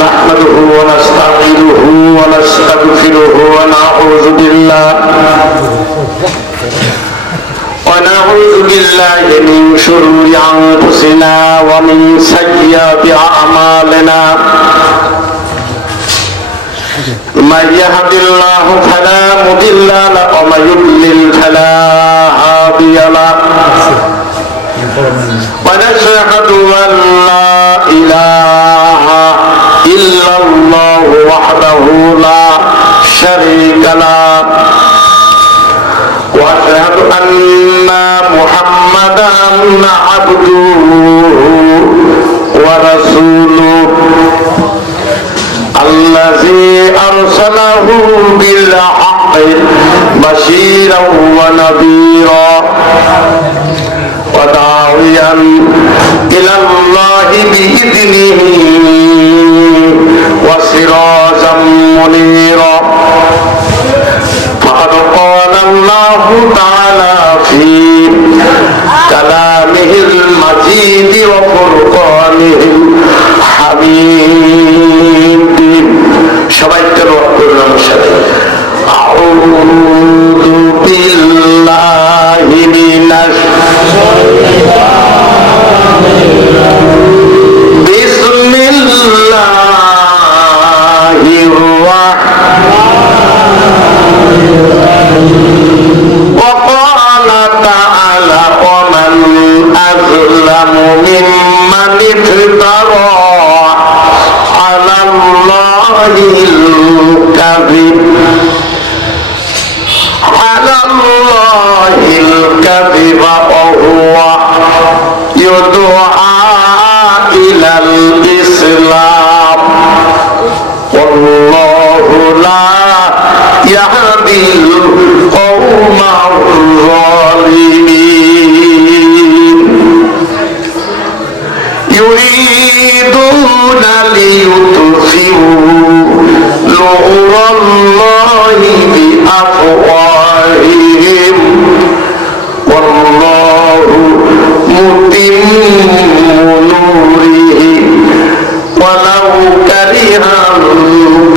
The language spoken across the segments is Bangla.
نحمده ونستعينه ونستغفره ونعوذ بالله من شرور أنفسنا ومن سيئات أعمالنا من يهد الله فلا مضل له ومن يضلل فلا هادي له ونشهد أن لا إله إلا الله وحده لا شريك له وأشهد أن محمدا عبده ورسوله الذي أرسله بالحق بشيرا ونذيرا وداعيا إلى الله بإذنه وسراجا منيرا فقد قال الله تعالى في كلامه المجيد وفرقانه الحميد সবাই তেলাওয়াত করুন আমার সাথে আউযু বিল্লাহি মিনাশ বিসমিল্লাহির রাহমানির রাহিম ওয়া ক্বালা তাআলা ওয়া মান আযলামু মিম্মান ইফতারা আলা আল্লাহিল কাযিব ওয়া হুয়া ইউদআ ইলাল ইসলাম ওয়াল্লাহু লা ইয়াহদিল কওমাল যালিমিন ইউরিদুনা লিইউতফিউ নূরাল্লাহি বিআফওয়াহিহিম ওয়াল্লাহু মুতিম্মু নূরিহি ওয়ালাউ কারিহাল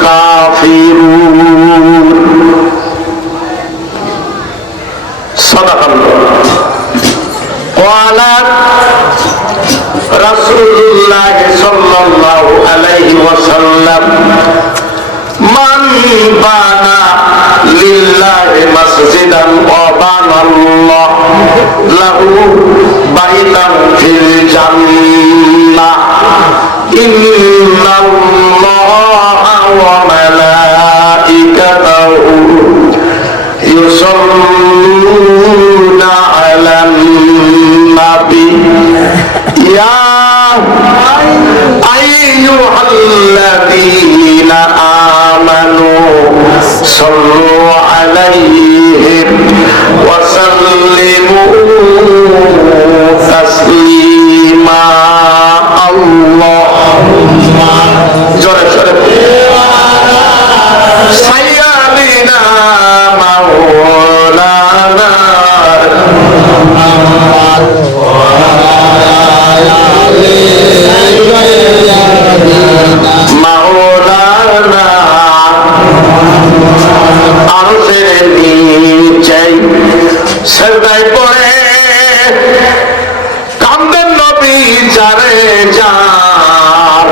কাফিরুন সাদাকাল্লাহ ওয়ালা রাসূলুল্লাহ সাল্লাল্লাহু আলাইহি ওয়াসাল্লাম মান বানা লিল্লাহি মাসজিদান ওয়া বানাল্লাহ লাহু বাইতান ফিল জান্নাহ ইন্নাল্লাহা ওয়া মালাইকাতাহু ইউসাল্লুনা আলান নাবী ইয়া আইয়ুহাল্লাযীনা আমানু সাল্লু আলাইহি ওয়া সাল্লিমু তাসলিমা আল্লাহুম্মা জোরে জোরে সাইয়্যিদিনা মাওলানা মাওলানা আরশের নিচে সিজদায় পড়ে কান্দেন নবী যারে যার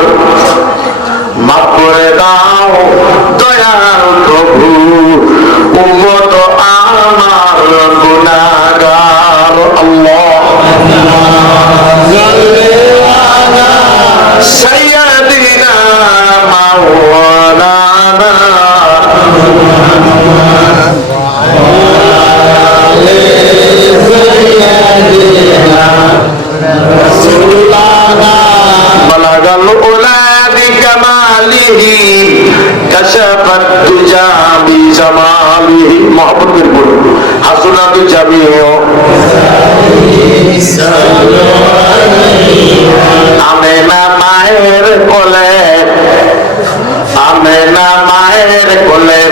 মাফ করে দাও দয়াল প্রভু উম্মত আমার গুনাহগার আল্লাহ সাইয়্যিদিনা মাওলানা বালাগাল উলা বিকামালিহি কাশাফাত তুজা বিজামালিহি মুহাম্মদের বলে হাসনাতু জামিউ আমেনা মায়ের কোলে আমেনা মায়ের কোলে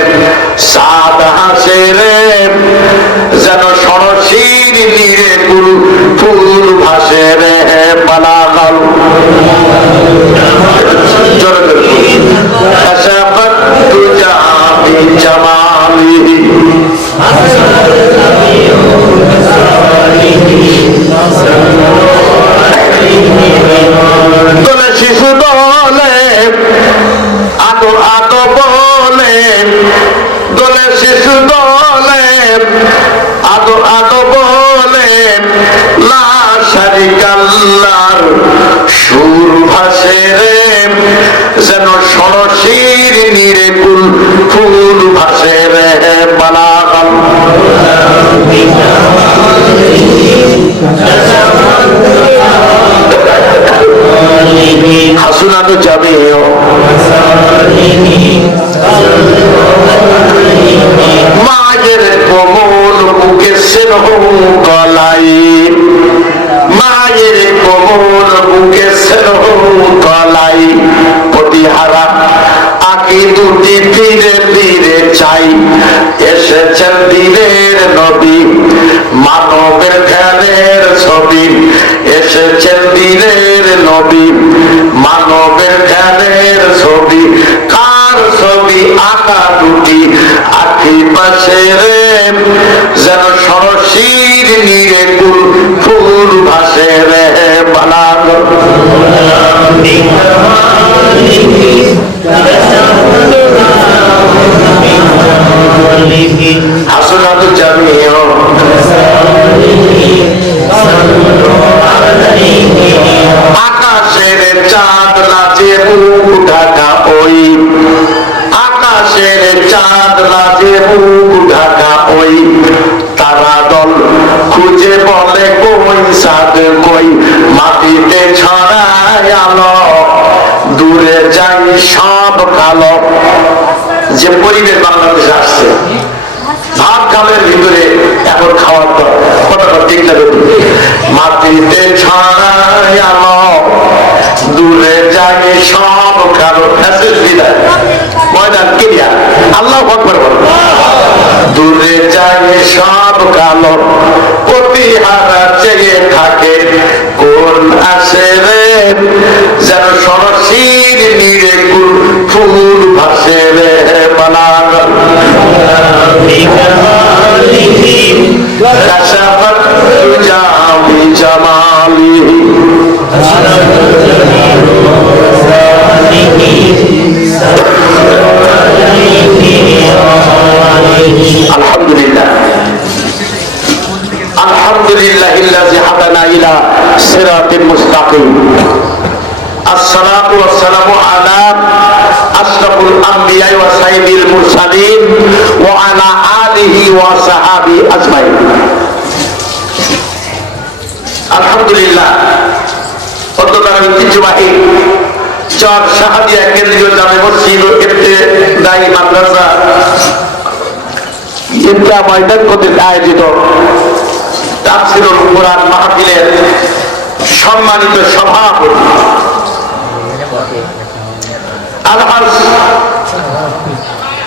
সাদ হাসে রে যেন সরসির নীরে আল্লাহর সুর ভাসে রে, যেন সরসির নীরে ফুল ফুল ভাসে রে। বালাগাল হাসুনাদু জামিও মায়ের কোমল বুকে স্নেহ গলাই, মায়ের কোমল বুকে স্নেহ গলাই, প্রতিহারা আঁকি দুটি ফিরে ফিরে চাই, এসেছেন দিনের নবী মানবের ধ্যানের ছবি, এসেছেন দিনের নবী মানবের ধ্যানের ছবি। কার ছবি আঁকা দুটি আঁকি পাশে রে, যেন সরসির নীরে ফুল ফুল ভাসে রে। বালাগ হাসনাদু জামিও আকাশের চাঁদ নাচে বুক ঢাকা ওই, আকাশের চাঁদ নাচে বুক ঢাকা ওই, তারা দল খুঁজে বলে কই সাদ কই, মাটিতে ছড়ায় আলো দূরে যাই সব কালো। যে পরিবেশ বাংলাদেশে আসছে, ভাত খালের ভিতরে এখন খাওয়ার পর কতটা ঠিক লাগে, মাটিতে ছড়ায় আলো দূরে যাই সব কালো। বিদায় ময়দান কিনিয়া আল্লাহ আকবার বল, দূরে যাই সব কালো, প্রতিহারা চেয়ে থাকে কোন আসে রে, যেন সরসির নীরে ফুল ভাসে রে। বালাগ কাশাফাত তুজা বিজামালিহি আলহামদুলিল্লাহ আলহামদুলিল্লাহিল্লাযী হাদানা ইলা সিরাতিল মুস্তাকিম। আসসালাতু ওয়াসসালামু আলা আশরাফুল আমবিয়া ওয়া সাইয়্যিদিল মুরসালিন ওয়া আলা আলিহি ওয়া সাহাবি আজমাইন। আলহামদুলিল্লাহ, অত্যন্ত ঐতিহ্যবাহী চর শাহাদিয়া কেন্দ্রীয় জামে মসজিদ ও ইবতেদায়ী মাদ্রাসা ঈদগাহ ময়দান কর্তৃক আয়োজিত তাফসীরুল কুরআন মাহফিলের সম্মানিত সভাপতি আলহাজ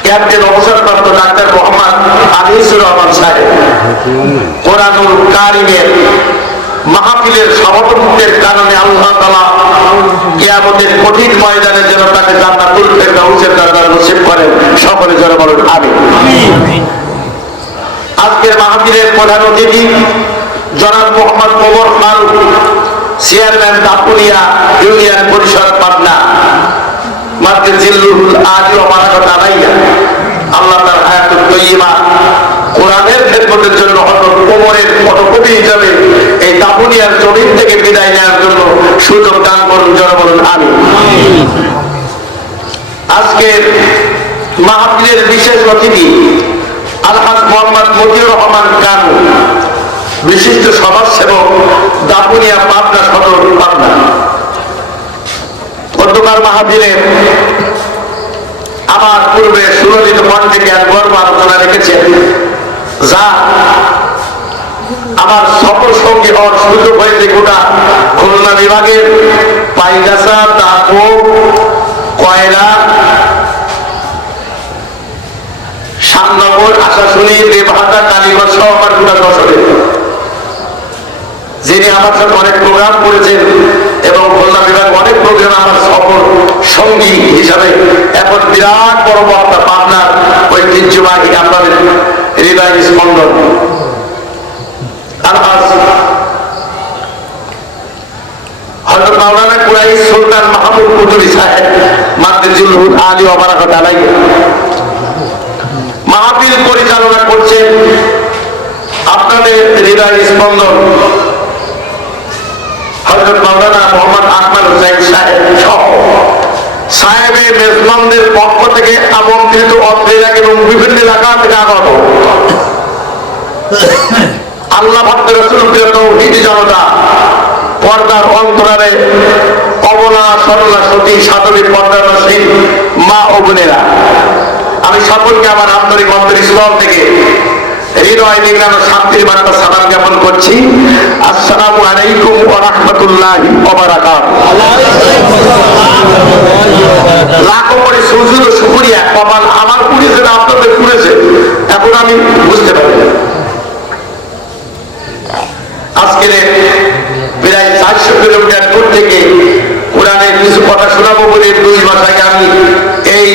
ক্যাপ্টেন অবসরপ্রাপ্ত ডাক্তার মোহাম্মদ আনিসুর রহমান সাহেব কোরআনুল কারিমের মাহফিলের সভাপতিত্বের কারণে আল্লাহ তাআলা কিয়ামতের কঠিন ময়দানে যেন তাকে জান্নাতুল ফেরদাউসের দরজা নসিব করেন। সকলে জোরে বলুন আমিন। আজকের মাহফিলের প্রধান অতিথি জনাব মোহাম্মদ ওমর ফারুক, চেয়ারম্যান দাপুনিয়া ইউনিয়ন পরিষদ পাবনা, মাদ্রিদ জিল্লুল আদি ওয়া বারাকাত আলাইহি। আল্লাহ তার হায়াতুত তয়্যিবা কোরআনের খেদমতের জন্য হযরত ওমরের ফটোকপি হিসাবে এই দাপুনিয়ার জমিন থেকে বিদায় নেওয়ার জন্য সুযোগ দান করুন। জোরে বলুন আমিন। আজকের মাহফিলের বিশেষ অতিথি আলহাজ মোহাম্মদ মতিউর রহমান কানু, বিশিষ্ট সমাজসেবক, দাপুনিয়া পাবনা সদর পাবনা। গতকাল মাহফিলে আমার পূর্বে সুললিত কণ্ঠে জ্ঞান গর্ব আলোচনা রেখেছেন, যা আমার সফর সঙ্গী হওয়ার সুযোগ হয়েছে গোটা খুলনা বিভাগের পাইগাছা, দাগো, কয়রা, শ্যামনগর, আশাশুনি, দেবহাটা, কালীগঞ্জ সহ আমার গোটা দশরে, যিনি আমার সাথে অনেক প্রোগ্রাম করেছেন এবং খুলনা বিভাগ অনেক প্রোগ্রাম আমার সফর সঙ্গী হিসাবে এখন বিরাট বড় বক্তা পাবনার ঐতিহ্যবাহী আপনাদের হৃদয় স্পন্দন হযরত মাওলানা কুরাইশ সুলতান মাহমুদ কুতুবী সাহেব মাদ্রিদুল আদি ওয়া বারাকাত আলাইহি মাহফিল পরিচালনা করছেন। আপনাদের হৃদয় স্পন্দন হযরত মাওলানা মোহাম্মদ আকমাল হোসেন সাহেব সহ সাহেবের মেজবানদের পক্ষ থেকে আমন্ত্রিত অত্র এবং বিভিন্ন এলাকা থেকে আগত আল্লাহ ভক্ত রাসূল প্রিয় তৌহিদি জনতা, পর্দার অন্তরালে অবলা সরলা সতী সাধবী পর্দানসীন মা ও বোনেরা, আমি সকলকে আমার আন্তরিক অন্তরস্থল থেকে হৃদয় নিংড়ানো শান্তির বার্তা সালাম জ্ঞাপন করছি। আসসালামু আলাইকুম ওয়া রাহমাতুল্লাহি ওয়া বারাকাতুহু। লাখো করে সুজুদ ও শুকরিয়া, কপাল আমার পুড়েছে না আপনাদের পুড়েছে এখন আমি বুঝতে পারি। আজকের প্রায় 400 কিলোমিটার দূর থেকে কোরআনের কিছু কথা শোনাবো বলে 2 মাস আগে আমি এই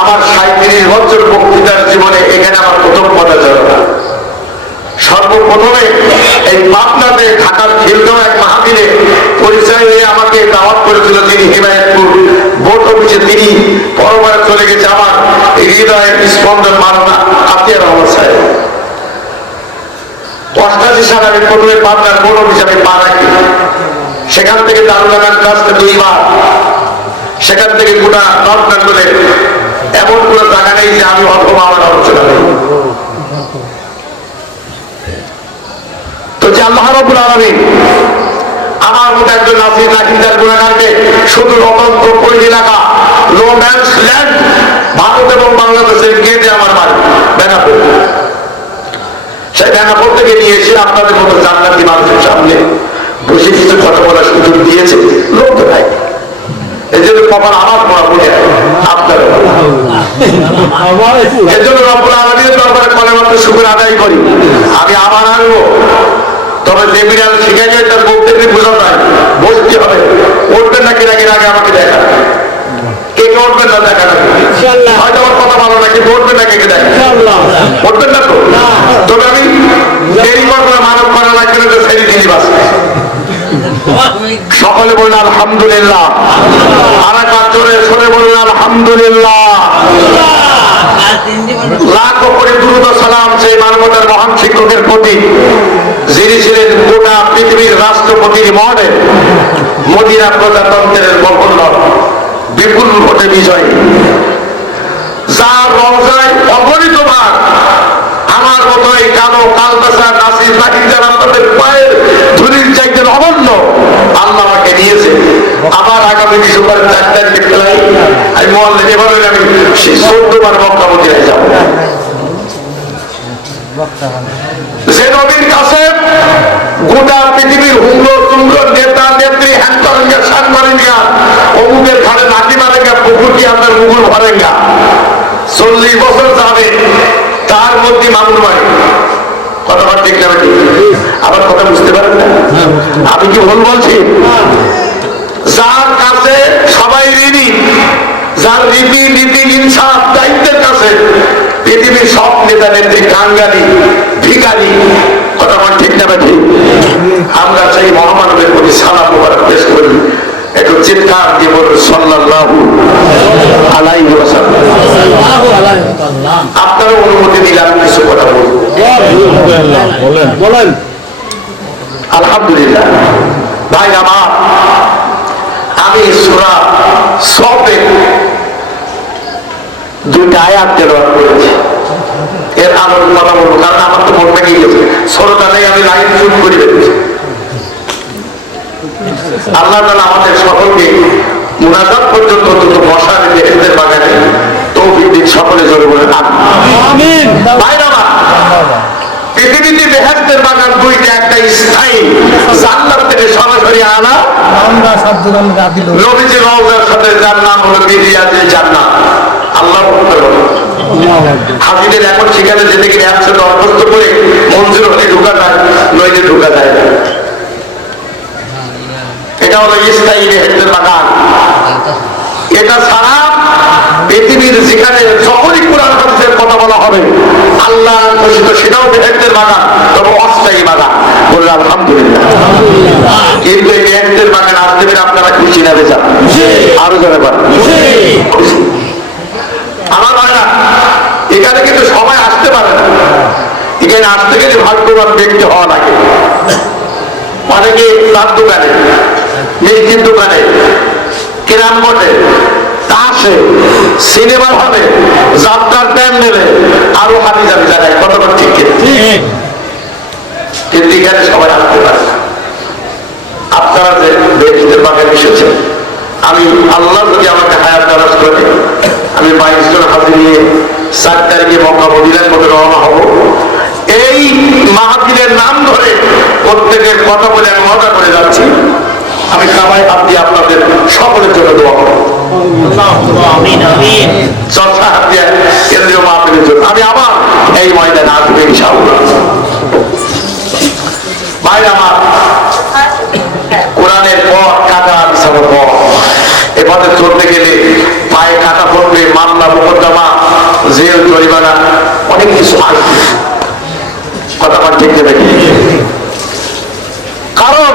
আমার 37 বছর বক্তৃতার জীবনে এখানে আমার প্রথম কথা ছিল না। সর্বপ্রথমে এই পাবনাতে ঢাকার খিলগাঁও এক মাহফিলে পরিচয় হয়ে আমাকে দাওয়াত করেছিল তিনি হিমায়তপুর বোর্ড অফিসে, তিনি পরবারে চলে গেছে আমার হৃদয়ের স্পন্দন মাননা আতিয়ার রহমান সাহেব। 88 সালে আমি প্রথমে পাবনার বোর্ড অফিসে আমি পা রাখি, সেখান থেকে দারুল আমান ট্রাস্টে 2 বার, সেখান থেকে গোটা নর্থ বেঙ্গলে এমন কোন জায়গা নেই যে আমি অথবা আমার আলোচনা নেই। তো যে আল্লাহ রাব্বুল আলামিন আমার মতো একজন নাসির নাহিদার গুণাগারকে শুধু অতন্ত্র পল্লী এলাকা নো ম্যানস ল্যান্ড ভারত এবং বাংলাদেশের গেটে আমার বাড়ি বেনাপুর, সেই বেনাপুর থেকে নিয়ে এসে আপনাদের মতো জান্নাতি মানুষের সামনে বসে কিছু কথা বলার সুযোগ দিয়েছে লোক তো নাই। এই জন্য কপাল আমার পড়া পড়ে আপনারা এর জন্য রব্বুল আলামিনের দরবারে কলেমাত্র শুকর আদায় করি। আমি আবার আসবো, তবে যে বিড়াল শিখে যায় তার বক্তব্য বোঝা যায়, বসতে হবে। উঠবেন না কিনা কিনা আগে আমাকে দেখা, কে কে উঠবেন না দেখা যাবে, হয়তো আমার কথা ভালো না কিন্তু উঠবেন না কে কে দেখা, উঠবেন না তো। তবে আমি দেরি করবো না, মানব করা লাগবে না, তো ফেরি দিলি বাস। সকলে বলুন আলহামদুলিল্লাহ, আর এক জোরে সরে বলুন আলহামদুলিল্লাহ। লাখো কোটি দুরূদ ও সালাম সেই মানবতার মহান শিক্ষকের প্রতি, যিনি ছিলেন গোটা পৃথিবীর রাষ্ট্রপতির মডেল, মদিনা প্রজাতন্ত্রের গভর্নর, বিপুল ভোটে বিজয়ী, যার রওজায় অগণিত বার আমার মতো এই কালো কালবাসা নাসির নাহিদার আপনাদের পায়ের ধুলির চাইতে অনন্য আল্লাহ আমাকে নিয়েছে। আবার আগামী ডিসেম্বরের 4 তারিখে ফেলাই আমি মহল্লে এভাবে আমি সেই 14 বার মক্কা মদিনায় যাব। যে নবীর কাছে গোটা পৃথিবীর হুঙ্গো তুঙ্গ নেতা নেত্রী হ্যান করেঙ্গা শান করেঙ্গা অমুকের ঘাড়ে লাঠি মারেঙ্গা পুকুর কি আপনার মুগুর ভরেঙ্গা 40 বছর যাবে, তার মধ্যে মামুর বাড়ি কথা ঠিক না ঠিক? আবার কথা বুঝতে পারেন না, আমি কি ভুল বলছি? যার কাছে সবাই ঋণী, যার রীতি নীতি ইনসাফ দায়িত্বের কাছে পৃথিবীর সব নেতা নেত্রী কাঙ্গালি ভিখারি কথা ঠিক না ঠিক? আমরা সেই মহামানবের প্রতি সালাম মুবারক পেশ করি, একটু চিৎকার দিয়ে বলুন সাল্লাল্লাহু আলাইহি ওয়াসাল্লাম। আপনারা অনুমতি দিলে আমি কিছু কথা বলবো। বলেন। আলহামদুলিল্লাহ ভাই আমার, আমি সূরা সফে 2টা আয়াত তেলাওয়াত করেছি, এর আলোর কথা বলবো কারণ আমার তো মন ভেঙে গেছে, ছোটটা নেই আমি লাইন শুট করে ফেলেছি। আল্লাহ তাআলা আমাদের সকলকে মুনাজাত পর্যন্ত অন্তত বসার বেহেশতের বাগানে তৌফিক দিন, সকলে জোরে বলেন আমিন। ভাইরা আমার, পৃথিবীতে বেহেশতের বাগান 2টা, একটা স্থায়ী জান্নাত থেকে সরাসরি আনা, নবীজির রওজার সাথে যার নাম হলো বিরিয়াতুল জান্নাত। আল্লাহু আকবার। হাজিদের এখন সেখানে যেতে গেলে একসাথে অভ্যস্ত করে মঞ্জুর হলে ঢোকা যায়, নইলে ঢোকা যায় না। এটা হলো স্থায়ী বেহেশতের বাগান। এটা ছাড়া পৃথিবীর যেখানে যখনই কোরআন হাদিসের কথা বলা হবে আল্লাহ ঘোষিত সেটাও বেহেশতের বাগান, তবে অস্থায়ী বাগান। বললে আলহামদুলিল্লাহ। কিন্তু এই বেহেশতের বাগান আসতে পেরে আপনারা খুশি না বেচার? আরো জোরে বলেন খুশি। আমার ভাইরা, এখানে কিন্তু সবাই আসতে পারে না, এখানে আসতে গেলে ভাগ্যবান ব্যক্তি হওয়া লাগে। অনেকে তার দোকানে মিষ্টির দোকানে, কিরাম কোটে, তাসে, সিনেমার হলে, যাত্রার প্যান্ডেলে, আরো হাতি যাবে জায়গায়। কতটা ঠিক? কিন্তু এখানে সবাই আসতে পারে না। আপনারা যে ব্যক্তিদের বাগানে এসেছেন, আমি আল্লাহ যদি আমাকে হায়াত দারাজ করে, আমি 22 জন হাজির নিয়ে 4 তারিখে মক্কা মদিনার মধ্যে রওনা হব। এই মাহফিলের নাম ধরে প্রত্যেকের কথা বলে আমি মজা করে যাচ্ছি। আমি সবাই হাত দিয়ে আপনাদের সকলের জন্য দোয়া করব। চর্চা হাত দিয়ে কেন্দ্রীয় মাহফিলের জন্য আমি আবার এই ময়দানে আসবে ইনশাআল্লাহ। ভাই আমার, কোরআনের পথ কাটা বিছানোর পথ, এভাবে চলতে গেলে পায়ে কাটা পড়বে, মামলা মোকদ্দমা, জেল, জরিমানা, অনেক কিছু আসবে। কথা আমার ঠিক দেবে। কারণ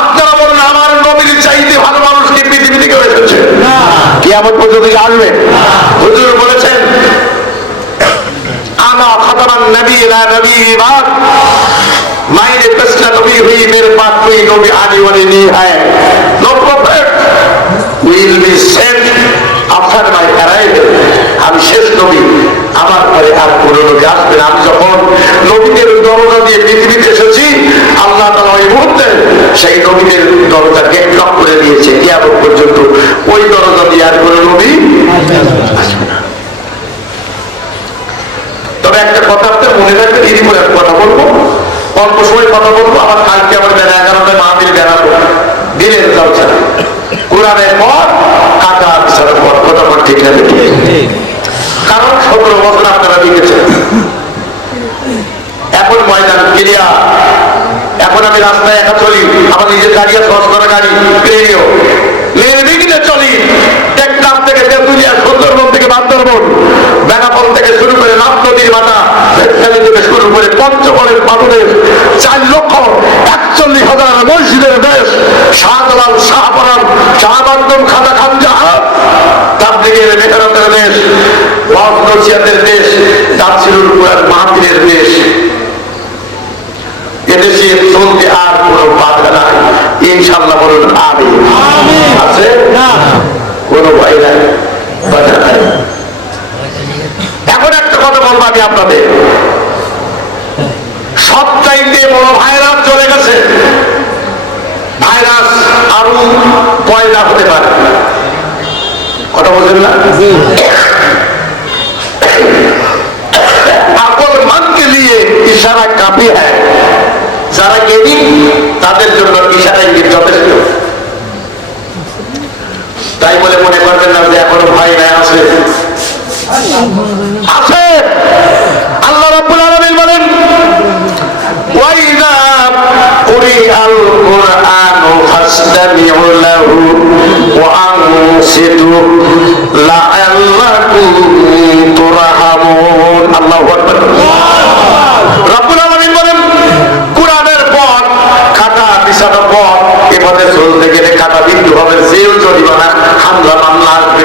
আপনারা বলেন আমার নবীর চাইতে ভালো মানুষ কি পৃথিবী থেকে এসেছে? কিয়ামত পর্যন্ত আসবে। হুজুর বলেছেন আনা খাতামান নবী লা নবী বাদ, मायने पिछला नबी हुई मेरे पास कोई नबी आने वाली नहीं है। No profit will be sent after my arrival। আমি শেষ নবী, আমার পরে আর কোন নবী আসবে না। আমি যখন নবীদের দরজা দিয়ে পৃথিবীতে এসেছি, আল্লাহ তাআলা ওই মুহূর্তে সেই নবীদের দরজা গেট লক করে দিয়েছে। কিয়ামত পর্যন্ত ওই দরজা দিয়ে আর কোন নবী আসবে না। তবে একটা কথা আপনার মনে রাখবেন, এই করে কথা বলবো, অল্প সময় কথা বলবো। আমার কালকে আমার বেলা 11টায় মাহফিল বেড়াবো, দিনের চর্চা, কোরআনের পর কাটা বিছানোর পর। কথা বল ঠিক না? কারণ 17 বছর আপনারা লিখেছেন, এখন ময়দান ক্লিয়ার। এখন আমি রাস্তায় একা চলি, আমার নিজের গাড়ি আছে, 10 করা গাড়ি, ট্রেনেও নির্বিঘ্নে চলি। টেকনাফ থেকে তেঁতুলিয়া, সুন্দরবন থেকে বান্দরবন, বেনাপোল থেকে শুরু করে নাফ নদীর মাথা, ভেটখালি থেকে শুরু করে পঞ্চগড়ের বাংলাদেশ, 4,41,000 মসজিদের দেশ, শাহজালাল, শাহপরান, শাহবান্দম, খাজা খান জাহাজ, তাবলীগের বেকারত্বের দেশ, ওয়াজ নসিহতের দেশ, তাফসীরুল কুরআন মাহফিলের দেশ। এদেশে চলতে আর কোন বাধা নাই, ইনশাআল্লাহ বলুন আমিন। আছে না কোন ভয় নাই, বাধা নাই। এখন একটা কথা বলবো আমি আপনাদের, সবচাইতে বড় ভাইরাস চলে গেছে। ভাইরাস আরো পয়দা হতে পারে। কথা বলছেন না? আকলমান কে লিয়ে ইশারা কাফি হ্যায়। যারা জ্ঞানী তাদের জন্য ইশারা ইঙ্গিত যথেষ্ট। তাই বলে মনে করবেন না যে এখনো ভয় নাই, আছে আছে। আল্লাহ রাব্বুল আলামিন বলেন ওয়াইদা কুরিআল কুরআনু ফাসতামিউ লাহু ওয়া আনসিতু লাআল্লাকুম তুরহামুন। আল্লাহু আকবার। রাব্বুল আলামিন বলেন কুরআনের পর কাটা বিছানোর পর এভাবে চলতে গেলে কাটা বিন্দু হবে, জেল, জরিমানা, হামলা, মামলা আসবে।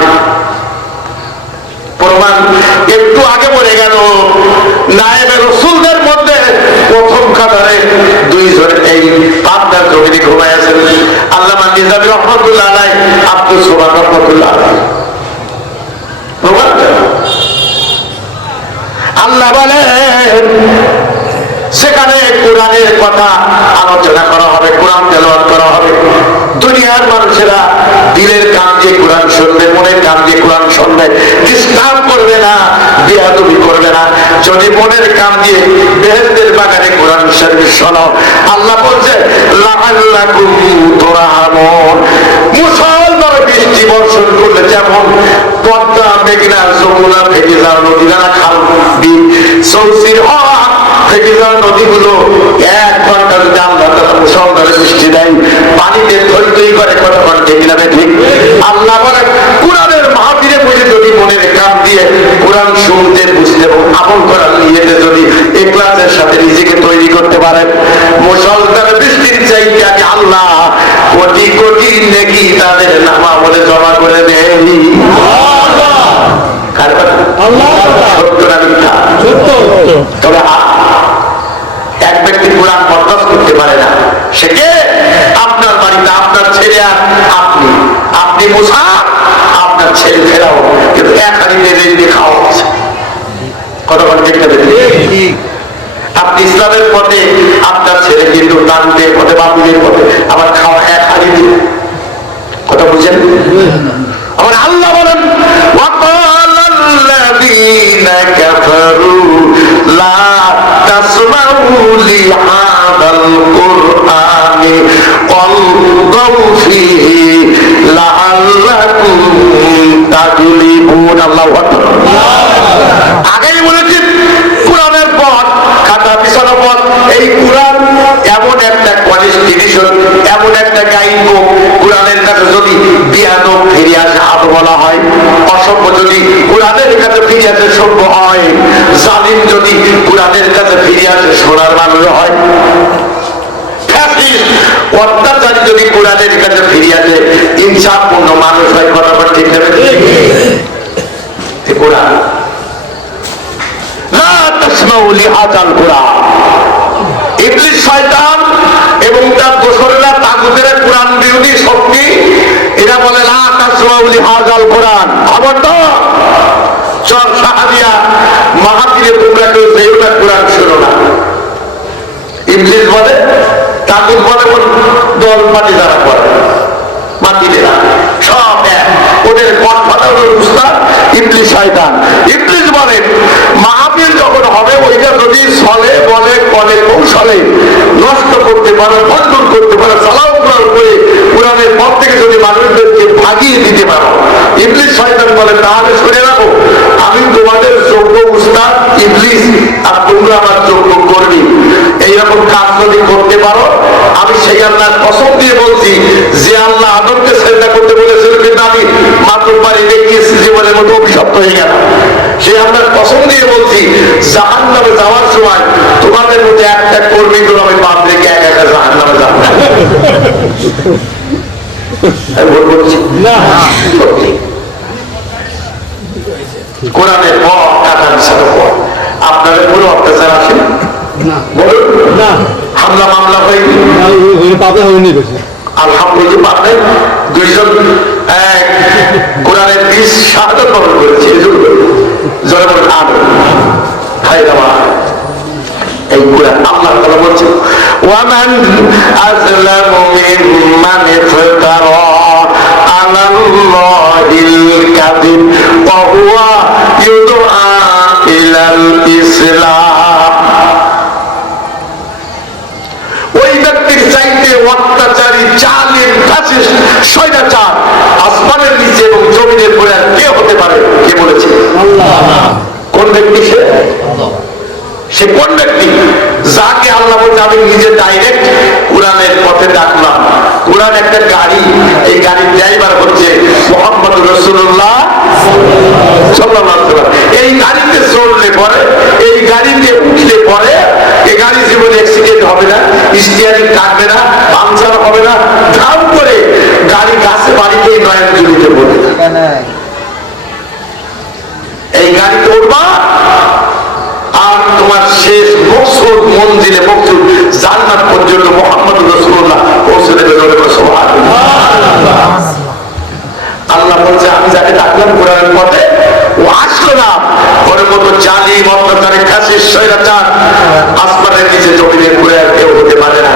প্রমাণ একটু আগে বলে গেল, নায়েবে রাসূলদের মধ্যে প্রথম কাতারে 2 জন এই পাবনার জমিনে ঘুমায় আছেন। আল্লামা নিজামী রহমাতুল্লাহ আলাইহি, আব্দুল সোবহান রহমাতুল্লাহ আলাইহি। প্রমাণ আল্লাহ বলেন সেখানে কোরআনের কথা আলোচনা করা হবে, কোরআন তেলাওয়াত করা হবে। দুনিয়ার মানুষেরা দিলের কান দিয়ে কোরআন শুনবে, মনের কান দিয়ে কোরআন শুনবে, ডিস্টার্ব করবে না, বিয়াদবি করবে না। যদি মনের কান দিয়ে বেহেশতের বাগানে কোরআন শরীফ শোনো, আল্লাহ বলছে লাআল্লাকুম তুরহামুন। মুসলমান বৃষ্টি বর্ষণ করলে যেমন পদ্মা, মেঘনা, যমুনা, ভেটিজার নদীরা, খাল, বিল, সৌসির ভেটিজার নদীগুলো 1 ঘন্টা যদি আল্লাহ তাআলা মুসলধারে বৃষ্টি দেয়, পানিতে থই থই করে। কথা বলে ঠিক না? ঠিক। আল্লাহ বলেন কোরআনের মাহফিলে বসে যদি মনের কান দিয়ে কোরআন শুনতে, বুঝতে এবং আমল করার নিয়তে যদি ইখলাসের সাথে নিজেকে তৈরি করতে পারেন, মুসলধারে বৃষ্টির চাইতে আমি আল্লাহ কোটি কোটি নেকি তাদের নামা বলে জমা করে দেই। কার কথা? আল্লাহ। সত্য না মিথ্যা? সত্য। তবে এক ব্যক্তি কোরআন বরদাস্ত করতে পারে না, সে কে? আপনার বাড়িতে আপনার ছেলে আর আপনি। আপনি মুসা, আপনার ছেলে ফেরাও, কিন্তু এক হাড়িতে রেঁধে খাওয়া হচ্ছে। কতক্ষণ ঠিক না? আপনি ইসলামের পথে, আপনার ছেলে কিন্তু তানদের পথে, বাবুদের পথে, আবার খাওয়া এক হাড়িতে। কথা বুঝছেন? আমার আল্লাহ বলেন ওয়াকালাল্লাযীনা কাফারু লা তাসমাউ লিহাদাল কুরআনি ওয়ালগাউ ফীহি লাআল্লাকুম তাগলিবুন। আল্লাহু আকবার। আগেই বলেছি কোরআনের পথ, খাতা পিছানো পথ। এই কোরআন এমন একটা কনস্টিটিউশন, এমন একটা গাইড বুক। কোরআনের কাছে যদি বিয়াদব ফিরে আসে হাত বলা হয়, অসভ্য যদি কোরআনের কাছে ফিরে আসে সভ্য হয়, জালিম যদি কোরআনের কাছে ফিরে আসে সোনার মানুষ হয়, অত্যাচারী যদি কোরআনের কাছে ফিরে আসে ইনসাফপূর্ণ মানুষ হয়। কথা বলে ঠিক নেবে? কোরআন লা তাসমাউ লিহাদাল কুরআন। ইবলিস শয়তান এবং তার দোসরেরা, তাগুতেরা, কোরআন বিরোধী শক্তি, এরা বলে লা তাসমাউ লিহাদাল কুরআন। খবরদার, চর সাহাবিয়া মাহাতিরে তোমরা কেউ যেও না, কোরআন শোনো না। ইবলিস বলে, তাগুত বলে, দল পাটি যারা করে মাতিলেরা সব এক, ওদের গডফাদার উস্তাদ ইবলিস শয়তান। ইবলিস বলে মাহফিল যখন হবে ওইটা যদি ছলে বলে কলে কৌশলে নষ্ট করতে পারো, ভণ্ডুল করতে পারো, চালাও করে কোরআনের পথ থেকে যদি মানুষদেরকে ভাগিয়ে দিতে পারো, ইবলিস শয়তান বলে তাহলে শুনে রাখো, আমি তোমাদের যোগ্য উস্তাদ ইবলিস, আর তোমরা আমার যোগ্য কর্মী। এইরকম কাজ যদি করতে পারো, আমি সেই আল্লাহর কসম দিয়ে বলছি, যে আল্লাহ আদমকে সেজদা করতে বলেছিল কিন্তু আমি মাত্র পারি দেখিয়েছি, জীবনের মতো অভিশপ্ত হয়ে গেল। সেই আল্লাহর কসম দিয়ে বলছি, জাহান্নামে যাওয়ার সময় তোমাদের মধ্যে একটা কর্মী গুলো আমি বাদ রেখে একা একা জাহান্নামে যাব না। কোরআনের পথ, কাটা বিছানো পথ। আপনাদের কোনো অত্যাচার আসে বলুন না, হামলা মামলা হয়নি, আলহামদুলিল্লাহ পাবেন। দুইজন কোরআনের 20 শাহাদাত বরণ করেছে, জয় বলেন আমিন। হায়দ্রাবাদ এই কোরআন আল্লাহ তাআলা বলছে ওয়ামান আযলামু মিম্মান ইফতারা আলাল্লাহিল কাযিব ওয়া হুয়া ইউদআ ইলাল ইসলাম। ওই ব্যক্তির চাইতে অত্যাচারী, জালিম, ফ্যাসিস্ট, স্বৈরাচার আসমানের নিচে এবং জমিনের উপরে আর কে হতে পারে? কে বলেছে? আল্লাহ। কোন ব্যক্তি সে? সে কোন ব্যক্তি? যাকে আল্লাহ বলছে আমি নিজে ডাইরেক্ট কোরআনের পথে ডাকলাম। কোরআন একটা গাড়ি, এই গাড়ির ড্রাইভার হচ্ছে মুহাম্মদ রাসূলুল্লাহ সাল্লাল্লাহু আলাইহি ওয়াসাল্লাম। এই গাড়িতে চললে পরে, এই গাড়িতে উঠলে পরে, এই গাড়ি জীবনে অ্যাক্সিডেন্ট হবে না, স্টিয়ারিং কাটবে না, পাংচার হবে না, ধাম করে গাড়ি গাছে বাড়িতেই নয়ন জুড়িতে পড়বে। এই গাড়িতে উঠবা আর তোমার শেষ মকসুদ, মঞ্জিলে মকসুদ জান্নাত পর্যন্ত মুহাম্মদ রাসূলুল্লাহ পৌঁছে দেবে। আল্লাহ বলছে আমি যাকে ডাকলাম কোরআনের পথে, ও আসলো না। ওর মতো জালিম, অত্যাচারী, ফ্যাসিস্ট, স্বৈরাচার আসমানের নিচে জমিনের উপরে আর কেউ হতে পারে না।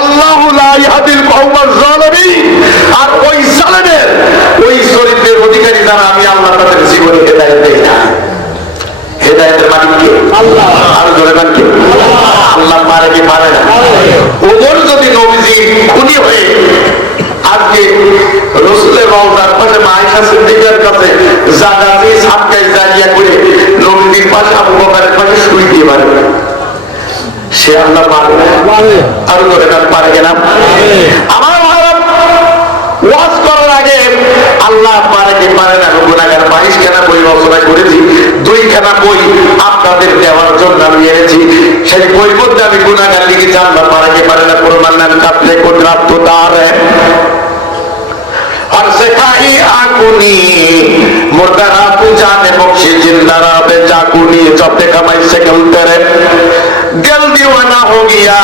আল্লাহু লা ইয়াহদিল কওমাজ জালিমিন। আর ওই জালেমের, ওই চরিত্রের অধিকারী যারা, আমি আল্লাহ তাদের জীবনে হেদায়েত দেই না। হেদায়েতের মালিক কে? আল্লাহ। আর জোরে বলেন কে? আল্লাহ পারে কি পারে না? ওমর যদি নবীজি খুনি হয়ে আজকে রাসূলের রওজার পাশে আয়েশা সিদ্দিকার কাছে জাগাতে সাতকাই জারিয়া করে নবীর পাশে আবু বকরের পাশে শুই দিয়ে পারে, সে আল্লাহ পারে না? আর জোরে বলেন পারে কিনা? আমার ওয়াজ করার আগে আল্লাহ পারে কি পারে না, গুনাহগার 22 খানা বই রচনা করেছি, 2 খানা বই আপনাদের দেওয়ার জন্য আমি এনেছি। সেই বইয়ের মধ্যে আমি গুনাহগার লিখেছি আল্লাহ পারে কি পারে না। কুরবান কাটলে কুদরত তো তার আর সেখাই আগুনি মুর্দারা পূজা নেব बख्शी जिंदा रहा पे चाकू नहीं चौथे कमाई से गलते रहे दिल दीवाना हो गया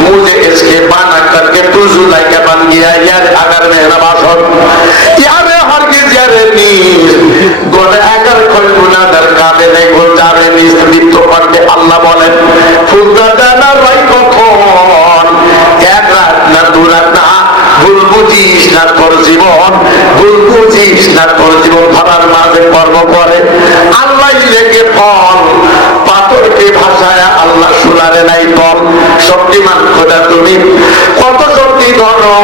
मुझे इसके बना करके तू जुलाई के बन गया यार अगर मेरा बासर यार हर की जरे नीस गोले अगर कोई गुना दरकार नहीं गोल जावे नीस लिप्तो पढ़ते अल्लाह बोले फुलदा दाना राई को खोन एक रात ना दो रात ना ভুল বুঝিস না তোর জীবন ভুল বুঝিস না তোর জীবন ভাবার মাঝে কর্ম করে আল্লাহ লেগে ফল পাথরকে ভাষায় আল্লাহ শোনারে নাই বল শক্তিমান খোদা তুমি কত শক্তি ধরো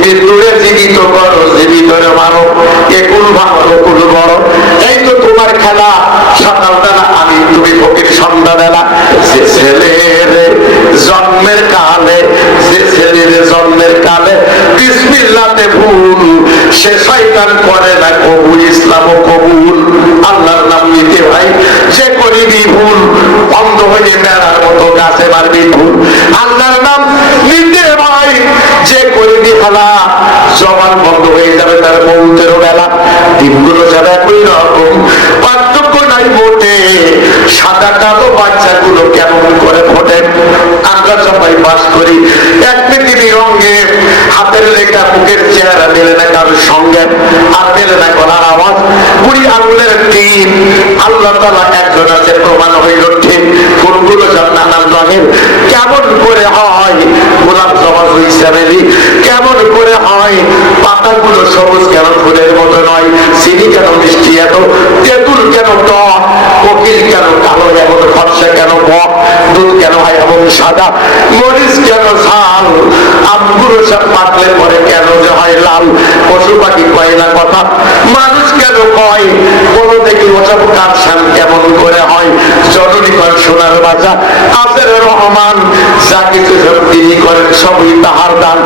মৃত্যুরে জীবিত করো জীবিতরে মারো একুল ভালো একুল বড় এই তো তোমার খেলা সকালবেলা আমি তুমি ফকির সন্ধ্যাবেলা যে ছেলের জন্মের কালে যে ছেলের জন্মের কালে বিসমিল্লাতে ভুল সে শয়তান করে না কবুল ইসলাম কবুল আল্লাহর নাম নিতে ভাই যে করিবি ভুল অন্ধ হয়ে মেলার মতো গাছে মারবি ভুল আল্লাহর নাম নিতে ভাই যে করিবি ফেলা জবান বন্ধ হয়ে যাবে তার মৌতের বেলা দিনগুলো যাবে একই রকম পার্থক্য নাই মোটে সাদা কালো বাচ্চাগুলো কেমন করে ফোটে আমরা সবাই বাস করি এক পৃথিবীর রঙে হাতের লেখা বুকের চেহারা মেলে না কারোর সঙ্গে আর মেলে না গলার আওয়াজ কুড়ি আঙুলের টিন আল্লাহ তাআলা একজন আছে প্রমাণ হইল ঠিক ফুলগুলো সব নানান রঙের কেমন করে হয় গোলাপ জবা হিসাবেলি কেমন করে হয় পাতাগুলো সবুজ কেন ফুলের মতো নয় চিনি কেন মিষ্টি এত তেঁতুল কেন টক কোকিল কেন কালো এমন ফর্সা কেন বক দুধ কেন হয় এমন সাদা মরিচ কেন ঝাল আমগুলো সব পাকলে পরে কেন যে হয় লাল পশু পাখি কয় না কথা মানুষ কেন কয় বলো দেখি ওসব কারসান কেমন করে হয় জননী কর সোনার বাজা আসের রহমান যা কিছু সব তিনি করেন সবই তাহার দান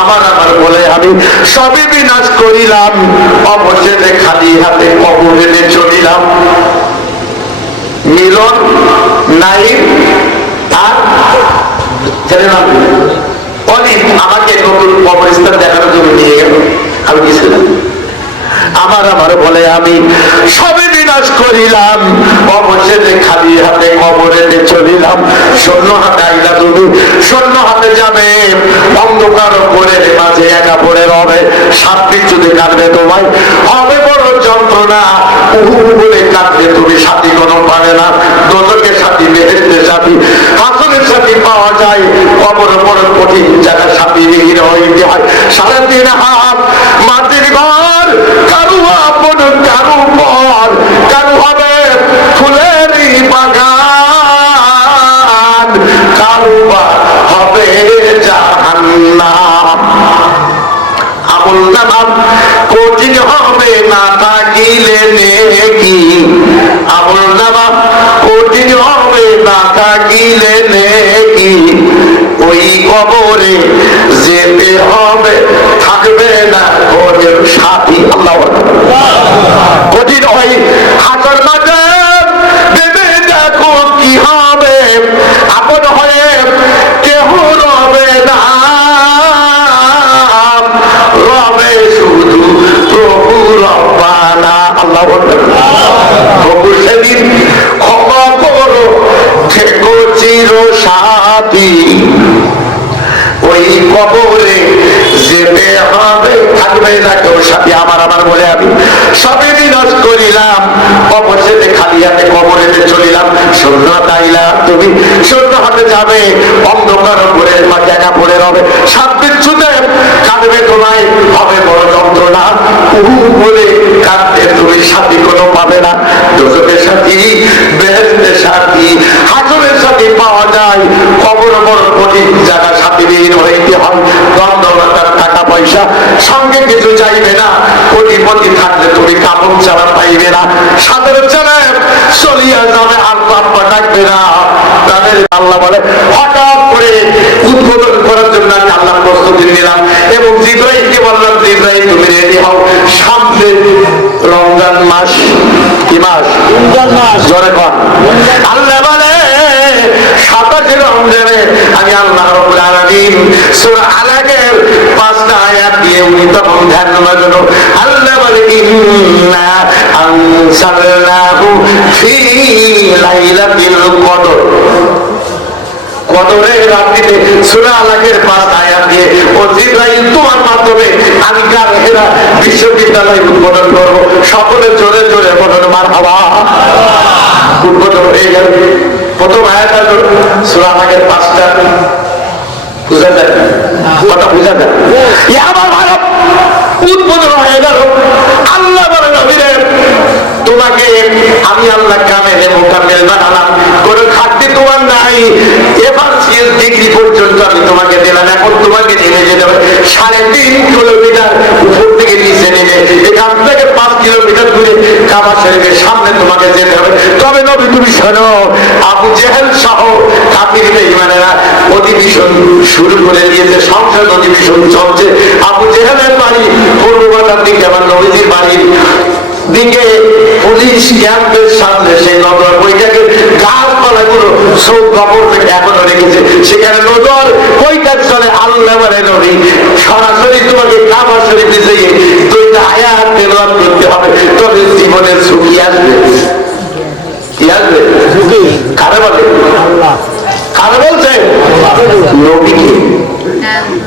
আমার আমার বলে আমি সবই বিনাশ করিলাম অবশেষে খালি হাতে কবরে চলিলাম মিলন নাই আর ছেলের নাম অলিভ আমাকে নতুন কবরস্থান দেখানোর জন্য নিয়ে গেল আমি কি ছিলাম আমার আমার বলে আমি সবে বিনাশ করিলাম অবশেষে খালি হাতে কবরে চলিলাম শূন্য হাতে আইলা তুমি শূন্য হাতে যাবে অন্ধকার করে মাঝে একা পড়ে রবে সাতটি যদি কাঁদবে তোমায় হবে বড় যন্ত্রণা বলে কাঁদবে তুমি সাথী কোনো পাবে না দোলকের সাথী বেহেশতের সাথী হাসনের সাথী পাওয়া যায় কবর বড় কঠিন জায়গা সাথী বিহীন হইতে হয় 3.5 হাত মাটির ঘর কারু আপন কারু পর কারু হবে ফুলের বাগান কারু হবে জাহান্নাম আমল নামা কঠিন হবে না থাকিলে নেকি আমল নামা কঠিন হবে না থাকিলে নেকি ওই কবরে যেতে হবে থাকবে না ঘরের সাথী আল্লাহ কঠিন হয় হাতের মাঝে ভেবে দেখো কি হবে আপন হয়ে কেহ রবে না রবে শুধু প্রভু রব্বানা আল্লাহ প্রভু সেদিন ক্ষমা করো থেকো চির সাথী ওই কবরে যেতে হবে থাকবে না কেউ সাথী আমার আমার বলে আমি সবে বিনাশ করিলাম অবশেষে খালি হাতে কবরে চলিলাম শূন্য তাইলা তুমি শূন্য হাতে যাবে অন্ধকার করে মাঝে একা পড়ে রবে সাত বিচ্ছুতে কাঁদবে তোমায় হবে বড় যন্ত্রণা বলে কাঁদতে তুমি সাথী কোনো পাবে না দোষকের সাথী বেহেশতের সাথী হাসরের সাথী পাওয়া যায় কবর বড় কঠিন জায়গা সাথী বিহীন হইতে হয় দ্বন্দ্বতার টাকা পয়সা সঙ্গে কিছু চাইবে না কোটিপতি থাকলে তুমি কাপড় চালা পাইবে না সাধারণ চালায় চলিয়া যাবে আর পাপ্পা ডাকবে না তাদের আল্লাহ বলে হঠাৎ করে উদ্বোধন করার জন্য আমি আল্লাহ প্রস্তুতি নিলাম এবং জিব্রাইলকে বললাম জিব্রাইল তুমি রেডি হও সামনে রমজান মাস কি মাস রমজান মাস জোরে কর আল্লাহ বলে 27 রমজানে আমি আল্লাহ রাব্বুল আলামিন সূরা আলাকের 5টা আয়াত দিয়ে উনি তখন ধ্যান মগ্ন আল্লাহ বলে ইন্না আনসালনাহু ফি লাইলাতিল কদর। কদরের রাত্রিতে সূরা আলাকের 5 আয়াত দিয়ে ও জিবরাইল তোমার মাধ্যমে আমি কারহেরা বিশ্ববিদ্যালয় উদ্বোধন করব। সকলে জোরে জোরে বলুন মারহাবা। উদ্বোধন হয়ে গেল। প্রথম আয়াত হলো সূরা আলাকের 5টা। বুঝা যায় কথা বুঝা যায়? আমার ভারত উদ্বোধন হয়ে গেল। আল্লাহ বলে নবীরে তোমাকে আমি আল্লাহ কামেলে মোকাম্মেল বানালাম, কোনো খাদ্য তোমার নাই। এবার সিএস ডিগ্রি পর্যন্ত আমি তোমাকে দিলাম। এখন তোমাকে নিয়ে যেতে হবে 3.5 কিলোমিটার উপর থেকে নিচে নেমে এখান থেকে 5 কিলোমিটার দূরে কাবা শরীফের সামনে তোমাকে যেতে হবে। তবে নবী তুমি শোনো, আবু জেহেল সহ কাফির বেঈমানেরা অধিবেশন শুরু করে দিয়েছে, সংসদ অধিবেশন চলছে। আবু জেহেলের বাড়ি পূর্ব বাজার দিকে, আমার নবীজির বাড়ির দিকে পুলিশ ক্যাম্পের সামনে সেই নজর বৈঠকের গাছপালাগুলো সব গভর্নমেন্ট এখনো রেখেছে। সেখানে নজর বৈঠক চলে। আল্লাহ বলে নবী সরাসরি তোমাকে কাবা শরীফে যেয়ে 2টা আয়াত তেলাওয়াত করতে হবে, তবে জীবনের ঝুঁকি আসবে। কি আসবে? ঝুঁকি কারে বলে? আল্লাহ। কারে বলছে? নবীকে।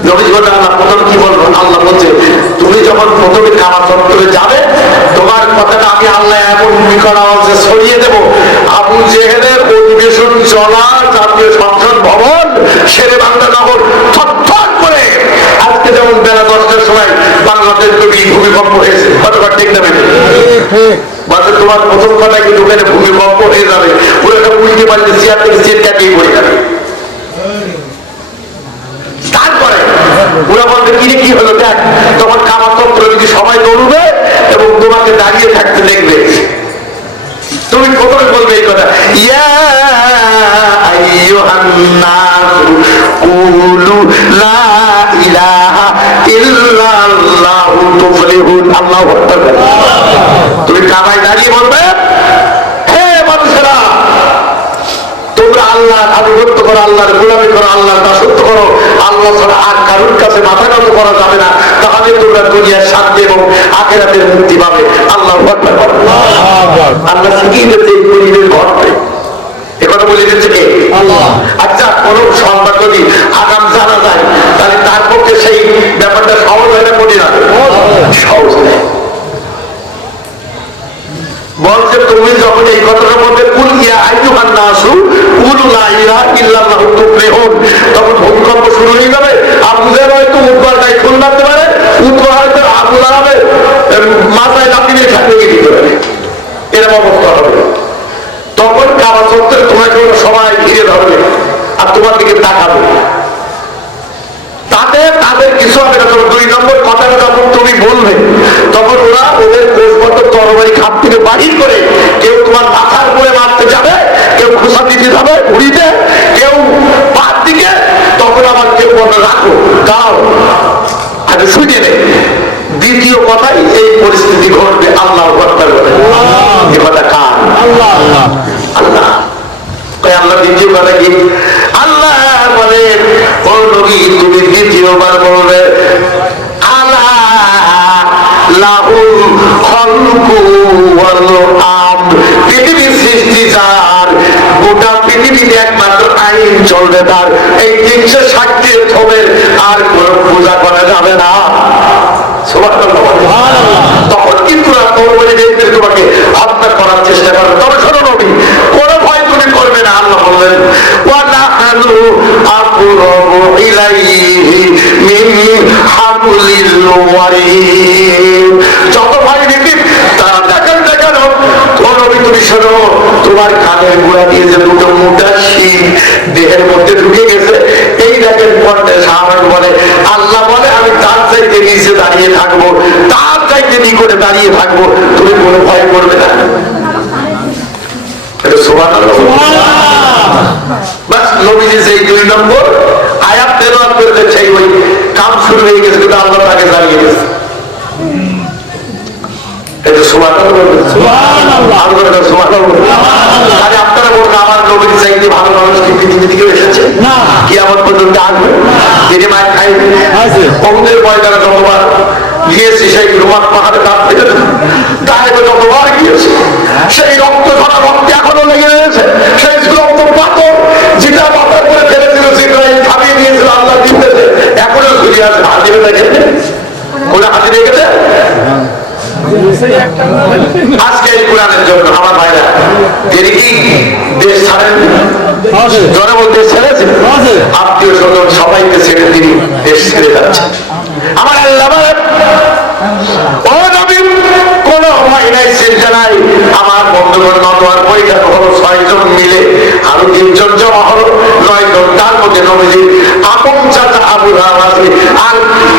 নবীজি বলতে আল্লাহ প্রথম কি বলবো? আল্লাহ বলছে তুমি যখন প্রথমে কাবা চত্বরে যাবে, তোমার কথাটা আমি আল্লাহ এমন বিকরা আওয়াজে ছড়িয়ে দেব, আবু জেহেলের অধিবেশন চলা জাতীয় সংসদ ভবন শেরে বাংলা নগর থরথর করে, আজকে যেমন বেলা 10টার সময় বাংলাদেশ ভূমিকম্প হয়েছে, কতবার ঠিক নেবে বাজে তোমার প্রথম কথা কিন্তু ওখানে ভূমিকম্প হয়ে যাবে, পুরো একটা উল্টে পাল্টে চেয়ার থেকে চেয়ার কাটিয়ে পড়ে যাবে। তারপরে ওরা বলতে কি হলো দেখ, তখন কাবা চত্বরে যদি সবাই দৌড়বে এবং তোমাকে দাঁড়িয়ে থাকতে দেখবে, তুমি প্রথমে বলবে এই কথা, ইয়া আইয়ুহান নাসু কুলু লা ইলাহা ইল্লাল্লাহু তুফলিহুন। আল্লাহু আকবার। তুমি কাবায় দাঁড়িয়ে বলবে, হে মানুষেরা তোমরা আল্লাহর আনুগত্য করো, আল্লাহর গোলামি করো, আল্লাহর দাসত্ব করো, আল্লাহ ছাড়া আর কারোর কাছে মাথা নত করা যাবে না, তাহলে তোমরা দুনিয়ার শান্তি এবং আখিরাতের মুক্তি পাবে। আল্লাহু আকবার। আল্লাহ শিখিয়ে দিয়েছে এই পরিবেশ ঘটবে, একথা বলে দিচ্ছে কে? আল্লাহ। আচ্ছা কোন সংবাদ যদি আগাম জানা যায় তাহলে তার পক্ষে সেই ব্যাপারটা সহজ হয় না কঠিন হবে? সহজ হয়। বলছে তুমি যখন এই কথাটার মধ্যে কুলিয়া আইয়ুহান নাসু কুলু লা ইলাহা ইল্লাল্লাহু তুফলিহুন, তখন ভূমিকম্প শুরু হয়ে যাবে। আবু জেহেল হয়তো উৎবার গায়ে খুন মারতে পারে, উৎবার হয়তো আবু লাহাবের মাথায় লাথি দিয়ে ঠাকুর দিতে পারে, এরকম অবস্থা হবে। তখন কাবা চত্বরে তোমাকে সবাই ঘিরে ধরবে আর তোমার দিকে তাকাবে, তাতে তাদের কিছু হবে না। 2 নম্বর কথাটা যখন তুমি বলবে তখন ওরা ওদের কোষবদ্ধ তরবারি খাপ থেকে বাহির করে কেউ তোমার মাথার উপরে মারতে যাবে, কেউ খোসা দিতে যাবে উড়িতে, কেউ পার দিকে, তখন আবার কেউ বলবে রাখো দাও আগে শুনে নে। দ্বিতীয় কথাই এই পরিস্থিতি ঘটবে। আল্লাহ আকবার বলে এ কথা কার? আল্লাহ। আল্লাহ। আল্লাহ দ্বিতীয় কথা কি? আল্লাহ বলে ও নবী তুমি দ্বিতীয়বার বলবে আলা লাহুল খালকু ওয়াল আমর, পৃথিবীর সৃষ্টি যার, গোটা পৃথিবীতে একমাত্র আইন চলবে তার, এই 360 থমের আর কোন পূজা করা যাবে না। তখন কিন্তু তোমাকে হত্যা করার চেষ্টা করবে। তবে শোনো নবী, কোনো ভয় তুমি করবে না। আল্লাহ বললেন ওয়ানাহনু আকরাবু ইলাইহি মিন হাবলিল ওয়ারিদ। যত ভয় দেখি তারা দেখেন ও নবী তুমি শোনো, তোমার কানের গোড়া দিয়ে যে 2টো মোটা শিং দেহের মধ্যে ঢুকে গেছে, এই দেখেন পড়তে সাহাবায়ে বলে আল্লাহ বলে আমি তার চাইতে নিচে দাঁড়িয়ে থাকবো, তার চাইতে নিকটে দাঁড়িয়ে থাকবো, তুমি কোনো ভয় করবে না। বাস নবীজি সেই 2 নম্বর আয়াত তেলাওয়াত করতে চাই, ওই কাম শুরু হয়ে গেছে, কিন্তু আল্লাহ তাকে জানিয়ে গেছে। আপনারা বলবেন আমার নবীর চাইতে ভালো মানুষ কি পৃথিবী থেকে এসেছে? কিয়ামত পর্যন্ত আসবে? তিনি মায়ের খাইবে ওদের ময়দানে যতবার গিয়েছি সেই রোমান পাহাড়ে কাঁপতে তাই যতবার গিয়েছি দিয়েছে, সেই রক্ত ধরা রক্ত এখনো লেগে রয়েছে, সেই ঝুলন্ত পাথর যেটা মাথার করে ফেলেছিল জিব্রাইল থামিয়ে দিয়েছিল আল্লাহ দিতেছে, এখনো ঝুলিয়ে আছে। হাজিরে দেখে কোন হাজিরে গেছে আজকে এই কোরআনের জন্য আমার ভাইরা তিনি কি দেশ ছাড়েন, জনগণ দেশ ছেড়েছে, আত্মীয় স্বজন সবাইকে ছেড়ে তিনি দেশ ছেড়ে যাচ্ছেন। আমার আল্লাহ ও নবী কোন ভয় নাই, চিন্তা নাই। আমার বন্ধুগণ নতোয়ার পরীক্ষা হলো 6 জন মিলে, আরো 3 জন জমা হলো 9 জন। তার মধ্যে নবীজির আপন চাচা আবু লাহাব আছে, আর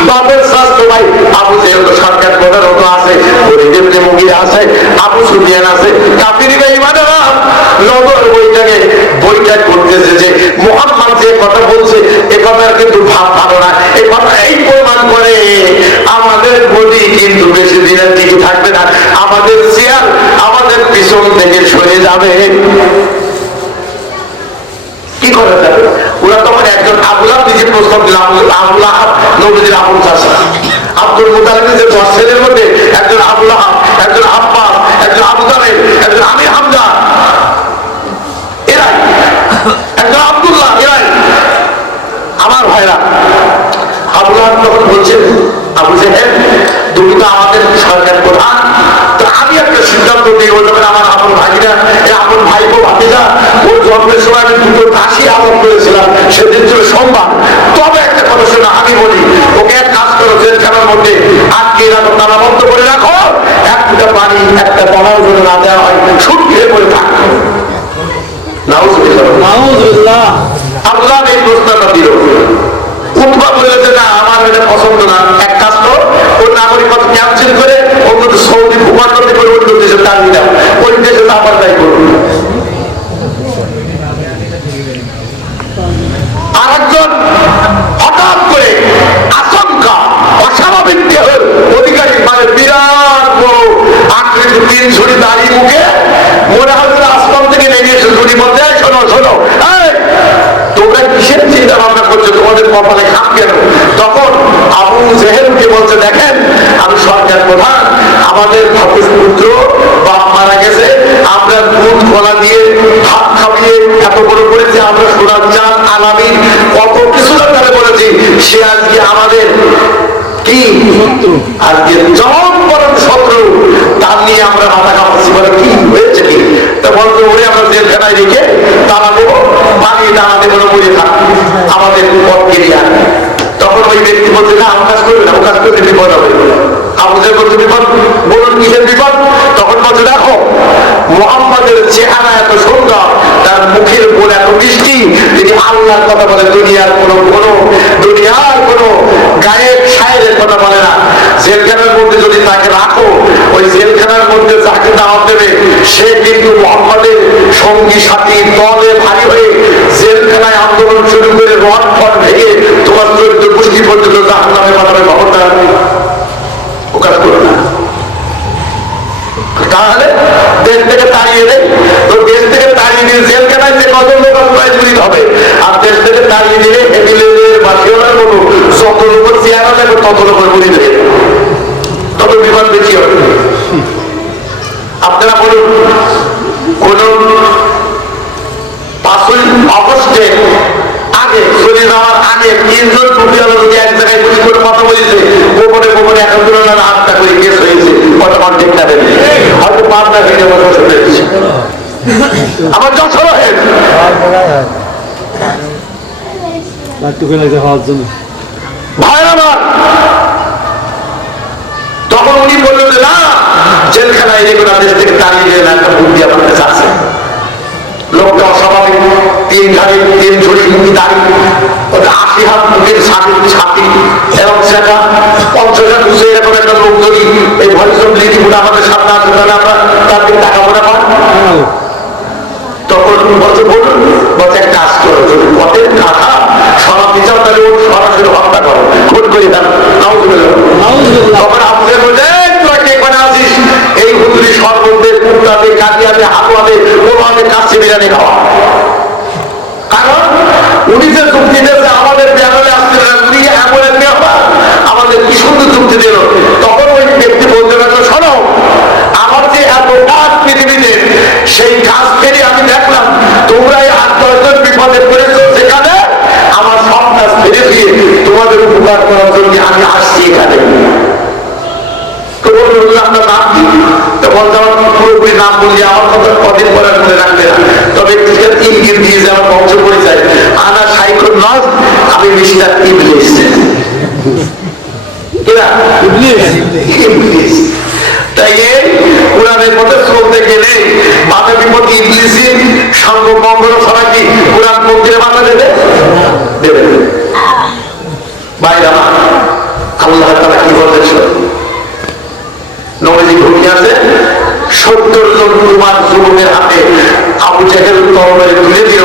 বাপের স্বাস্থ্য ভাই আবু জেহেল সরকার প্রধান হতো আছে, ওদের মুগিরা আছে, আবু সুফিয়ান আছে। কাফির বেঈমানেরা নতোয়ার বইটা করতেছে যে মুহাম্মদ যে কথা বলছে এ কথা কিন্তু ভাব ভালো না, এই কথা এই প্রমাণ করে আমাদের গদি কিন্তু বেশি দিনের টিকে থাকবে না, আমাদের চেয়ার আমাদের পিছন থেকে সরে যাবে। কি করা যাবে? ওরা তখন একজন আবু লাহাব নিজে প্রস্তাব দিল, আবু লাহাব নবীজির আপন চাচা, আব্দুল মুতালিবের যে 10 ছেলের মধ্যে একজন আবু লাহাব, একজন আব্বাস, একজন আবু তালেব, একজন আমির হামজা, এরাই একজন আব্দুল্লাহ, এরাই আমার ভাইরা। আবু লাহাব তখন বলছেন আবু জেহেল তুমি তো আমাদের সরকার প্রধান, তো আমি একটা সিদ্ধান্ত দিই, ওই তখন আমার আপন ভাইরা, আপন ভাইপো ভাতিজা, ওর জন্মের সময় আমি 2টো দাসী আদর করেছিলাম, সেদিন ছিল সোমবার। তবে একটা কথা শোনো, আমি বলি ওকে এক কাজ করো, জেলখানার মধ্যে আটকে রাখো, তালা বন্ধ করে রাখো, এক ফুটা পানি একটা বড়াও যেন না দেওয়া হয়, ছুটকি হয়ে পড়ে থাক। নাউজুবিল্লাহ। আবু লাহাব এই প্রস্তাবটা দিল। উতবা বলল যে না, আমার এটা পছন্দ না, এক কাজ করো, ওর নাগরিকত্ব ক্যান্সেল করে অন্তত সৌদি ভূখণ্ডে করে অন্য দেশে টানিয়ে দাও, ওই দেশে আবার তাই করুন। আর একজন হঠাৎ করে আশঙ্কা অস্বাভাবিক দেহের অধিকারী, মানে বিরাট বড় আকৃতি, 3 ঝুড়ি দাড়ি, মুখে মনে হয় আসমান থেকে নেমে এসে ঝুড়ি মধ্যে, শোনো শোনো তোমরা কিসের চিন্তা ভাবনা করছো, তোমাদের কপালে খাপ কেন? তখন আবু জেহেলকে বলছে দেখেন আমি সরকার প্রধান, আমাদের পুত্র বাপ মারা গেছে, আমরা দুধ কলা দিয়ে ভাত খাবিয়ে এত বড় করেছি, আমরা সোনার চাঁদ আলামী কত কিছু তারা বলেছি, সে আজকে আমাদের কি আজকে চরম শত্রু, তার নিয়ে আমরা মাথা কামাচ্ছি, বলে কি হয়েছে কি? তা বলতো ওরে আমরা জেলখানায় রেখে তারা দেবো, পানি দানা দেবো, মরে থাকবো, আমাদের পথ কেরিয়া। তখন ওই ব্যক্তি বলছে না, কাজ করবে না, ও কাজ করতে বিপদ হবে। আবু জেহেল বলছে বিপদ, বলুন কিসের বিপদ? তখন বলছে দেখো মুহাম্মদের চেহারা এত সুন্দর, তার মুখের বোল এত মিষ্টি, তিনি আল্লাহর কথা বলে, দুনিয়ার কোনো গায়েব শায়েরের কথা বলে না। জেলখানার মধ্যে যদি তাকে রাখো, ওই জেলখানার মধ্যে যাকে দাওয়াত দেবে সে কিন্তু মুহাম্মদের সঙ্গী সাথী দলে ভারী হয়ে জেলখানায় আন্দোলন শুরু করে রড ফট ভেঙে তোমার 14 গোষ্ঠী পর্যন্ত জাহান্নামে পাঠাবে। খবরদার ও কাজ করো না, তাহলে দেশ থেকে তাড়িয়ে দেয়। তো দেশ থেকে তাড়িয়ে দিয়ে জেলখানায় যে কত লোক জড়িত হবে, আর দেশ থেকে তাড়িয়ে দিলে হেভিলের বাসিওয়ালার মতো যত লোক চেয়ারা যাবে তত লোকের গুলি দেবে, তত বিপদ বেশি হবে। আপনারা বলুন কোন 5ই আগস্টে আগে চলে যাওয়ার আগে 3 জন টুপিওয়ালা যদি এক জায়গায় বসে করে কথা বলেছে, গোপনে গোপনে এখন তুলনার আটটা করে কেস হয়েছে, কত কন্টেক্টটা দেবে, হয়তো পাবনা ভেঙে বসে পেরেছে, আমার যশোর হয়েছে ভাই আমার। তখন উনি বললেন যে না, জেলখানায় রেখে দেশ থেকে তাড়িয়ে দিয়ে একটা বুদ্ধি আমার কাছে আছে। লোকটা অস্বাভাবিক, 3 ঝুড়ি মুখি দাঁড়ি, 80 হাত মুখের ছাতি এবং সেটা 50 হাত উঁচু, এরকম একটা লোক যদি এই ভরিষ্ঠ লিডিগুলো আমাদের সামনে আসে তাহলে আমরা তাদের টাকা পড়া পাই। তখন বলছে বলুন, বলছে একটা কাজ করো, যদি পথের কাঠা সরাতে চাও তাহলে ওর সরাসরি হত্যা করো, খুন করে দেন। তখন আপনাদের বলছে এই হুজুরি সর্বদের কুর্তাতে কাটিয়াতে হাতুয়াতে ওনাদের কাছে বিরিয়ানি খাওয়া। কারণ উনি যে যুক্তি দিয়েছে আমাদের প্যানেলে আসতে উনি এমন আমাদের কি সুন্দর যুক্তি দিল। তখন ওই ব্যক্তি বলতে পারলো শোনো উপকার করার জন্য আমি আসছি এখানে। তো বলল আপনার নাম কি? তো বলতে আমার পুরোপুরি নাম বললে আমার কথা কদিন পরে মনে রাখবে না, তবে ইঙ্গিত দিয়ে যে আমার বংশ পরিচয়, আনা সাইকুল নজ, আমি মিস্টার ইবলিস। তাই কোরআনের পথে চলতে গেলে বাধা বিপদ ইবলিসের সঙ্গ মঙ্গল ছাড়া কি কোরআন মন্দিরে বাধা দেবে? দেবে বাইরে। আল্লাহ তাআলা কি বলেছেন? নবীজি ঘুমিয়ে আছে, 70 জন কুমার যুবকের হাতে আবু জাহেল তরবারি তুলে দিল,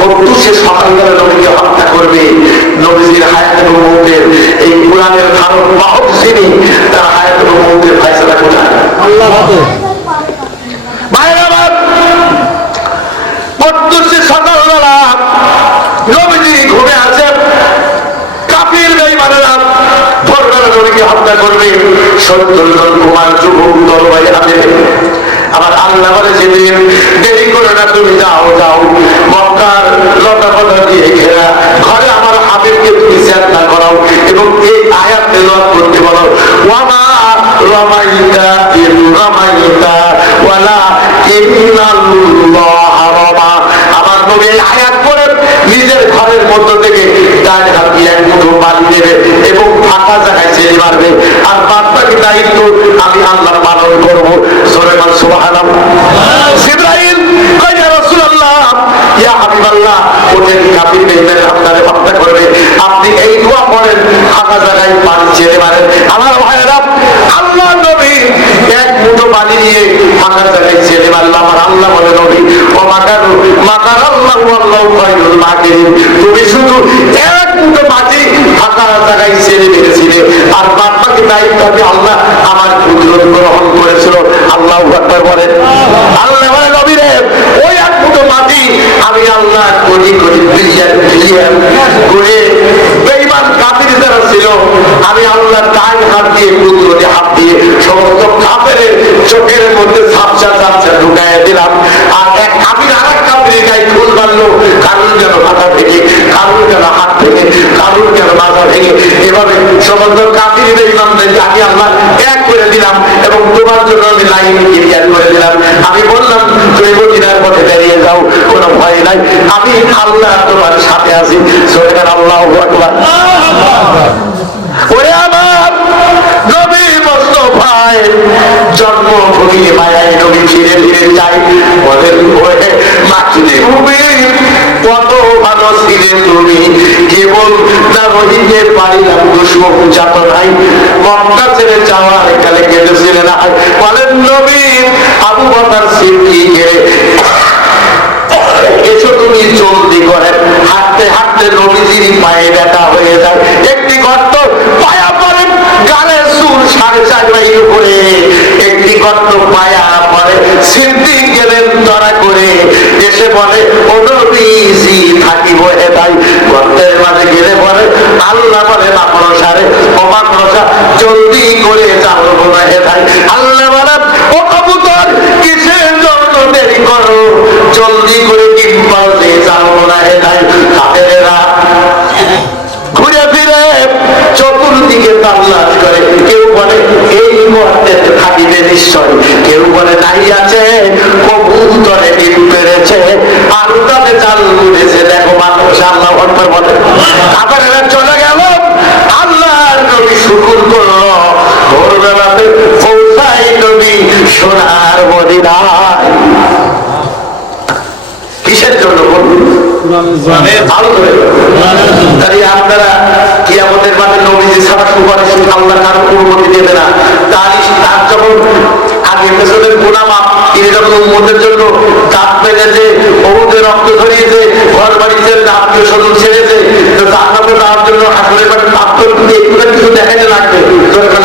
কতু সে সকালবেলা নবীকে হত্যা করবে। নবীজির হায়াতুল মউতের এই কোরআনের ধারক বাহক যিনি, তার হায়াতুল মউতের ফয়সালা কোথায়? আল্লাহ হাতে। ভাইরা আমার, কতু সে সকালবেলা নবীজি ঘুমে আছে, কাফির বেঈমানেরা ভোরবেলা নবীকে হত্যা করবে। 70 জন কুমার যুবক তরবারি হাতে। আমার আল্লাহ বলে, যেদিন দেরি করে না, তুমি যাও যাও মক্কার লতা পাতা দিয়ে ঘেরা ঘরে আমার হাবিবকে তুমি চিন্তা করাও এবং এই আয়াত তেলাওয়াত করতে বলো, ওয়ামা রামাইতা ইয রামাইতা ওয়ালাকিন্নাল্লাহ রামা। আমার নবী এই আয়াত পড়ে নিজের ঘরের মধ্য থেকে ডান হাত দিয়ে এক মুঠো পানি নেবে এবং ফাঁকা জায়গায় ছেড়ে মারবে, আর বাদ বাকি দায়িত্ব আমি আল্লাহ পালন করবো। সুবহানাল্লাহ সুবহানাল্লাহ। জিবরাইল কয়, ইয়া রাসূলুল্লাহ, ইয়া হাবিবাল্লাহ, ওঠেন, কাফির বেঈমানরা আপনারে হত্যা করবে, আপনি এই দোয়া পড়েন, ফাঁকা জায়গায় পানি ছেড়ে মারেন। আমার ভাইয়েরা, আল্লাহ নবী এক মুঠো পানি নিয়ে ফাঁকা জায়গায় ছেড়ে মারল। আমার আল্লাহ বলে, নবী ও মাকারু মাকারাল্লাহু ওয়াল্লাহু খায়রুল মাকিরিন, তুমি শুধু এক মুঠো মাটি ফাঁকা জায়গায় ছেড়ে মেরেছিলে, আর বাদ বাকি দায়িত্ব আল্লাহ আমার কুদরত গ্রহণ করেছিল। আল্লাহু আকবার বলেন। আল্লাহ বলে, নবী রে, ওই এক মুঠো মাটি আমি আল্লাহ কোটি কোটি বিলিয়ন বিলিয়ন করে বেঈমান কাফির যারা ছিল, আমি আল্লাহ ডান হাত দিয়ে কুদরতে হাত দিয়ে সমস্ত কাফেরের চোখের মধ্যে ঝাপসা ঝাপসা ঢুকাইয়া দিলাম। আর এক কাফির আর এক কাফিরের গায়ে ফুল মারলো, কারুর যেন মাথা ভেঙে, কারুর যেন হাত ভেঙে, কারুর যেন মাথা ভেঙে, এভাবে সমস্ত কাফির বেঈমানদের আমি আল্লাহ এক করে দিলাম এবং তোমার জন্য আমি লাইন ক্লিয়ার করে দিলাম। আমি বললাম, তুমি মদিনার পথে দাঁড়িয়ে যাও, কোনো ভয় নাই, আমি আল্লাহ তোমার সাথে আছি। সুবহানাল্লাহু আকবার। ওরে আমার নবী মুস্তাফায় জন্মভূমি মায়ায় নবী ধীরে ধীরে যাই, বলেন, ওরে মাতৃভূমি কত ভালো ছিলে তুমি, কেবল না রোহিঙ্গের বাড়িলাম দুশ্মন যাত নাই, মক্কা ছেড়ে যাওয়ার এখানে কেঁদেছিলে না। বলেন, নবী আবু বকর সিদ্দিকের এসো তুমি জলদি করে, হাঁটতে হাঁটতে নবীজির পায়ে ব্যথা হয়ে যায়, একটি গর্ত পায়া পড়ে, গালে চুল 4.5 মাইল উপরে একটি গর্ত পায়া পড়ে। সিদ্দিক গেলেন ধরা করে, এসে বলে, ও নবীজি থাকিব হেদায়। গর্তের মাঝে গেলে বলে, আল্লাহ বলে, মাকড়সারে, ও মাকড়সা জলদি করে যাবো না হেদায়। আল্লাহ বলে, ও কবুতর কিসের জন্য দেরি করো, জলদি করে ডিম পাল্টে যাবো না হেদায়। কাফেরেরা ঘুরে ফিরে চতুর্দিকে তাল্লাশ করে, কেউ বলে এই গর্তে থাকিবে নিশ্চয়, কেউ বলে নাই আছে, কবুতরে ডিম পেরেছে, আর তাতে চাল উঠেছে, দেখো মানুষ। আল্লাহ আকবার বলে। কাফেরেরা চলে গেল, আল্লাহর নবী শুকর করলো, ভোরবেলাতে পৌঁছাই নবী সোনার মদিনায়। কিসের জন্য বলুন? ভালো করে আপনারা কি আমাদের মাঝে নবীজি ছাড়া সুপারিশ আল্লাহ কারো অনুমতি দেবে না। তার যখন আগে পেছনের গোলামা, তিনি যখন উম্মতের জন্য দাঁত পেলেছে, বহুদের রক্ত ধরিয়েছে, ঘর বাড়িতে আত্মীয় স্বজন ছেড়েছে, তো জান্নাতে যাওয়ার জন্য আসলে একটু কিছু দেখাইতে লাগবে,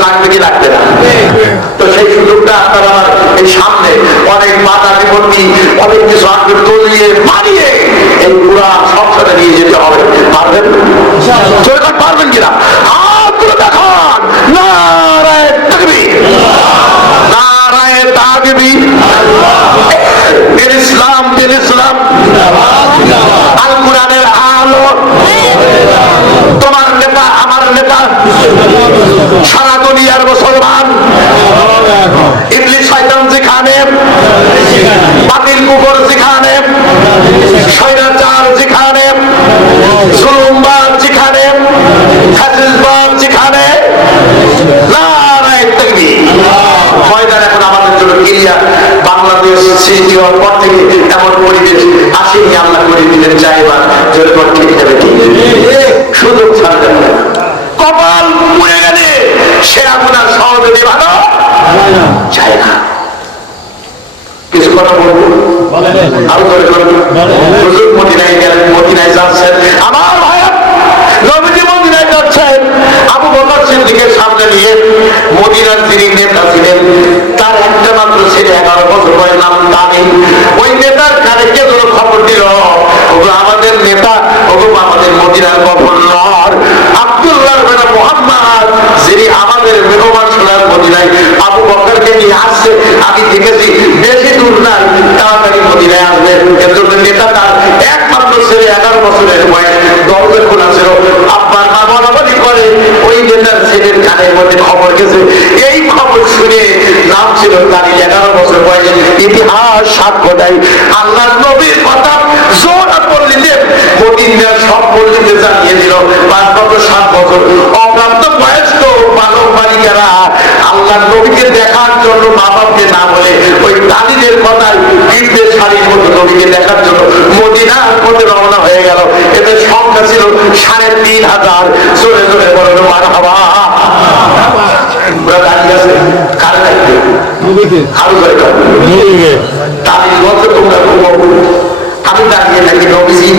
লাগবে কি লাগবে না? তো সেই সুযোগটা আপনারা এই সামনে অনেক বাধা বিপত্তি, অনেক কিছু আসবে, তলিয়ে মারিয়ে এই পুরা সংসারে নিয়ে যেতে হবে। পারবেন? পারবেন কিনা হাতগুলো দেখান। নারায়ে তাকবীর, নারায়ে তাকবীর। দিন ইসলাম, দিন ইসলাম, আল কোরআনের আলো। তোমার নেতা, আমার নেতা চাইবা যেরকম ঠিক যাবে, ঠিক সুযোগ ছাড়বেন না। কপাল পুড়ে গেলে সে আপনার সহযোগী ভালো চায় না। কিছু কথা বলবো, আরো করে হুজুর মদিনায় গেলেন, মদিনায় যাচ্ছেন আমার ভাইয়া, নবীজি মদিনায় যাচ্ছেন, আবু বকর সিদ্দিকের সামনে নিয়ে মদিনার যিনি নেতা ছিলেন তার একটা মাত্র ছেলে 11 বছর বয়স, নাম তামিম। ওই নেতার কানে কে যেন খবর দিল, ওগুলো আমাদের নেতা, ওগুলো আমাদের মদিনার গভর্নর আব্দুল্লাহ বিন মুহাম্মদ, যিনি আমাদের মেহমান সোনার মদিনায় আবু বকরকে নিয়ে আসছে, আমি দেখেছি বেশি দূর না, তাড়াতাড়ি মদিনায় আসবে। এর জন্য নেতা তার একমাত্র ছেলে 11 বছরের বয়স, দরজা খোলা ছিল, আব্বার মা বলাবলি করে ওই নেতার ছেলের কানের মধ্যে খবর গেছে। এই খবর শুনে নাম ছিল তার 11 বছর বয়স। ইতিহাস সাক্ষ্য দেয় আল্লাহর নবীর কথা জোড়া পল্লীতে মদিনার সব পল্লীতে জানিয়ে দিল 5 বছর 7 বছর অপ্রাপ্ত বয়স্ক বালক বালিকারা আল্লাহর নবীকে দেখার জন্য মা বাপকে না বলে ওই তালিদের কথায় বিদ্যে শাড়ির মতো নবীকে দেখার জন্য মদিনার পথে রওনা হয়ে গেল। এদের সংখ্যা ছিল 3500। জোরে জোরে বলেন মারহাবা। ওরা দাঁড়িয়ে আছে কার দায়িত্বে? আরো করে তালিদ বলছে তোমরা আমি দাঁড়িয়ে থাকি নবীজি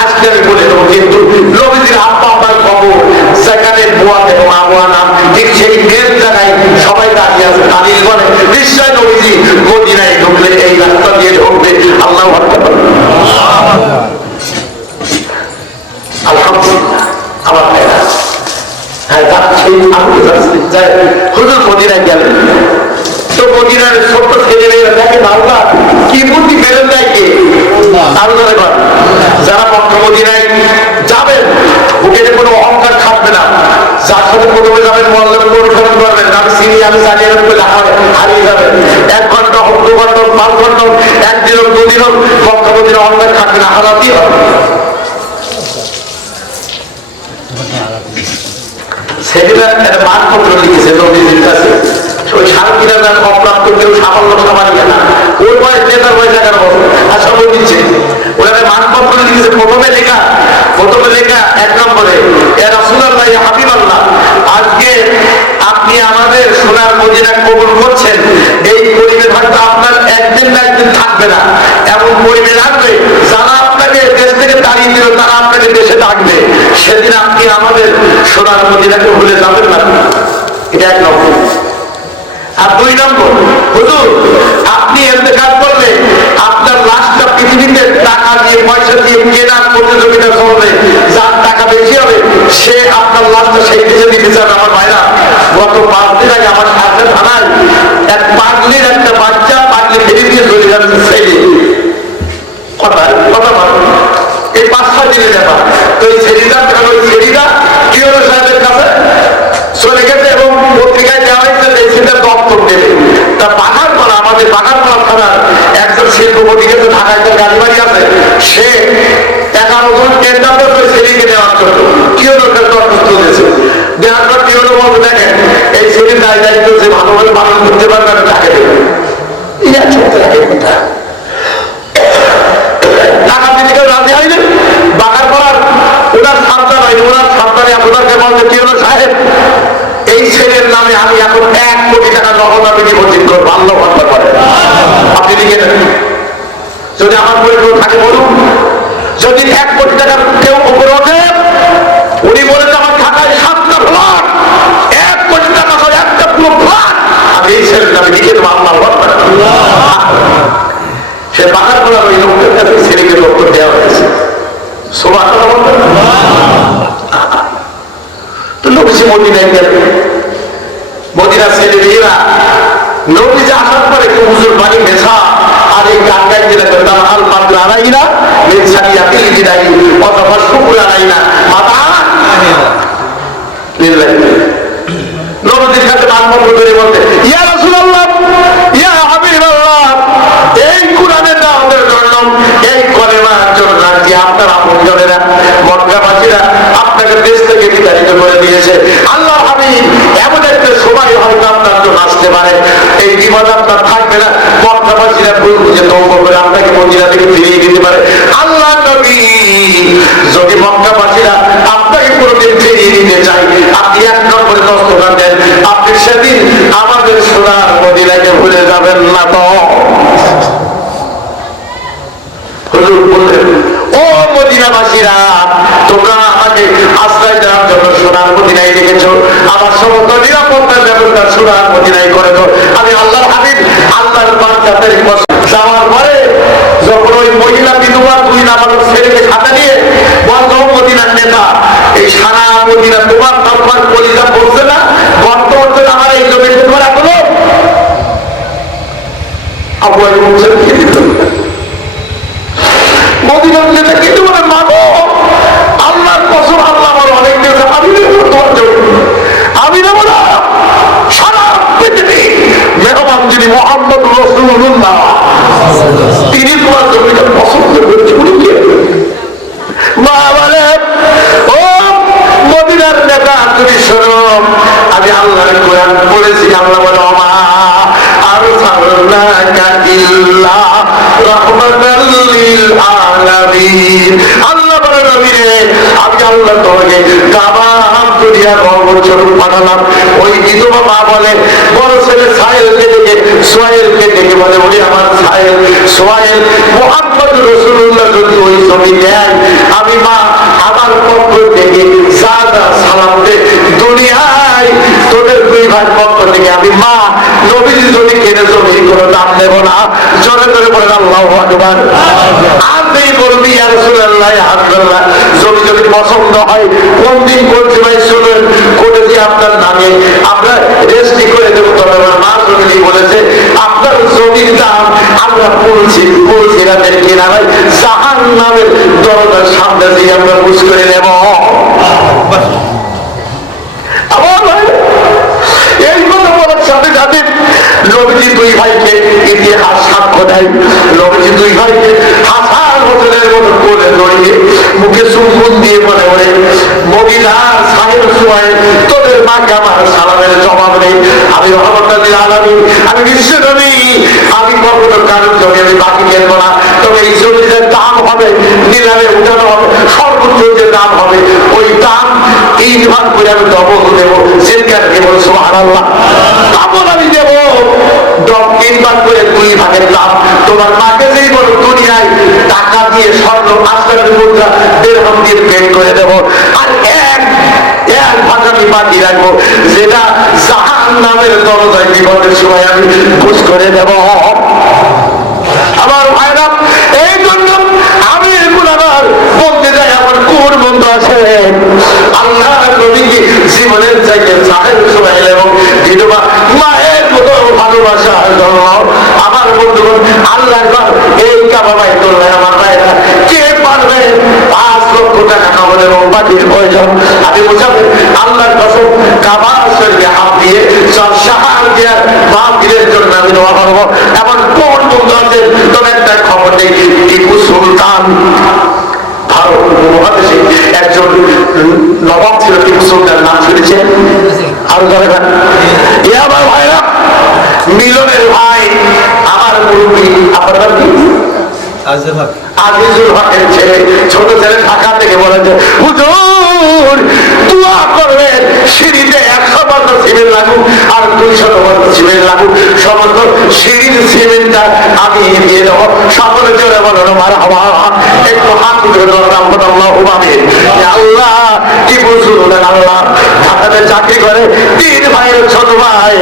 আজকে আমি বলে দেবো, কিন্তু নবীজির আব্বা আব্বার খবর সেখানে বুয়া এবং আবুয়া নাম ঠিক সেই মেয়ের জায়গায় সবাই দাঁড়িয়ে আছে। তালিদ বলে নিশ্চয় নবীজি মদিনায় ঢুকলে এই রাস্তা দিয়ে ঢুকবে। আল্লাহু আকবার। আলহামদুলিল্লাহ আমার ভাইরা, হ্যাঁ যাচ্ছি আমি যাচ্ছি যাই। হুজুর মদিনায় গেলেন তো মদিনার ছোট্ট ছেলেমেয়েরা দেখে আল্লাহ কি বুদ্ধি ফেলেন দেয় কে আরো ধরে কর। যারা মক্কা মদিনায় যাবেন ওখানে কোনো অহংকার থাকবে না, যার সাথে প্রথমে যাবেন মোয়াল্লামে অনুসরণ করবেন, আমি চিনি আমি জানি এরকম হারিয়ে যাবেন। 1 ঘন্টা হোক 2 ঘন্টা হোক 5 ঘন্টা হোক 1 দিন হোক 2 দিন হোক মক্কা মদিনা অহংকার থাকবে না, হারাতেই হবে। সেদিনা একটা মানপত্র লিখেছে নবীজির কাছে, ওই 3.5 অপ্রাপ্ত কেউ সামান্য সামান্য না, ওর বয়স নেতার বয়স 11 বছর আর সব দিচ্ছে। ওরা মানপত্র লিখেছে, প্রথমে লেখা 1 নম্বরে এ রাসূলুল্লাহ ইয়া হাবিবাল্লাহ, আজকে আপনি আমাদের সোনার মদিনা কবুল করছেন, এই পরিবেশ হয়তো আপনার একদিন না একদিন থাকবে না, এমন পরিবেশ আসবে যারা আপনাকে দেশ থেকে তাড়িয়ে দিল তারা আপনাকে দেশে থাকবে, সেদিন আপনি আমাদের সোনার মদিনাকে ভুলে যাবেন না। এটা 1 নম্বর। আর 2 নম্বর, হুজুর আপনি ইন্তেকাল করলে আপনার লাশটা পৃথিবীতে টাকা দিয়ে পয়সা দিয়ে কেনার প্রতিযোগিতা চলবে, যার টাকা বেশি হবে সে আপনার লাশটা সেই দেশে দিতে চান। আমার ভাইরা, গত 5 দিন আগে আমার সাথে থানায় এক পাগলির একটা বাচ্চা পাগলি ফেরি দিয়ে চলে যাচ্ছে ছেলে, কথা এই 5-6 দিনের ব্যাপার। তো এই ছেলেটা ওই ছেলেটা কিওর সাহেবের কাছে চলে গেছে এবং পত্রিকায় দেওয়া হয়েছে যে ছেলেটা দপ্তর দেবে। তা বাগানপাড়া, আমাদের বাগানপাড়া থানার একজন শিল্পপতি গেছে, ঢাকায় একটা গাড়ি বাড়ি আছে, সে 11 জন টেন্ডার করবে ছেলেকে দেওয়ার জন্য। কিওর দরখাস্ত দিয়েছে, দেওয়ার পর কিওর বলতে দেখেন এই ছেলের দায়িত্ব যে ভালোভাবে পালন করতে পারবে আমি তাকে দেবো। এটা চলতে লাগে কথা। টাকা দিতে কেউ রাজি হয়নি, বাগান করার ওনার সাবধান হয়নি, ওনার সাবধানে আপনাকে বলতে কি হলো সাহেব এই ছেলের নামে আমি এখন 1 কোটি টাকা নগদ ডিপোজিট করবো। আল্লাহু আকবার করে আপনি লিখে নেন, যদি আমার পরিবার থাকে বলুন। যদি 1 কোটি টাকার কেউ উপরে ওঠে, উনি বলেছে আমার ঢাকায় 7টা ফ্ল্যাট, 1 কোটি টাকা করে একটা পুরো ফ্ল্যাট আমি এই ছেলের নামে লিখে দেবো। আল্লাহু আকবার। সে বাগান করার ওই লোকের কাছে ছেলেকে দপ্তর দেওয়া হয়েছে। তো নবীজি মদিনায় গেলেন, মদিনার ছেলে মেয়েরা নবীজি আসার পরে হুজুর বাড়ি মেশা আর এই গান গাইতে লাগবে, তার হাল পাতলা আনাই না মেছানিয়া তিল দিনাই অথবা শুকুর আনাই না মাতা নবীজির কাছে মানপত্র ধরে বলতে, ইয়া রাসূলুল্লাহ ইয়া হাবিবাল্লাহ, এই কুরআনের দাওয়াতের জন্য এই কলেমার জন্য যে আপনার আপনজনেরা মক্কাবাসীরা আপনাকে দেশ থেকে বিতাড়িত করে দিয়েছে, আল্লাহ হাবিব এমন একটা সময় হয়তো আপনার জন্য আসতে পারে এই বিপদ আপনার থাকবে না, মক্কাবাসীরা ভুল বুঝে তওবা করে আপনাকে মদিনা থেকে ফিরিয়ে দিতে পারে। আল্লাহ নবী এক নম্বরে দস্তখান দেন, আপনি সেদিন আমাদের সোনার মদিনাকে ভুলে যাবেন না তো। হুজুর বললেন, ও মদিনাবাসীরা, তোমরা আমাকে আশ্রয় দেওয়ার জন্য সোনার মদিনায় রেখেছো, আমার সমস্ত নিরাপত্তার ব্যবস্থা সোনার মদিনায় করে দাও। আমি আল্লাহর হাবিব, আল্লাহর বান্দাদের যাওয়ার পরে যখন ওই মহিলা বিধবা দুই নাবালক ছেলেকে সাথে নিয়ে বলতো, মদিনার নেতা, এই সারা মদিনা তোমার তারপর কলিজা বলছে না, গর্ত হচ্ছে না, আমার এই জমিতে তোমার এখনো আবু আলী বলছেন মদিনার নেতা কিন্তু মানে মাগো, আল্লাহর কসম, আল্লাহ আমার অনেক দিয়েছে, আমি নেব তোমার জমি, আমি নেব না। সারা পৃথিবী মেহমান যিনি মুহাম্মদ রাসূলুল্লাহ, তিনি তোমার জমিটা পছন্দ করেছে। মা বলে, ও মদিনার নেতা, তুমি শোনো, আমি আল্লাহর কোরআন পড়েছি। আল্লাহ বলে, মা আরসালনাকা ইল্লা রাহমাতাল লিল আলামিন। আল্লাহ বলে, নবী রে, আমি আল্লাহ তোমাকে তামাম দুনিয়ার রহমত পাঠালাম। ওই বিধবা মা বলে, বড় ছেলে সাহেলকে ডেকে, সোহেলকে ডেকে বলে, ওরে আমার সাহেল, সোহেল, মুহাম্মদ রাসূলুল্লাহ যদি ওই জমি দেয়, আমি মা আমার পক্ষ থেকে যা যা সালাম দে, দুনিয়ায় তোদের দুই ভাই পক্ষ থেকে আমি মা নবীজি যদি কেনে জমি কোনো দাম নেব না। জোরে জোরে বলেন আল্লাহু আকবার। আপনি বলবি ইয়া রাসূলুল্লাহ, ইয়া হাবিবাল্লাহ, জমি যদি পছন্দ হয় কোন দিন বলছি ভাই শুনুন, কোটে দিয়ে আপনার নামে আমরা রেজিস্ট্রি করে দেবো। তবে আমার মা জমি বলেছে, আপনার জমির দাম আমরা পুলসিরাতের কিনারায় জাহান্নামের দরজার সামনে দিয়ে আমরা বুঝ করে নেব। এই কথা বলার সাথে সাথে নবীজি দুই ভাইকে ইতিহাস সাক্ষ্য দেয়। নবীজি দুই ভাইকে হাসান হোসেনের মতো কোলে জড়িয়ে মুখে চুম্বন দিয়ে বলে, ওরে মদিনা সাহেব সোহেল, তোদের মাকে আমার সালামের জবাব নেই। আমি রহমতুল্লিল আলামিন, আমি বিশ্ব নবী, আমি কখনো কারোর জমি আমি বাকি খেলবো না। তবে এই জমির দাম হবে, নিলামে উঠানো হবে, সর্বোচ্চ যে দাম হবে ওই দাম 3 ভাগ করে আমি ডবল দেবো। সিনকার দেবো, সুবহানাল্লাহ, ডবল আমি দেবো। 3 ভাগ করে 2 ভাগের দাম। তোমার মাকে যেই বলো দুনিয়ায় টাকা দিয়ে স্বর্ণ 5 মুদ্রা দিরহাম দিয়ে পেড করে দেবো, আর এক ভাগ আমি বাকি রাখবো, যেটা জাহান্নামের দরজায় বিপদের সময় আমি বুঝ করে দেবো। আমার ভাইরা, এই জন্য আমি এগুলো আমার বলতে যাই, আমার কোন বন্ধু আছে আল্লাহ নবীকে জীবনের চাইতে সাহেব সোহেল এবং বিধবা মায়ের মতো ভালোবাসার জন্য আমার বন্ধুগণ, আল্লাহর ঘর এই কাবা বাইতুল্লাহ, আমার ভাইরা, কে পারবে 5 লক্ষ টাকা কামানো এবং বাকির প্রয়োজন আমি বোঝাবে আল্লাহর কসম, কাবা শরীফে হাত দিয়ে সাহায্য দেওয়ার মাহফিলের জন্য আমি দোয়া করবো। এমন কোন বন্ধু আছে? তবে একটা খবর নেই, টিপু সুলতান ভারত উপমহাদেশে একজন নবাব ছিল, টিপু সুলতান, নাম শুনেছেন? আরো ধরে আমার ভাইরা, মিলনের ভাই, আমার মুরব্বী, আপনার নাম কি? আজিজুল হকের ছেলে, ছোট ছেলে ঢাকা থেকে বলেছে, হুজুর দোয়া করবেন সিঁড়িতে 100 বর্গ সিমেন্ট লাগুক আর 200 বর্গ সিমেন্ট লাগুক, সমস্ত সিঁড়ির সিমেন্টটা আমি দিয়ে দেবো। সকলে জোরে বলেন মারহাবা। একটু হাত তুলে ধরলাম, আল্লাহ কি বুঝলেন, আল্লাহ ঢাকাতে চাকরি করে 3 ভাইয়ের ছোট ভাই,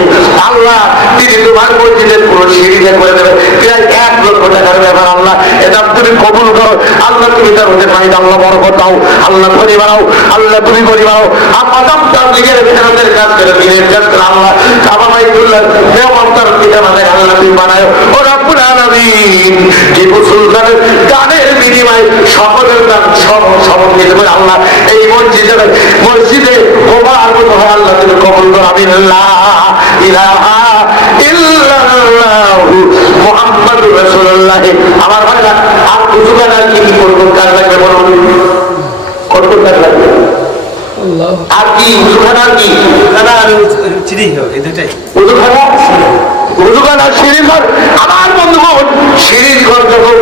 আল্লাহ তিনি তোমার মসজিদের পুরো সিঁড়িতে করে দেবে, প্রায় 1 লক্ষ টাকার ব্যাপার। আল্লাহ এটা তুমি কবুল করো, আল্লাহ তুমি তার হতে পারি, আল্লাহ বরকত দাও, আল্লাহ ধনী বানাও, আল্লাহ তুমি ধনী বানাও। আমাদের তার দিকের ভেতরের কাজ করে, দিনের কাজ করে, আল্লাহ কাবা বাইতুল্লাহ মেহমানদার পিতা মাতাকে আল্লাহ তুমি বানাও। ও রব্বুল আলামিন, টিপু সুলতানের গানের বিনিময়ে সকলের গান সমর্পিত করে আল্লাহ এই মসজিদে গোবার মতো হয়, আল্লাহ তুমি কবুল করো। আমিন। লা ইলাহা ইল্লাল্লাহু মুহাম্মাদুর রাসূলুল্লাহ। আমার ভাইরা, আর উযুখানা কি করবেন, কাজ লাগবে বলুন, কত কাজ লাগবে? আর কি উযুখানা, কি উযুখানা আর চিনি, এই দুটাই উযুখানা উজুখানা সিঁড়ির ঘর আমার বন্ধুগণ, সিঁড়ির ঘর যখন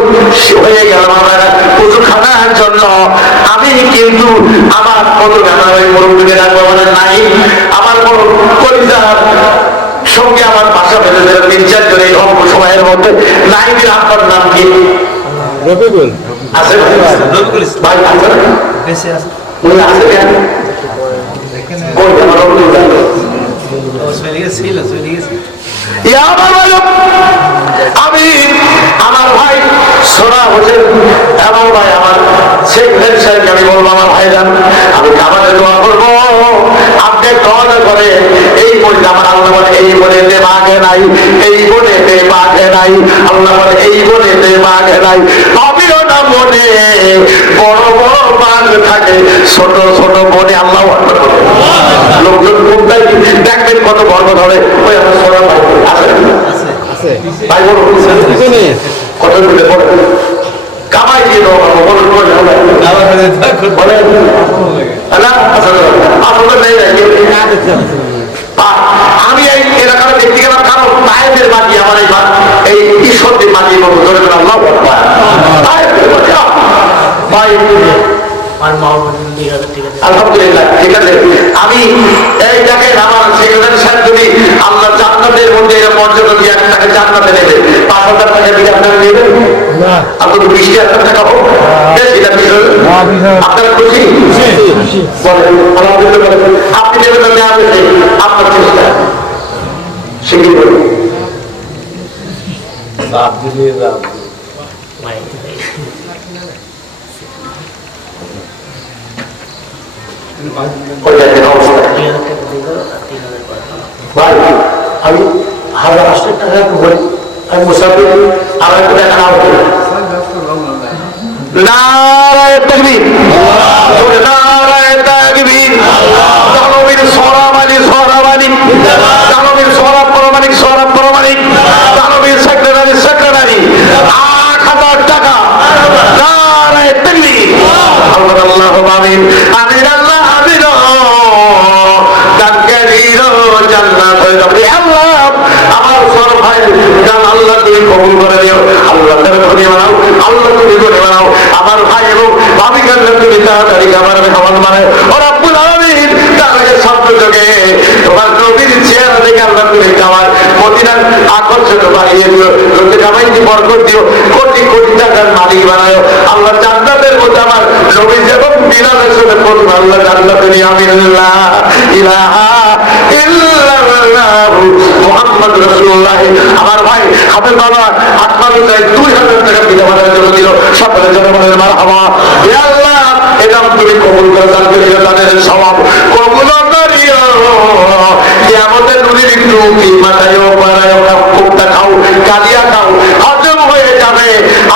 হয়ে গেল আমার উজুখানার জন্য, আমি কিন্তু আমার আমার ওই মুরব্বীকে ডাকবো নাই, আমার বড় কলিজার সঙ্গে আমার বাসা বেঁধে দিল 3-4 জন এই অল্প সময়ের মধ্যে। নাইমের আপনার নাম কি? রবিকুল আছে ভাই? আছে উনি আছে কেন? কই আমার রবিকুল জানো? আমি আমার ভাই সোনা হোসেন, আমার ভাই আমার শেখ সাহেব, আমি বলবো আমার ভাই যান, আমি খাবারের দোয়া করবো, আপনি দোয়া করে এই বলে আমার আল্লাহ বলে এই বলেতে বাঘে নাই, এই বলেতে বাঘে নাই, আল্লাহ বলে এই বলেতে বাঘে নাই। আমিও না মনে বড় বড় বাঘ থাকে, ছোট ছোট বনে আল্লাহ লোকজন কোনটাই দেখবেন কত গর্ব ধরে। ওই আমার সোনা ভাই আছে ভাই, বলো কত মিলে বলে কামাই দিয়ে দেবো আমি এই এলাকার দেখতে গেলাম কারো তায়েবের মাটি আমার এই ঈশ্বরদের মাটি মতো ধরে আল্লাহ ভাই আলহামদুলিল্লাহ, ঠিক আছে। আমি এই দেখেন আমার সেক্রেটারি সাহেব যদি আল্লাহ জান্নাতের মধ্যে মর্যাদা দিয়ে তাকে জান্নাতে নেবে, 5,000 টাকা দিয়ে আপনারা নেবেন, আপনার 20,000 টাকা হোক, আপনারা খুশি বলেন আলহামদুলিল্লাহ। আপনি নেবেন না নেওয়া হয়েছে আপনার চেষ্টা শিখিয়ে বলুন। ভাই আমি 1,000 টাকা বলি, আমি মুসাফির আর একটু দেখা না হতো। নারায়ে তাকবীর, নারায়ে তাকবীর, তাকবীর সরাবানি সরাবানি, তাকবীর সরাব প্রমাণিক সরাব প্রমাণিক, তাকবীর সেক্রেটারি সেক্রেটারি 8,000 টাকা। নারায়ে তাকবীর, আল্লাহু আমিন আমিন আল্লাহ আমিন। আমার সর ভাই গান আল্লাহ তুমি কবুল করে দিও, আল্লাহ তুমি বানাও, আল্লাহ তুমি করে বানাও আমার ভাই এবং ভাবি গান্না তুমি তাড়াতাড়ি খাবার খাবার বানায় ওরা আমিন। তাদেরকে শব্দ যোগে তোমার নবীর চেহারা দেখে আল্লাহ তুমি খাবার মদিনার আকর্ষণ বাড়িয়ে দিও, লোকে জামাইকে বরকত দিও, কোটি কোটি টাকার মালিক বানায় আল্লাহ। জান্নাতের মধ্যে আমার নবী যেমন বিলালের সাথে বলুন আল্লাহ জান্নাতে নিয়ে আমিনুল্লাহ ইলাহা ইল্লাল্লাহু মুহাম্মদ রাসূলুল্লাহ। আমার ভাই হাফেজ বাবা আকবর 2,000 টাকা বিনা বানানোর জন্য দিল, সকলের জন্য বলেন মারহাবা। ইয়া আল্লাহ এটা তুমি কবুল করে দান করিও, তাদের সওয়াব কবুল করিও। কিয়ামতের নূরের টুপি মাথায় পারায় কুত্তা খাও, কালিয়া খাও, হজম হয়ে যাবে,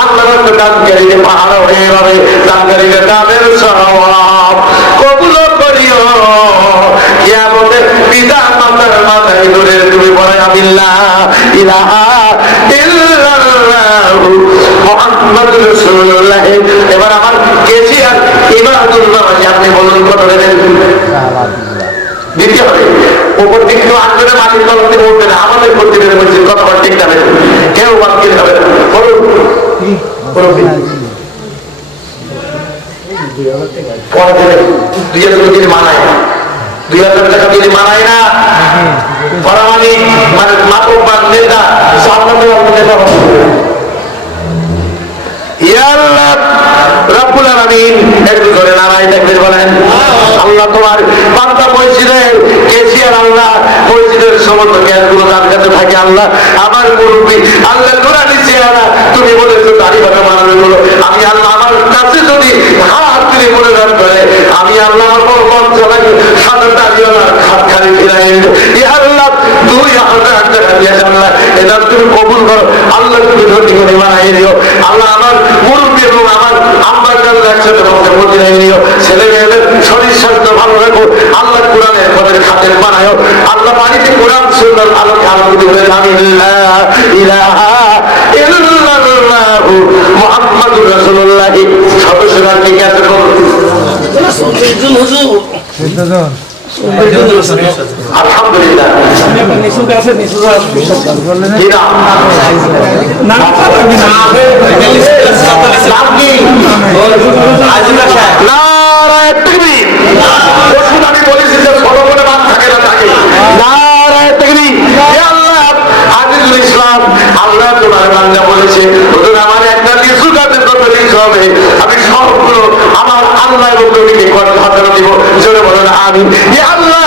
আল্লাহর দানকারীদের পাহাড় হয়ে যাবে, দানকারীদের দানের সওয়াব কবুল করিও। কিয়ামতের পিতা মাতার মাথায় নূরের টুপি পরায় আমিল্লাহ ইলাহা ইল্লাল্লাহু মুহাম্মাদুর রাসূলুল্লাহ। এবার আমার কেসিআর ইমাদুল্লাহ আপনি বলুন কত দেবেন? দিতে হবে উপর দিক কেউ আটজনে মাটির তলা থেকে উঠবে না, আমাদের করতে পেরে বলছি কতবার ঠিক যাবে, কেউ বাদ দিতে হবে বলুন। পরে দেবেন 2,000 যদি মানায়, 2,000 টাকা যদি মানায় না পরামানিক মানে মাতক বা নেতা সামনে নেতা রব্বুল আলামিন একটু করে নারায়ে তাকবীর বলেন। আল্লাহ তোমার বান্দা মসজিদের কেসিআর আল্লাহ মসজিদের সমস্ত জ্ঞানগুলো তার কাছে থাকে আল্লাহ। আমার মুরব্বী আল্লাহ নুরানি চেহারা তুমি বলেছো দাড়ি বাঁকা বানানো গুলো, আমি আল্লাহ আমার কাছে যদি হাত তুলে মনে রাখ করে আমি আল্লাহ আমার বড় মন চালাই সাদা দাড়িওয়ালার হাত খালি ফিরাই আল্লাহ 2,000 টাকা দিয়েছে আল্লাহ, এটা তুমি কবুল করো আল্লাহ, তুমি ধনী করে বানাই দিও আল্লাহ। আমার মুরব্বী এবং আমার আম্মার কাছে একসাথে মদিনায় নিও, ছেলে মেয়েদের শরীর স্বাস্থ্য ভালো রাখো আল্লাহ, কোরআনের পদের খাতের বানায় আল্লাহ, বাড়িতে কোরআন সুন্দর আলোকে আলোকিত হয়ে আমিনুল্লাহ ইলাহা ইল্লাল্লাহু মুহাম্মাদুর রাসূলুল্লাহ। সদস্যরা ঠিক আছে? আলহামদুলিল্লাহ। আমি বলেছি যে ছোট করে বাদ থাকে না থাকে নারায় তাকবীর। আজিজুল ইসলাম আল্লাহ তোমার বান্দা বলেছে হুজুর আমার একটা লিচু গাছের কত লিচু হবে, আমি সবগুলো আমার আল্লাহ এবং নবীকে কথা দিব। জোরে বলেন আমিন। আল্লাহ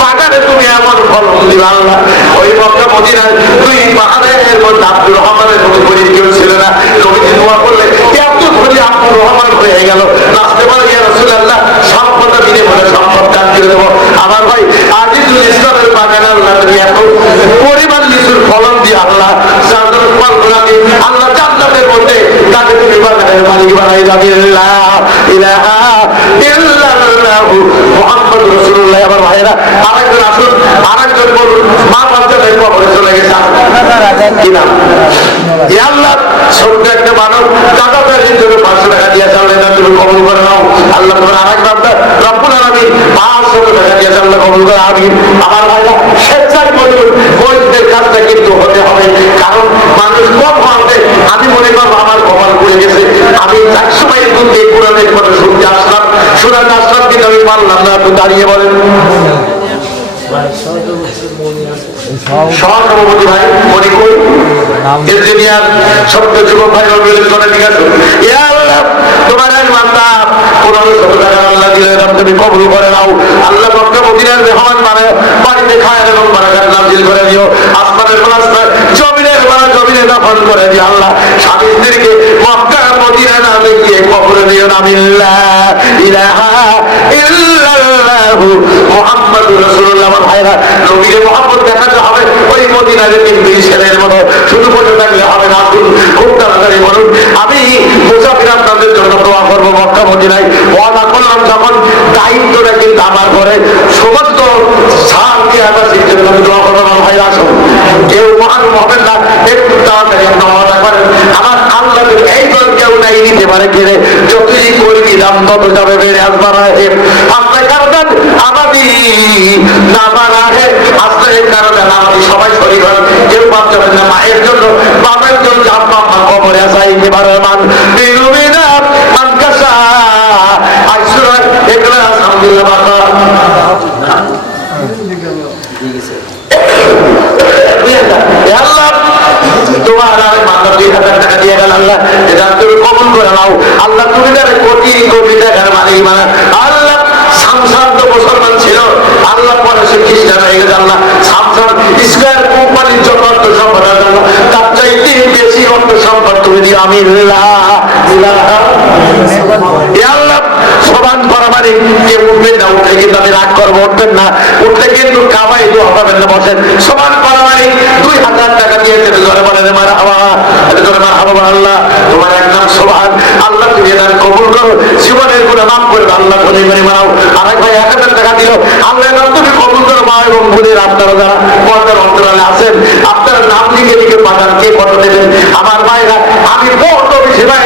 বাগানে তুমি এমন ফলন দিবে আল্লাহ। ওই মক্কা মদিনায় দুই পাহাড়ের মধ্যে আব্দুর রহমানের মতো গরিব কেউ ছিল না। নবীজি দোয়া করলে এত ধরে আব্দুর রহমান হয়ে গেল। নাচতে পারে ইয়া রাসূলুল্লাহ, সম্পদটা দিলে বলে সম্পদ দান করে দেবো। আমার ভাই আজিজুল ইসলামের বাগানে আল্লাহ তুমি এত পরিমাণ লিচুর ফলন দিয়ে আল্লাহ সাধারণ ফলগুলাকে আল্লাহ জান্নাতের মধ্যে তাকে তুমি বাগানের মালিক বানাই যাবে। লা ইলাহা ইল্লাল্লাহু মুহাম্মাদুর রাসূলুল্লাহ। আমার ভাইরা আরেকজন আসুন, আরেকজন বলুন। মা বাচ্চাদের কবরে চলে গেছে কি নাম? আল্লাহ ছোট্ট একটা মানব দাদা তার জন্য 500 টাকা দিয়ে চাললে না, তুমি কবুল করে নাও আল্লাহ। তোমার আরেক বান্দা রব্বুল আলামিন 500 টাকা দিয়ে চাললে কবুল করে আমিন। আমার ভাইরা স্বেচ্ছায় বলুন, বৈধদের কাজটা কিন্তু হতে হবে, কারণ মানুষ কম হবে। আমি মনে করবো আমার কপাল পড়ে গেছে, আমি এক সময় কিন্তু এই কোরআনের কথা শুনতে আসলাম, শোনাতে আসলাম, কিন্তু আমি পারলাম না। আপনি দাঁড়িয়ে বলেন সহসভাপতি ভাই মনে করি ইঞ্জিনিয়ার ছোট্ট যুবক ভাই চলে ঠিক আছে। তোমার এক বান্দা 1500 টাকা আল্লাহ দিলে তুমি কবুল করে নাও আল্লাহ। মক্কা মদিনার মেহমান মানে বাড়িতে খায় এবং বারাকাত নাযিল করে দিও। আসমানের রাস্তায় জমিনের বাড়া জমিনে দাফন করে দিও আল্লাহ। স্বামী স্ত্রীকে মক্কা মদিনা নামে গিয়ে কবর দিও না। লা ইলাহা ইল্লাল্লাহু মুহাম্মাদুর রাসূলুল্লাহ। আমার ভাইরা নবীকে মুহাম্মদ দেখাতে হবে ওই মদিনার কিন্তু ছেলের মতো শুধু বলে থাকলে হবে না। খুব তাড়াতাড়ি বলুন, আমি মুসাফির আপনাদের জন্য দোয়া করবো। মক্কা মদিনায় ওয়াদা করলাম যখন দায়িত্বটা কিন্তু আমার ঘরে সমস্ত সার দিয়ে আকাশের জন্য আমি দোয়া করবো। আমার ভাই আসুন, কেউ মহান হবেন না, একটু তাড়াতাড়ি আপনার ওয়াদা করেন। আমার আল্লাহ এই দল কেউ নাই নিতে পারে ফিরে, যতই করবি দাম তত যাবে বেড়ে আসবার আপনার কারণ আমাদি না মারা হে আসলে কারণে আমাদের সবাই শরীর হয়। কেউ বাদ যাবেন না মায়ের জন্য, বাবার জন্য, আব্বা আম্মা কবরে আসাইতে পারে মান বিলুমিনা মানকাসা আইসুরা একলা আলহামদুলিল্লাহ। বাবা আল্লাহ তোমার আর মাত্র 2000 টাকা দিয়ে গেল আল্লাহ, এটা তুমি কবুল করে নাও আল্লাহ। তুমি তার কোটি কোটি টাকার মালিক মানে আল্লাহ। সামসান তো মুসলমান ছিল আল্লাহ, পরে সে খ্রিস্টান হয়ে গেছে আল্লাহ। সামসান স্কয়ার কোম্পানির যত অর্থ সম্পদ আল্লাহ, তার চাইতে বেশি অর্থ সম্পদ তুমি দিও। আমি আল্লাহ সমান করা মানে কেউ উঠবেন না, উঠলে কিন্তু আমি রাগ করবো, উঠবেন না, উঠলে কিন্তু কামাই দোয়া পাবেন না, বসেন। সমান করা মানে 2000 টাকা দিয়েছে ধরে বলেন মার হাওয়া, ধরে মার হাওয়া। আল্লাহ তোমার এক নাম সুবহান আল্লাহ, তুমি এটার কবুল করো, জীবনের গুলো মাফ করবে আল্লাহ। ধরে করে মারাও। আরেক ভাই 1000 টাকা দিল আল্লাহ, তুমি কবুল করো। মা এবং বোনের আপনারা যারা পর্দার অন্তরালে আছেন আপনার নাম লিখে লিখে পাঠান, কে কত দেবেন। আমার ভাইরা আমি বড় বেশি ভাই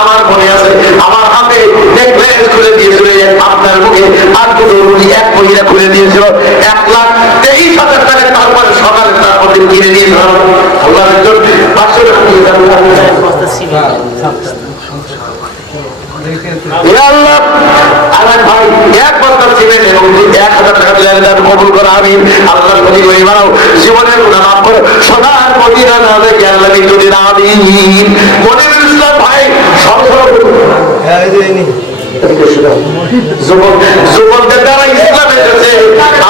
আমার মনে আছে, আমার হাতে নেকলেস খুলে দিয়েছিল আপনার মুখে, আর কোনো এক মহিলা খুলে দিয়েছিল 1,23,000 টাকা। তারপরে সকালে তারপর দিন কিনে দিয়েছিল আল্লাহ একজন 500 টাকা আল্লাহ। আমার ভাই এক বছর ছিলেন এবং 1000 টাকা দিলেন কবুল করা। আমি আল্লাহর প্রতি গরিব বানাও, জীবনের গুনাহ মাফ করো, সোনার মদিনা না দেখে আল্লাহ যদি না দিন। মনিরুল ইসলাম ভাই যুবকদের দ্বারা ইসলাম এসেছে,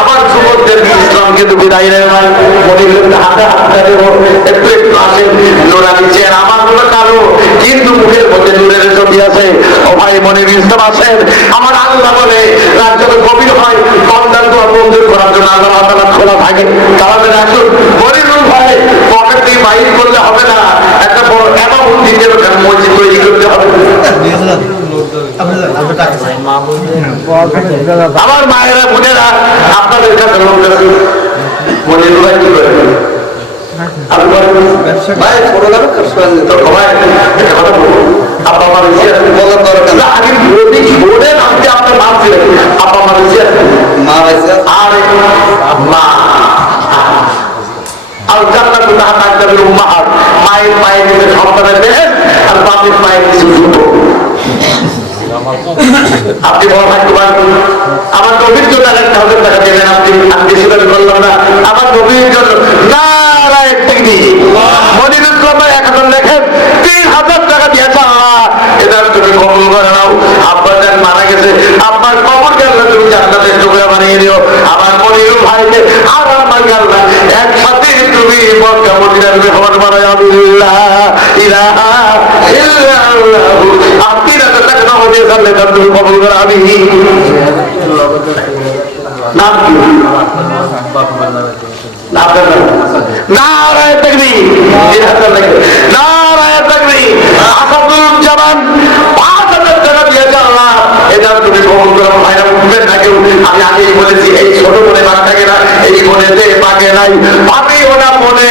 আবার যুবকদের ইসলাম কিন্তু বিদায় নেয় ভাই। মনিরুল হাতে হাতটা দেবো, একটু একটু আসেন। নোরা দিচ্ছেন আমার গুলো কালো, কিন্তু মুখের মধ্যে নূরের ছবি আছে। ও ভাই মনিরুল ইসলাম আছেন। আমার আল্লাহ বলে রাত যত গভীর হয় বান্দার দোয়া মঞ্জুর করার জন্য আল্লাহ তাআলা খোলা থাকে। তাহলে আসুন মনিরুল ভাই পকেট দিয়ে বাইর করলে হবে না, একটা বড় অ্যামাউন্ট দিতে হবে, মসজিদ তৈরি করতে হবে। আমার মায়েরা বোনেরা আপনাদের কাছে লোক আছে, মনিরুল ভাই কি করে ভাই ছোট ভাই কথা বলবো। আব্বা আমার বলার দরকার আগে বলে নামতে আপনার নাম ছিলেন, আব্বা আমার মা মায়ের পায়ে দিতে সন্তানের দেন আর বাপের পায়ে কিছু জুতো। আপনি বড় ভাগ্যবান, আমার নবীর জন্য 1,000 টাকা দেবেন আপনি, আমি বেশি দাবি করলাম না, আমার নবীর জন্য নারায়ে তাকবীর। মনিরুল্লাহ 1000 লেখেন, 3000 টাকা দিয়েছে আল্লাহ, এটা তুমি কবুল করে নাও। আব্বা যান মারা গেছে, আব্বার কবরকে আল্লাহ তুমি জান্নাতের টুকরা বানিয়ে দিও। আমার মনিরুল ভাইকে আর আমাকে আল্লাহ একসাথে তুমি মক্কা মদিনার মেহমান বানায়। আল্লাহ ইলাহা ইল্লাল্লাহ। আপনি না টাকা নাও দিয়ে জানলে তুমি কবুল করে। আমি নাম কি? নারায়ে তাকবীর, নারায়ে তাকবীর। আসাদুজ্জামান 5000 টাকা দিয়েছে আল্লাহ, এটা তুমি কবুল করো। ভাইরা উঠবেন না কেউ, আমি আগেই বলেছি এই ছোট মনে বাদ থাকে না, এই মনেতে পাকে নাই। আমি ওনা মনে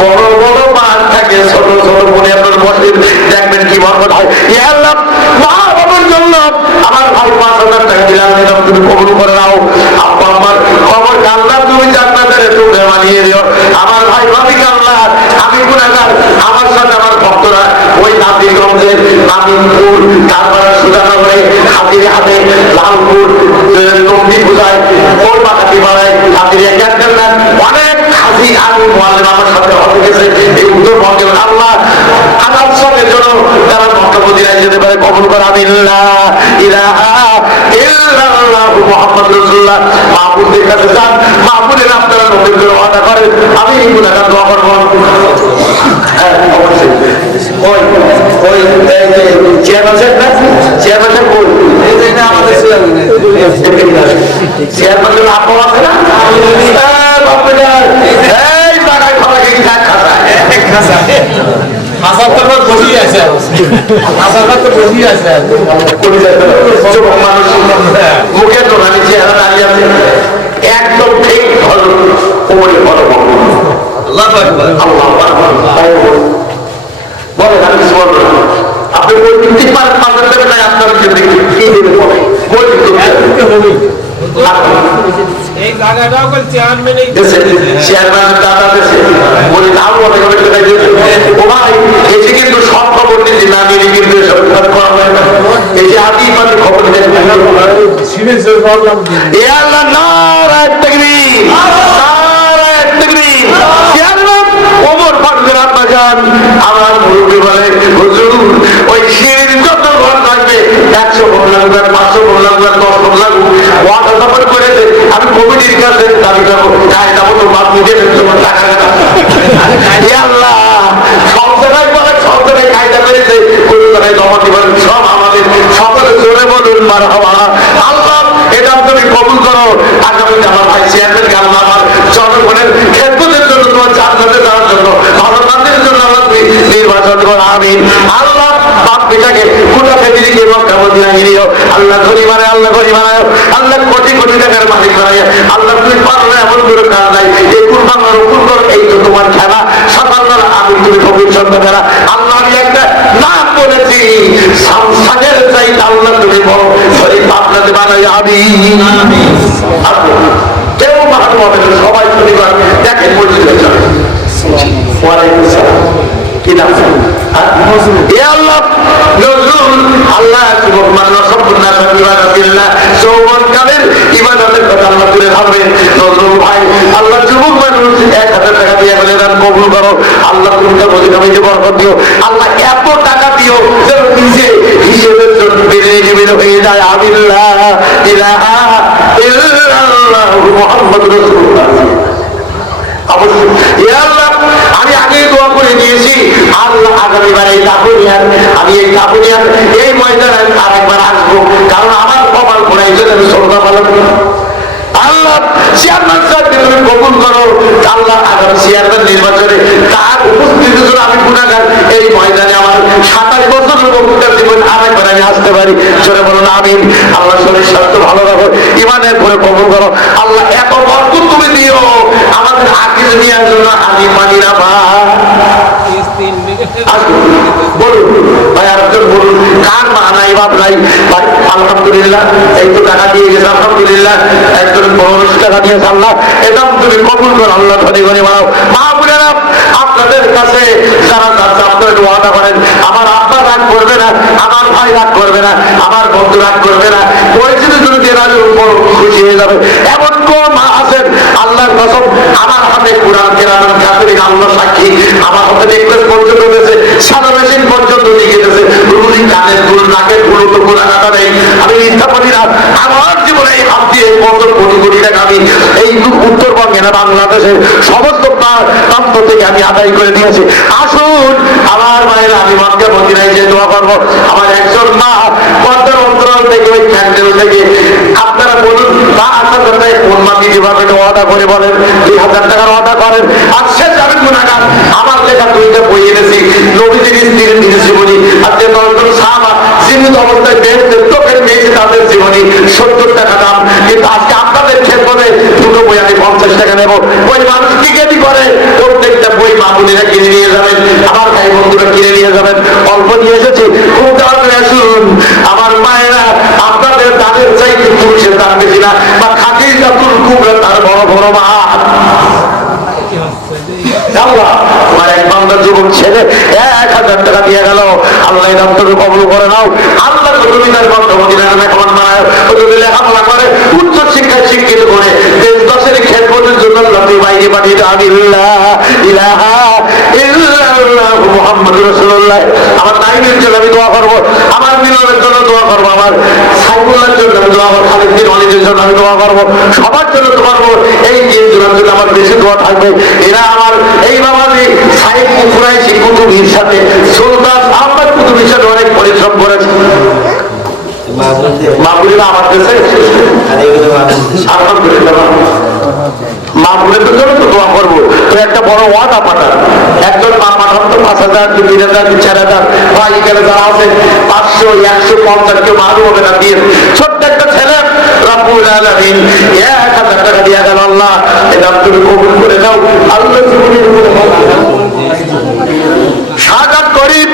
বড় বড় বাদ থাকে, ছোট ছোট মনে আপনার বসেন, দেখবেন কি বরকত হয়। ইয়া আল্লাহ, মা বাবার জন্য আমার ভাই 5000 টাকা দিলাম, এটা তুমি কবুল করে নাও। আব্বা আমার খবর আল্লাহ তুমি জান্নাতের টুকরা বানিয়ে দিও। আমার ভাই ভাবি আল্লাহ, আমি গুনাহগার, আমার সাথে আমার ভক্তরা ওই নাদিগঞ্জের নামিনপুর কারবারা সুজানগরে হাতির হাতে লালপুর টঙ্গি পূজায় ওর বাকাতি বাড়ায় হাতির একাডেল অনেক হাসি আমি মোয়াল্লেম আমার সাথে হতে গেছে এই উত্তরবঙ্গের। আল্লাহ আমার সবের জন্য তারা মক্কা মদিনায় যেতে পারে কবুল করে। আমি লা ইলাহা ইল্লাল্লাহ মুহাম্মাদুর রাসূলুল্লাহ। মাহবুবের কাছে যান, মাহবুবের আপনারা নবীর জন্য ওয়াদা করেন, আমি এই গুনাহগার দোয়া করব। হ্যাঁ অবশ্যই। ওই ওই চেয়ারম্যান সাহেব না, চেয়ারম্যান সাহেব কই? এই যে না আমাদের চেয়ারম্যান আপু আছে না? এই টাকায় খাওয়া গেছি খাসা খাসা তো বসি আছে, খাসা তো বসি আছে। মুখে তো আমি চেহারা দাঁড়িয়ে আছে একদম ঠিক ভালো ওপরে বড় আল্লাহ আল্লাহ বলেন। আমি কিছু বলবো না, আপনি বলতে পারেন 5000 টাকা নাই আপনার কি দেবে বলে এই জায়গাটাও বল চেয়ারম্যান এই চেয়ারম্যান দাদা দেশে বলি দাও অনেক অনেক টাকা দিয়েছে। ও ভাই এসে কিন্তু সব খবর দিচ্ছি না, আমি কিন্তু সব করা হয় না। এই যে আদি মানে খবর দিতে সিরিয়াসলি বললাম এ আল্লাহ নারায়ে তাকবীর, নারায়ে তাকবীর। চেয়ারম্যান ওমর ফারুকের আব্বা জান আমার মুরব্বি বলে হুজুর ওই সিঁড়ির যত ঘর থাকবে 100 ঘর লাগবে, 500 ঘর লাগবে, 10 ঘর লাগবে, ওয়াটার সাপ্লাই করেছে। আমি কমিটির কাছে দাবি করবো কায়দা মতো বাদ নিজে টাকা আল্লাহ সব জায়গায় বলে, সব জায়গায় কায়দা করেছে, কোনো জায়গায় জমা দিবেন সব আমাদের সকলে জোরে বলুন মারহাবা। আল্লাহ এটা তুমি কবুল করো। আগামীতে আমার ভাই চেয়ারম্যানকে আল্লাহ আমার জনগণের খেদমতের জন্য, তোমার জান্নাতে যাওয়ার জন্য, ভালো কাজের জন্য আল্লাহ তুমি নির্বাচন করো। আমিন। আল্লাহ বাপ বেটাকে গোটা ফ্যামিলিকে মক্কা মদিনায় নিও। আল্লাহ ধনী বানায়, আল্লাহ গরিব বানায়, আল্লাহ কোটি কোটি টাকার মালিক বানায়। আল্লাহ তুমি পারলে এমন কোনো কাজ নাই এই কুরবান রকুন কর, এই তো তোমার খেলা। সকালবেলা আমি তুমি ফকির সন্তানেরা আল্লাহ আমি একটা নাম বলেছি সামসানের চাইতে আল্লাহ তুমি বড় শরীফ আপনাদের বানাই। আমি কেউ মাহাতো হবে না, সবাই তুমি দেখেন মসজিদে চলে। ওয়ালাইকুম আসসালাম। কি নাম? আল্লাহ নজরুল আল্লাহ যৌবনকালের ইবাদতের কথা আল্লাহ তুলে ধরবেন। নজরুল ভাই আল্লাহ যুবক মানুষ 1000 টাকা দিয়ে বলে দান কবুল করো। আল্লাহ তুমি কামিতে বরকত দিও। আল্লাহ এত টাকা দিও যেন নিজে হিসেবের জন্য বেড়ে হয়ে যায়। আমিল্লাহ ইলাহা ইল্লাল্লাহ মুহাম্মাদুর রাসূলুল্লাহ। আমি আগে দোয়া করে দিয়েছি আল্লাহ আগামীবার এই দাপুনিয়ার, আমি এই দাপুনিয়ার এই ময়দানে আরেকবার আসবো, কারণ আমার কপাল ঘোরাইছে আমি শ্রদ্ধা পালন করি। আল্লাহ চেয়ারম্যান সাহেবকে তুমি কবুল করো। আল্লাহ আগামী চেয়ারম্যান নির্বাচনে তার উপস্থিতির জন্য আমি গুণাগার। এই ময়দানে আমার 27 বছরের বক্তৃতার জীবন আরেকবার আমি আসতে পারি। চলে বলুন আমিন। আল্লাহ শরীর স্বাস্থ্য ভালো রাখো, ইমানের করে কবুল করো। আল্লাহ এত বরকত তুমি দিও আমাদের আকিজ নেওয়ার জন্য। আমি মানি না ভাই, বলুন ভাই আরেকজন বলুন কার মা নাই বাপ নাই ভাই? আলহামদুলিল্লাহ এই তো টাকা দিয়ে গেছে, আলহামদুলিল্লাহ একজন 1500 টাকা দিয়েছে। আল্লাহ এটা তুমি কবুল করো। আল্লাহ ধনী করে বাড়াও। মা বোনেরা আপনাদের কাছে যারা যাচ্ছে আপনারা ওয়াদা করেন, আমার আব্বা রাগ করবে না, আমার ভাই রাগ করবে না, আমার বন্ধু রাগ করবে না, পরিস্থিতি যদি তেনাদের উপর খুশি হয়ে যাবে। এমন কোন মা আছেন আল্লাহর কসম, আমার হাতে কোরআন কেরামের কাছে আল্লাহ সাক্ষী, আমার হাতে নেকলেস পর্যন্ত গেছে, সাদা মেশিন পর্যন্ত লিখে গেছে, রুলি কানের দুল নাকের দুল তো কোরআন আটা নেই। আমি মিথ্যা বলি না, আমার জীবনে এই হাত দিয়ে কত কোটি কোটি টাকা আমি এই উত্তরবঙ্গে না বাংলাদেশের সমস্ত প্রান্ত থেকে আমি আদায় করে দিয়েছি। আসুন আমার মায়েরা, আমি মক্কা মদিনায় যে দোয়া করবো, আমার একজন মা পর্দার অন্তরাল থেকে ওই ক্যান্ডেল থেকে আপনারা বলুন ৫,০০০ টাকা কোন মা দিতে পারবেন? ওয়াদা করে বলেন, ২,০০০ টাকার ওয়াদা করেন। আর শেষ আমি গুনাহগার, আমার লেখা ২টা বই এনেছি, নবীজির স্ত্রীর নিজের জীবনী, আর যে ১০ জন সাহাবা জীবিত অবস্থায় বেহেশতের চোখের মেয়েছে তাদের জীবনী, ৭০ টাকা দাম। কিন্তু আজকে আপনাদের ক্ষেত্রে দুটো বই আমি ৫০ টাকা নেবো। ওই মানুষ কি জ্ঞানী করে, প্রত্যেকটা বই মা বোনেরা কিনে নিয়ে যাবেন, আমার ভাই বন্ধুরা কিনে নিয়ে যাবেন। অল্প নিয়ে এসেছি, খুব দাম আসুন আমার মায়েরা, আপনাদের দানের চাইতে পুরুষের দাম বেশি না, বা খাতির জাতুল কুবরা তার বড় বড় মা। আমার এক বান্দার যুবক ছেলে ১,০০০ টাকা দিয়ে গেল, আল্লাহ দপ্তরে কবল করে নাও। আল্লাহ জমিদার বর্তমানে মেহমান বানায়, লেখাপড়া করে, উচ্চ শিক্ষায় শিক্ষিত করে, দেশ দশের খেদমতের জন্য বাইরে পাঠিয়ে মুহাম্মদ রাসূলুল্লাহ। আমার নাইমের জন্য আমি দোয়া করবো, আমার মিলনের জন্য দোয়া করবো, আমার সাইফুল্লাহর জন্য আমি দোয়া করবো, খালিদ অলিদের জন্য আমি দোয়া করবো, সবার জন্য দোয়া করবো। এই দিনগুলোর জন্য আমার বেশি দোয়া থাকবে। এরা আমার এই বাবাজি সাইফ কুরাইশি কুতুবীর সাথে সুলতান আহমদ কুতুবীর সাথে অনেক পরিশ্রম করেছে। মাহবুবুল্লাহ আমার কাছে মাহবুবের জন্য তো দোয়া করবো। তো একটা বড় ওয়াদা পাঠান, একজন মা পাঠান তো ৫,০০০, ২,০০০, ৪,০০০, বা এখানে যারা আছে ৫০০, ১৫০, কেউ মাহবুব হবে না দিয়ে ছোট্ট একটা ছেলে রব্বুল আলামিন ১,০০০ টাকা দিয়ে গেল। আল্লাহ এটা তুমি কবুল করে দাও। আল্লাহ শাহাদাত করিম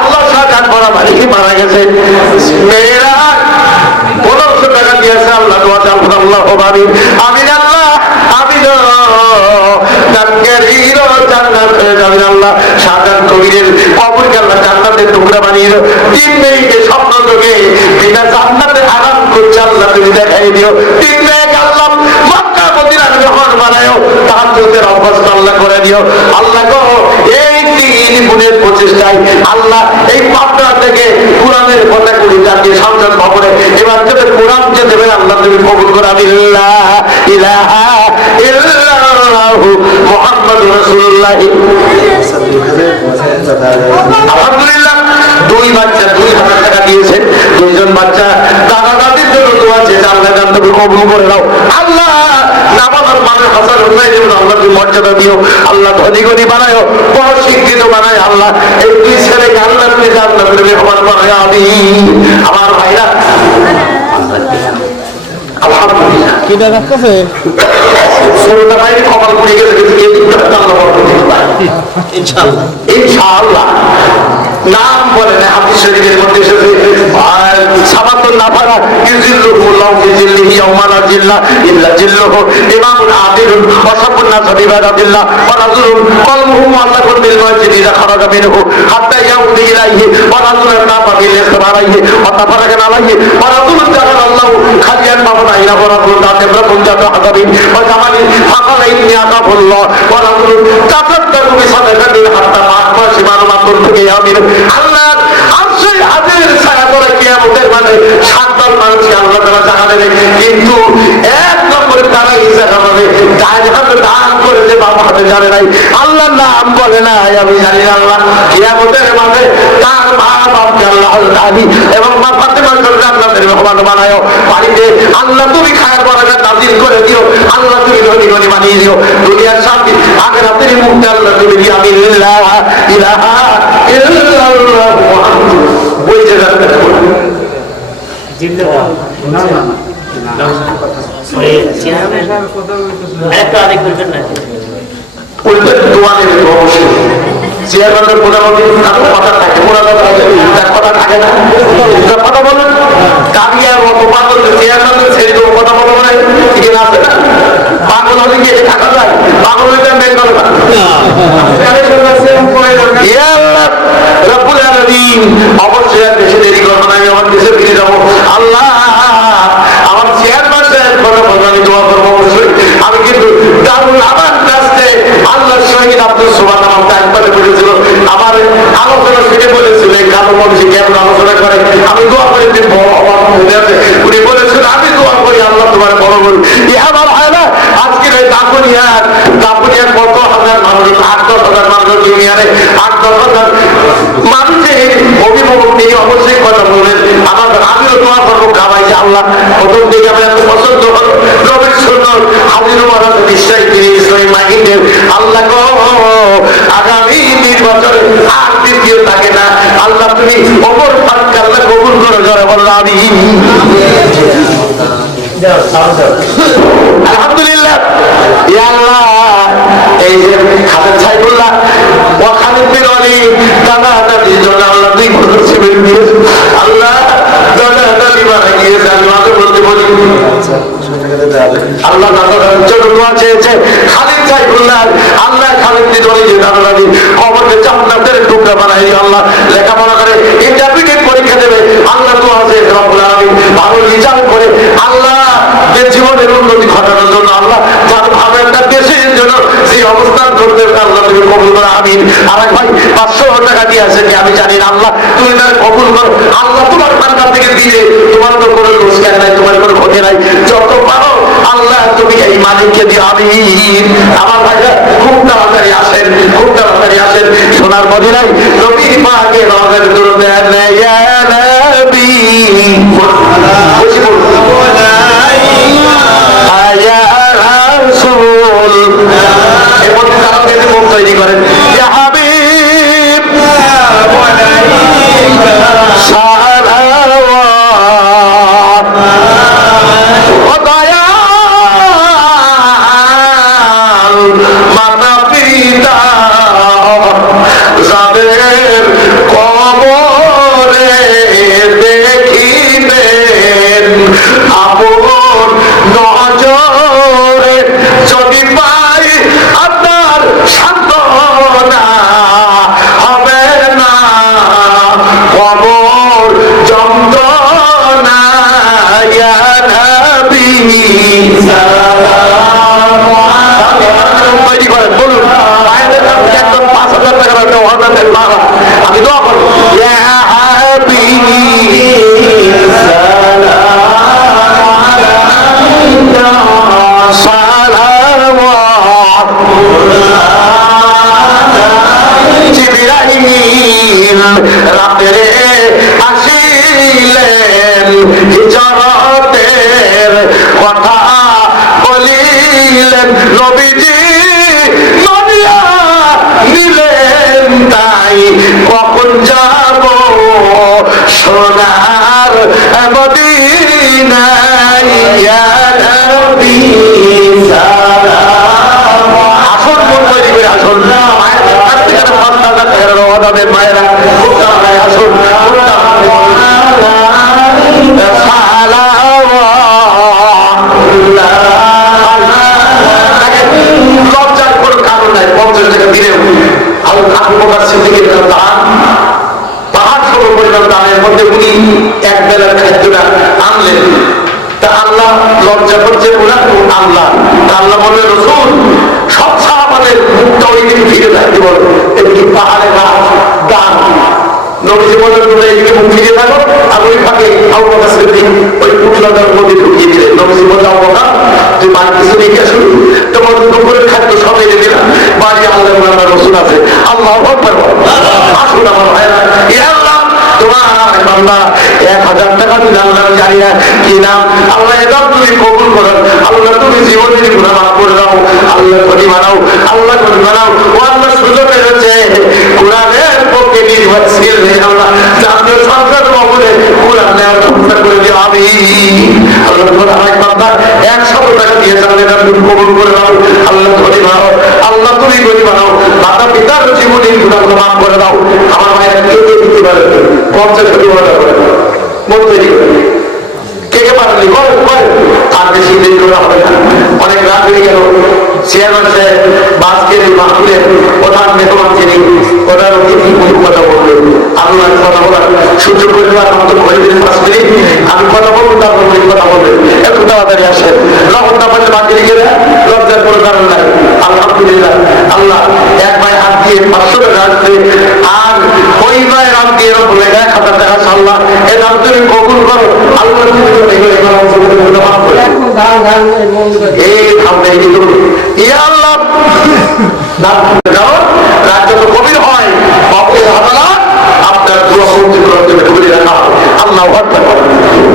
আল্লাহ শাহাদাত করা মালিকই মারা গেছে। মেয়েরা ১৫০০ টাকা দিয়েছে। আল্লাহ দোয়া চাল আল্লাহ ভাবি আমি আল্লাহ আমি জান্নাত হয়ে যাবেন। আল্লাহ শাহজাহান কবিরের কবরকে আল্লাহ জান্নাতের টুকরা বানিয়ে দাও। ৩ মেয়েকে স্বপ্ন যোগে বিনা জান্নাতে আরাম করছে আল্লাহ তুমি দেখাই দিও। ৩ মেয়েকে আল্লাহ মক্কা মদিনার যখন বানায়ও তাহাজ্জুদের অভ্যস্ত আল্লাহ করে দিও। আল্লাহ গো এই ৩ গুণের প্রচেষ্টায় আল্লাহ এই পাবনা থেকে কোরআনের কথা গুলি জানিয়ে সংসদ ভবনে এবার যাতে কোরআন যে দেবে আল্লাহ তুমি কবুল করে। আমি লা ইলাহা ইল্লাল্লাহু মুহাম্মাদুর রাসূলুল্লাহ। আলহামদুলিল্লাহ 2 বাচ্চা ২,০০০ টাকা দিয়েছে। 2 জন বাচ্চা দাদা দাদির জন্য দোয়া চেয়েছে, আল্লাহ জান তুমি কবুল করে দাও। আল্লাহ নামাজের মানে হাসান হুসাইন এবং আল্লাহ তুমি মর্যাদা দিও। আল্লাহ ধনী গনি বানায়ও, বড় শিক্ষিত বানায়। আল্লাহ এই 2 ছেলেকে আল্লাহ তুমি জান্নাতের মেহমান বানায়। আমি আমার ভাইরা আলহামদুলিল্লাহ কি দেখা কাছে ছোটটা ভাই কপাল পড়ে গেছে, কিন্তু এই দিকটা আল্লাহ বরকত দিতে পারে ইনশাআল্লাহ। ইনশাআল্লাহ নাম বলেন হাদিস শরীফের মধ্যে এসেছে সাবাতুন নাফারা ইজিল্লুহুল্লাহু ফি জিল্লিহি ইয়াওমা লা জিল্লা ইল্লা জিল্লুহু ইমামুন আদিলুন ওয়া সাবুন নাস বিবাদাতিল্লাহ ওয়া রাজুলুন কলবুহু মুআল্লাকুন বিল মাসজিদ ইযা খারাজা মিনহু হাত্তা ইয়াউদি ইলাইহি ওয়া রাজুলুন নাফা বিল ইসতিবারাইহি ওয়া তাফারাকান আলাইহি ওয়া রাজুলুন জাআলাল্লাহু খালিয়ান মাওলা ইলা ওয়া রাজুলুন তাকাব্বারুন জাতা হাদাবিন ওয়া জামালিন ফাকালা ইন্নী আতাফুল্লাহ ওয়া রাজুলুন তাসাদ্দাকু বিসাদাকাতিন হাত্তা মা'মা সিমানু মাতুর থেকে আমিন। আল্লাহ আরশের হাতের ছায়া করে কিয়ামতের মানে 7 দল মানুষকে আল্লাহ তাআলা জানা দেবে, কিন্তু 1 নম্বরে তারা ইচ্ছা হবে যার হাতে দান করেছে বাবা হাতে জানে নাই, আল্লাহর নাম বলে না আমি জানি না। আল্লাহ কিয়ামতের মাঠে তার মা বাপকে আল্লাহ আলী এবং মা ফাতেমার জন্য জান্নাতের মেহমান বানায়ো। বাড়িতে আল্লাহ তুমি খায়ের বরকত নাযিল করে দিও। আল্লাহ তুমি ধনী ধনী বানিয়ে দিও। দুনিয়ার শান্তি আখিরাতের মুক্তি আল্লাহ তুমি দিও। আমি লা ইলাহা ইল্লাল্লাহ মুহাম্মাদুর বলতে যাচ্ছে জিন্দাবাদ না না না ওই চেয়ারম্যান একটা আরেক বলবেন না বলতে দোয়া নেবে অবশ্যই। চেয়ারম্যানের মোটামুটি কথা থাকে, তার কথা থাকে না, কথা বলেন কাবিয়ার মতো পাগল চেয়ারম্যানের ছেড়ে দেবো কথা বলবো না, ঠিক আছে না? পাগল হলে গিয়ে টাকা ইয়া আল্লাহ রব্বুল আলামিন, অবশ্যই আর বেশি দেরি করব না, আমি আমার দেশে ফিরে যাব। আল্লাহ আমার চেয়ারম্যান সাহেব কথা বলবো, আমি দোয়া করবো অবশ্যই। আমি কিন্তু দারুল আমার কাছে আল্লাহর শহীদ আব্দুল সোবান আমাকে একবারে বলেছিল, আমার আলোচনা শুনে বলেছিল এই কালো মানুষ কেমন আলোচনা করে, আমি দোয়া করি উনি বলেছিল আমি দোয়া করি আল্লাহ তোমার বড় বড় আমার হয় না। আজকের এই দাপুনিয়ার কত হাজার মানুষ, 8-10 হাজার মানুষ দুনিয়ারে, 8-10 হাজার মানুষের অভিভাবক নিয়ে অবশ্যই কথা বলবেন। আমাদের আমিও দোয়া করবো খাওয়াই যে আল্লাহ প্রথম দিকে আমি এত পছন্দ হল নবীর সুন্নাত হাজির মহারাজ বিশ্বাস তিনি ইসলামী মাহিনের আল্লাহ গো আগামী নির্বাচনে আর দ্বিতীয় থাকে না আল্লাহ, তুমি অপর পাঠকে আল্লাহ কবুল করে জোরে বললাম আমি। আলহামদুলিল্লাহ ইয়া আল্লাহ, এই যে খালেদ সাইফুল্লাহ ও খালেদ বিন ওয়ালিদ দাদাদাদির জন্য আল্লাহ 2 বছর শিবির দিয়েছে। আল্লাহ দাদাদাদি মারা গিয়েছে, আমি মাঝে বলতে বলি আল্লাহ দাদাদাদির জন্য দোয়া চেয়েছে। খালেদ সাইফুল্লাহ আল্লাহ খালেদ বিন ওয়ালিদ দাদাদাদি কবরকে জান্নাতের টুকরা বানাই দিও আল্লাহ। লেখাপড়া করে ইন্টারমিডিয়েট পরীক্ষা দেবে আল্লাহ, দোয়া চেয়েছে রব্বুল আলামিন ভালো রেজাল্ট করে আল্লাহ জীবনের উন্নতি ঘটানোর জন্য আল্লাহ, যার ভালো একটা দেশের জন্য যে অবস্থান করতে আল্লাহ তুমি কবুল করো আমিন। আর এক ভাই 500 টাকা দিয়ে আছে কি আমি জানি না, আল্লাহ তুমি তার কবুল করো আল্লাহ, তোমার টাকা থেকে দিলে তোমার তো কোনো রোজগার নাই, তোমার কোনো ক্ষতি নাই, যত পারো আল্লাহ তুমি এই মালিককে দিও আমিন। আমার ভাইরা খুব তাড়াতাড়ি আসেন, খুব তাড়াতাড়ি আসেন সোনার মদিনায় নবী পাকের রবের দরুদ ইয়া নবী বসে বলুন ইয়া রাসূল, এমন কারণ এতে মুখ তৈরি করেন ইয়া হাবিব সালাওয়াত ও দয়াল মাতা পিতা যাদের কবরে দেখিবেন আপন নজরে যদি পাই আপনার সান্ত্বনা হবে না কবর যন্ত্রণা ইয়া নবী তৈরি করেন বলুন একদম 5,000 টাকার একটা অর্ডার দেন আমি দোয়া করবো ইয়া হাবিব রাতেরে আসিলেন হিজরতের কথা বলিলেন নবীজি নদিয়া নিলেন তাই কখন যাব সোনার মদিনায় ইয়া নবী আসল মন তৈরি করে আসল মায়েরা আসল লজ্জার কোন কারণ নাই। 50 টাকা দিলেও পাহাড় সম পরিমাণ দানের মধ্যে উনি এক বেলার খাদ্যটা আনলেন, তা আল্লাহ লজ্জা করছে ওরা আল্লাহ আল্লাহ বললেন রসুল সব সাহাবাদের মুখটা ওই দিন ফিরে থাকতে বলো, এদিকে পাহাড়ে দান নবীজি বললেন তোমরা এদিকে মুখ ফিরে থাকো, আর ওই ফাঁকে আবু বকর সিদ্দিক ওই পুটলাটার মধ্যে ঢুকিয়ে দিলেন। নবীজি বললেন আবু বকর তুই বাড়ি কিছু নিয়ে আসুন, তোমার দুপুরের খাদ্য সব এনে দিলাম, বাড়ি আল্লাহ রসুল আছে আল্লাহ আসুন আমার ভাইরা তোমার বান্দা 1000 টাকা দিলাম জানি না কি নাম আল্লাহ এবার তুমি কবুল করো আল্লাহ, তুমি জীবনের গুনাহ মাফ করে দাও আল্লাহ, ধনী বানাও আল্লাহ, ধনী বানাও ও আল্লাহ, সুযোগ এসেছে কোরআনের পক্ষে নির্ভরশীল হয়ে আল্লাহ জাতীয় সরকার ভবনে কোরআন নেওয়ার ব্যবস্থা করে দিও আমি আল্লাহ। তোমার আমার বান্দা 100 টাকা দিয়ে যাবে না, তুমি কবুল করে দাও আল্লাহ, ধনী বানাও আল্লাহ, তুমি ধনী বানাও, মাতা পিতার জীবনের গুনাহ মাফ করে দাও। আমার ভাইয়ের কেউ দিতে পারে 50 টাকা করে মন তৈরি করে কে কে পারলি আর বেশি দেরি করা হবে না, অনেক রাত হয়ে গেল চেয়ারম্যান সাহেব আজকের এই মাহফিলের প্রধান মেহমান যিনি প্রধান অতিথি কথা বলবেন। আমি কথা বলার সুযোগ করে দেওয়ার মতো ঘরে দিন 5 মিনিট আমি কথা বলবো, তারপর উনি কথা বলবেন। একটু তাড়াতাড়ি আসেন, নগদ না পারলে বাকি গেলে লজ্জার কোনো কারণ নাই। আলহামদুলিল্লাহ আল্লাহ এক ভাই হাত দিয়ে 500 টাকা আসছে, আর ওই ভাই হাত দিয়ে এরকম 1000 টাকা আল্লাহ এ দাম তুমি কবুল করো। আল্লাহ রাজ্য তো গভীর হয়, আপনার গভীর রাখা আল্লাহ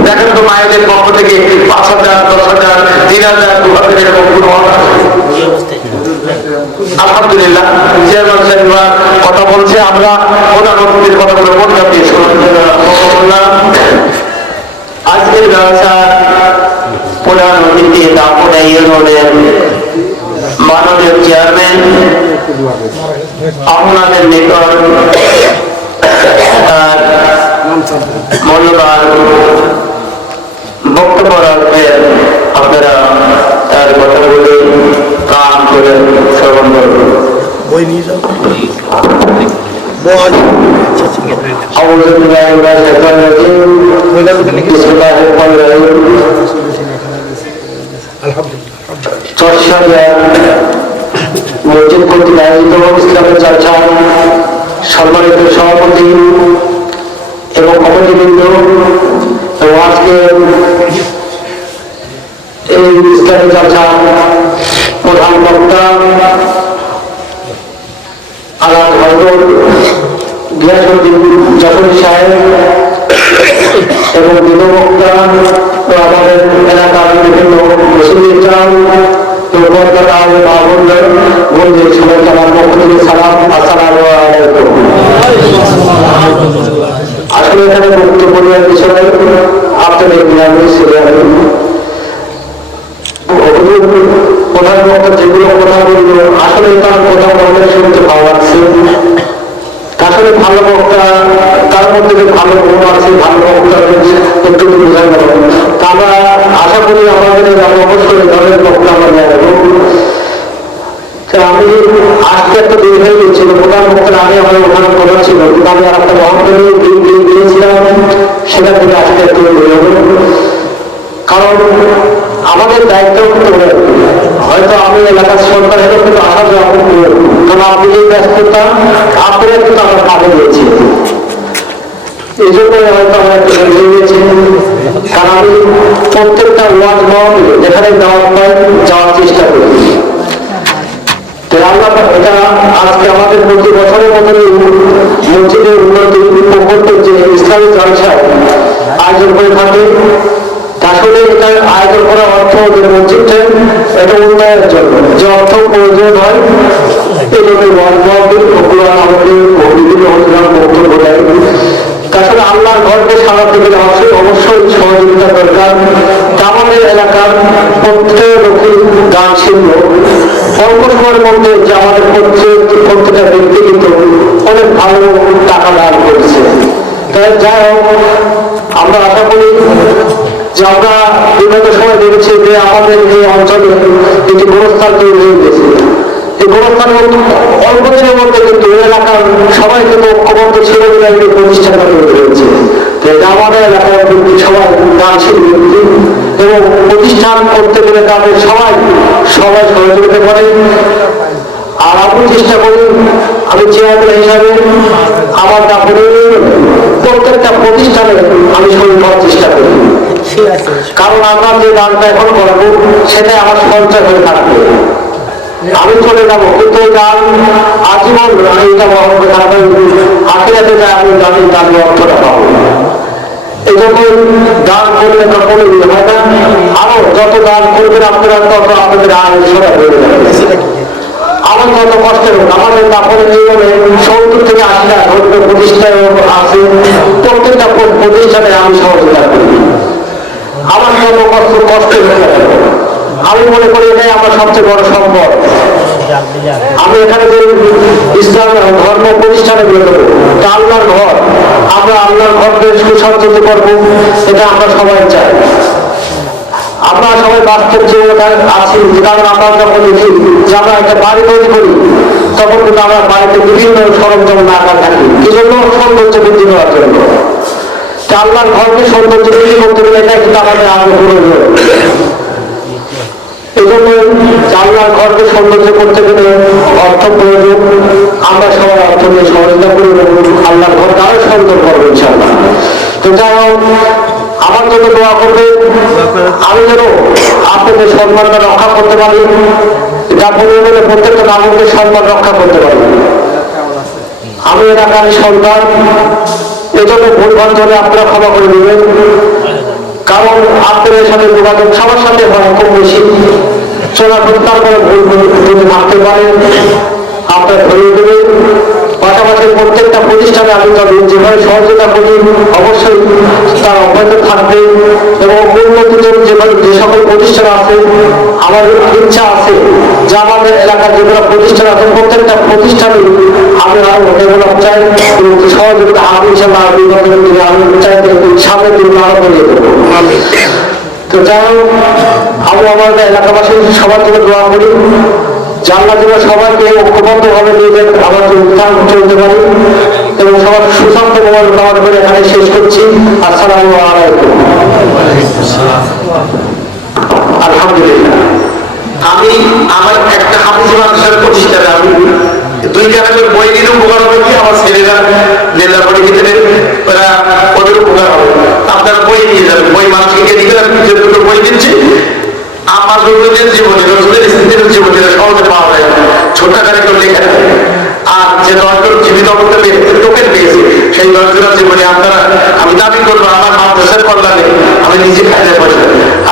দেখেন তো মায়েদের পক্ষ থেকে 5,000, 10,000, 3,000, 2,000 এরকম আলহামদুলিল্লাহ চেয়ারম্যান সাহেবরা কথা বলছে। আমরা প্রধান অতিথির কথাগুলো মনোযোগ দিয়ে শুনলাম। আজকের ব্যবসার প্রধান অতিথি দাপুরা ইউনিয়নের মাননীয় চেয়ারম্যান আপনাদের নিকট তার মূল্যবান বক্তব্য রাখবেন। আপনারা তার কথাগুলি কান করে শ্রবণ করবেন। বই নিয়ে যাও। মসজিদ কর্তৃক আয়োজিত ইসলামের চর্চা সম্মানিত সভাপতি এবং কমিটিবৃন্দ এবং আজকে এই ইসলামের চর্চা প্রধান বক্তা আলাদ হজরত গিয়াসউদ্দিন যশোরী সাহেব এবং দিনবক্তা ও আমাদের এলাকার বিভিন্ন মুসলিম আসলে এখানে বক্তব্য দেওয়ার পিছনে আপনাদের প্রধান বক্তা যেগুলো কথা বলল আসলে তার কথা বলতে শুনতে ভালো লাগছে। আসলে ভালো বক্তা তার মধ্যে যে ভালো গুণ আছে, ভালো বক্তা একটু বোঝা গেল। আমরা আশা করি আমাদের অবশ্যই দলের বক্তা আমরা নেব। আমি আজকে একটা দেরি হয়ে গেছিল, প্রধান বক্তার আগে আমার ওখানে প্রধান ছিল, কিন্তু আমি আর একটা মহাপ্রভু গিয়েছিলাম, সেখান থেকে আজকে একটু দেরি হলো। কারণ আমাদের দায়িত্ব হয়তো আমি এলাকার সরকার হেলে কিন্তু আসা যাওয়া করবো, কারণ আপনি যে ব্যস্ততা আপনারা কিন্তু আমার কাজে দিয়েছি, এই জন্যই হয়তো আমার একটু এগিয়ে গেছি। কারণ আমি প্রত্যেকটা ওয়ার্ড মহল যেখানে দাওয়াত পাই যাওয়ার চেষ্টা করি। এটা আজকে আমাদের প্রতি বছরের মতনই মসজিদের উন্নতি প্রকল্পের যে ইসলামী জলসায় আয়োজন করে থাকে, আসলে এটা আয়োজন করার অর্থ যে মসজিদটা এটা উন্নয়নের জন্য যে অর্থ প্রয়োজন হয় এই জন্য বক্তব্য দেয়। আসলে আল্লাহর ঘরকে সারাতে গেলে অবশ্যই সহযোগিতা দরকার। আমাদের এলাকার প্রত্যেক লোকের গান ছিল অল্প সময়ের মধ্যে যে আমাদের প্রত্যেকটা ব্যক্তি কিন্তু অনেক ভালো টাকা দান করেছে। তাই যাই হোক, আমরা আশা করি যে আমরা বিগত সময় দেখেছি যে আমাদের এই অঞ্চলে একটি গোরস্থান তৈরি হয়ে গেছে। এই গোরস্থানের অল্প দিনের মধ্যে কিন্তু এলাকার সবাই কিন্তু ঐক্যবদ্ধ ছিল বলে একটি প্রতিষ্ঠান তৈরি হয়েছে। আমাদের এলাকার সবাই গান শিল্পী এবং প্রতিষ্ঠান করতে গেলে তাদের সবাই সহযোগিতা করে। আর আমি চেষ্টা করি, আমি চেয়ারম্যান হিসাবে আমার দাপটে প্রত্যেকটা প্রতিষ্ঠানে আমি শরীর করার চেষ্টা করি। কারণ আমরা যে গানটা এখন করবো সেটাই আমার সঞ্চয় হয়ে থাকবে। আমি চলে যাবো কিন্তু এই গান আজীবন এইটা বহন থাকবে, আখিরাতে যায় আমি গানের দামি অর্থটা পাবো। এই জন্য গান করলে তো কোনো ইয়ে হয় না, আরো যত গান করবেন আপনারা তত আপনাদের আয় সরা হয়ে যাবে। আমার যত কষ্টের হোক, আমাদের তারপরে নিয়মে 70 থেকে 80টা ধর্মীয় প্রতিষ্ঠান আছে, প্রত্যেকটা প্রতিষ্ঠানে আমি সহযোগিতা করি। আমার যত কষ্টের হয়ে যাবে, আমি মনে করি এটাই আমার সবচেয়ে বড় সম্পদ। আমি এখানে যে ইসলাম ধর্ম প্রতিষ্ঠানে বের করবো, আল্লাহর ঘর, আমরা আল্লাহর ঘরকে সুসজ্জিত করবো, এটা আমরা সবাই চাই। আমরা সবাই বাস্তব জীবনটায় আছি। কারণ আমরা যখন দেখি যে আমরা একটা বাড়ি তৈরি করি তখন কিন্তু আমরা বাড়িতে বিভিন্ন সরঞ্জাম রাখা থাকি কি জন্য? সৌন্দর্য বৃদ্ধি করার জন্য। আল্লাহর ঘরকে সৌন্দর্য বৃদ্ধি করতে গেলে এটা কিন্তু আমাদের আরো প্রয়োজন। এই জন্য আল্লাহর ঘরকে সৌন্দর্য করতে গেলে অর্থ প্রয়োজন। আমরা সবাই অর্থ নিয়ে সহযোগিতা করি এবং আল্লাহর ঘরকে আরো সুন্দর করবো ইনশাআল্লাহ। তো যাই হোক, আমার জন্য দোয়া করবে আমি যেন আপনাদের সম্মানটা রক্ষা করতে পারি, প্রত্যেকটা নাগরিকের সম্মান রক্ষা করতে পারি। আমি এলাকার সন্তান, এজন্য ভুল বন্ধনে আপনারা ক্ষমা করে দেবেন। কারণ আপনাদের সাথে যোগাযোগ সবার সাথে হয় খুব বেশি, চলাফেরা তারপরে ভুল যদি মারতে পারেন আপনারা ধরিয়ে দেবেন। পাশাপাশি প্রত্যেকটা প্রতিষ্ঠানে আমি তাদের যেভাবে সহযোগিতা করি অবশ্যই তার অব্যাহত থাকবে এবং উন্নতির জন্য যে সকল প্রতিষ্ঠান আছে আমার ইচ্ছা আছে যে আমাদের এলাকার যেগুলো প্রতিষ্ঠান আছে প্রত্যেকটা প্রতিষ্ঠানে আমি আরো ডেভেলপ চাই এবং সহযোগিতা আমি হিসাবে আমি চাই সামনের দিন আরো বেরিয়ে দেবো। তো যাই হোক, আমি আমাদের এলাকাবাসী সবার জন্য দোয়া করি জানলা যেন সবাইকে ঐক্যবদ্ধ ভাবে নিয়ে আমার উত্থান চলতে পারি এবং সবার সুস্বাস্থ্য কামনা করে এখানে শেষ করছি। আসসালামু আলাইকুম। আলহামদুলিল্লাহ, আমি আমার একটা হাফিজ মাদ্রাসার প্রতিষ্ঠানে আমি 2 গ্রামের বই নিলে উপকার হবে কি আমার ছেলেরা জেলা পরিক্ষিতের ওরা ওদের উপকার হবে। আপনারা বই নিয়ে যাবেন, বই মানুষকে দিকে যে দুটো বই দিচ্ছি আমার রসুলের জীবনী, রসুলের স্মৃতির জীবনী সহজে পাওয়া যায়, ছোট আকারে কেউ লেখা থাকে। আর যে 10 জন জীবিত অবস্থায় টোকেন পেয়েছে সেই 10 জনের জীবনী আপনারা, আমি দাবি করবো আমার মাদ্রাসার কল্যাণে আমি নিজে খাইতে পারি,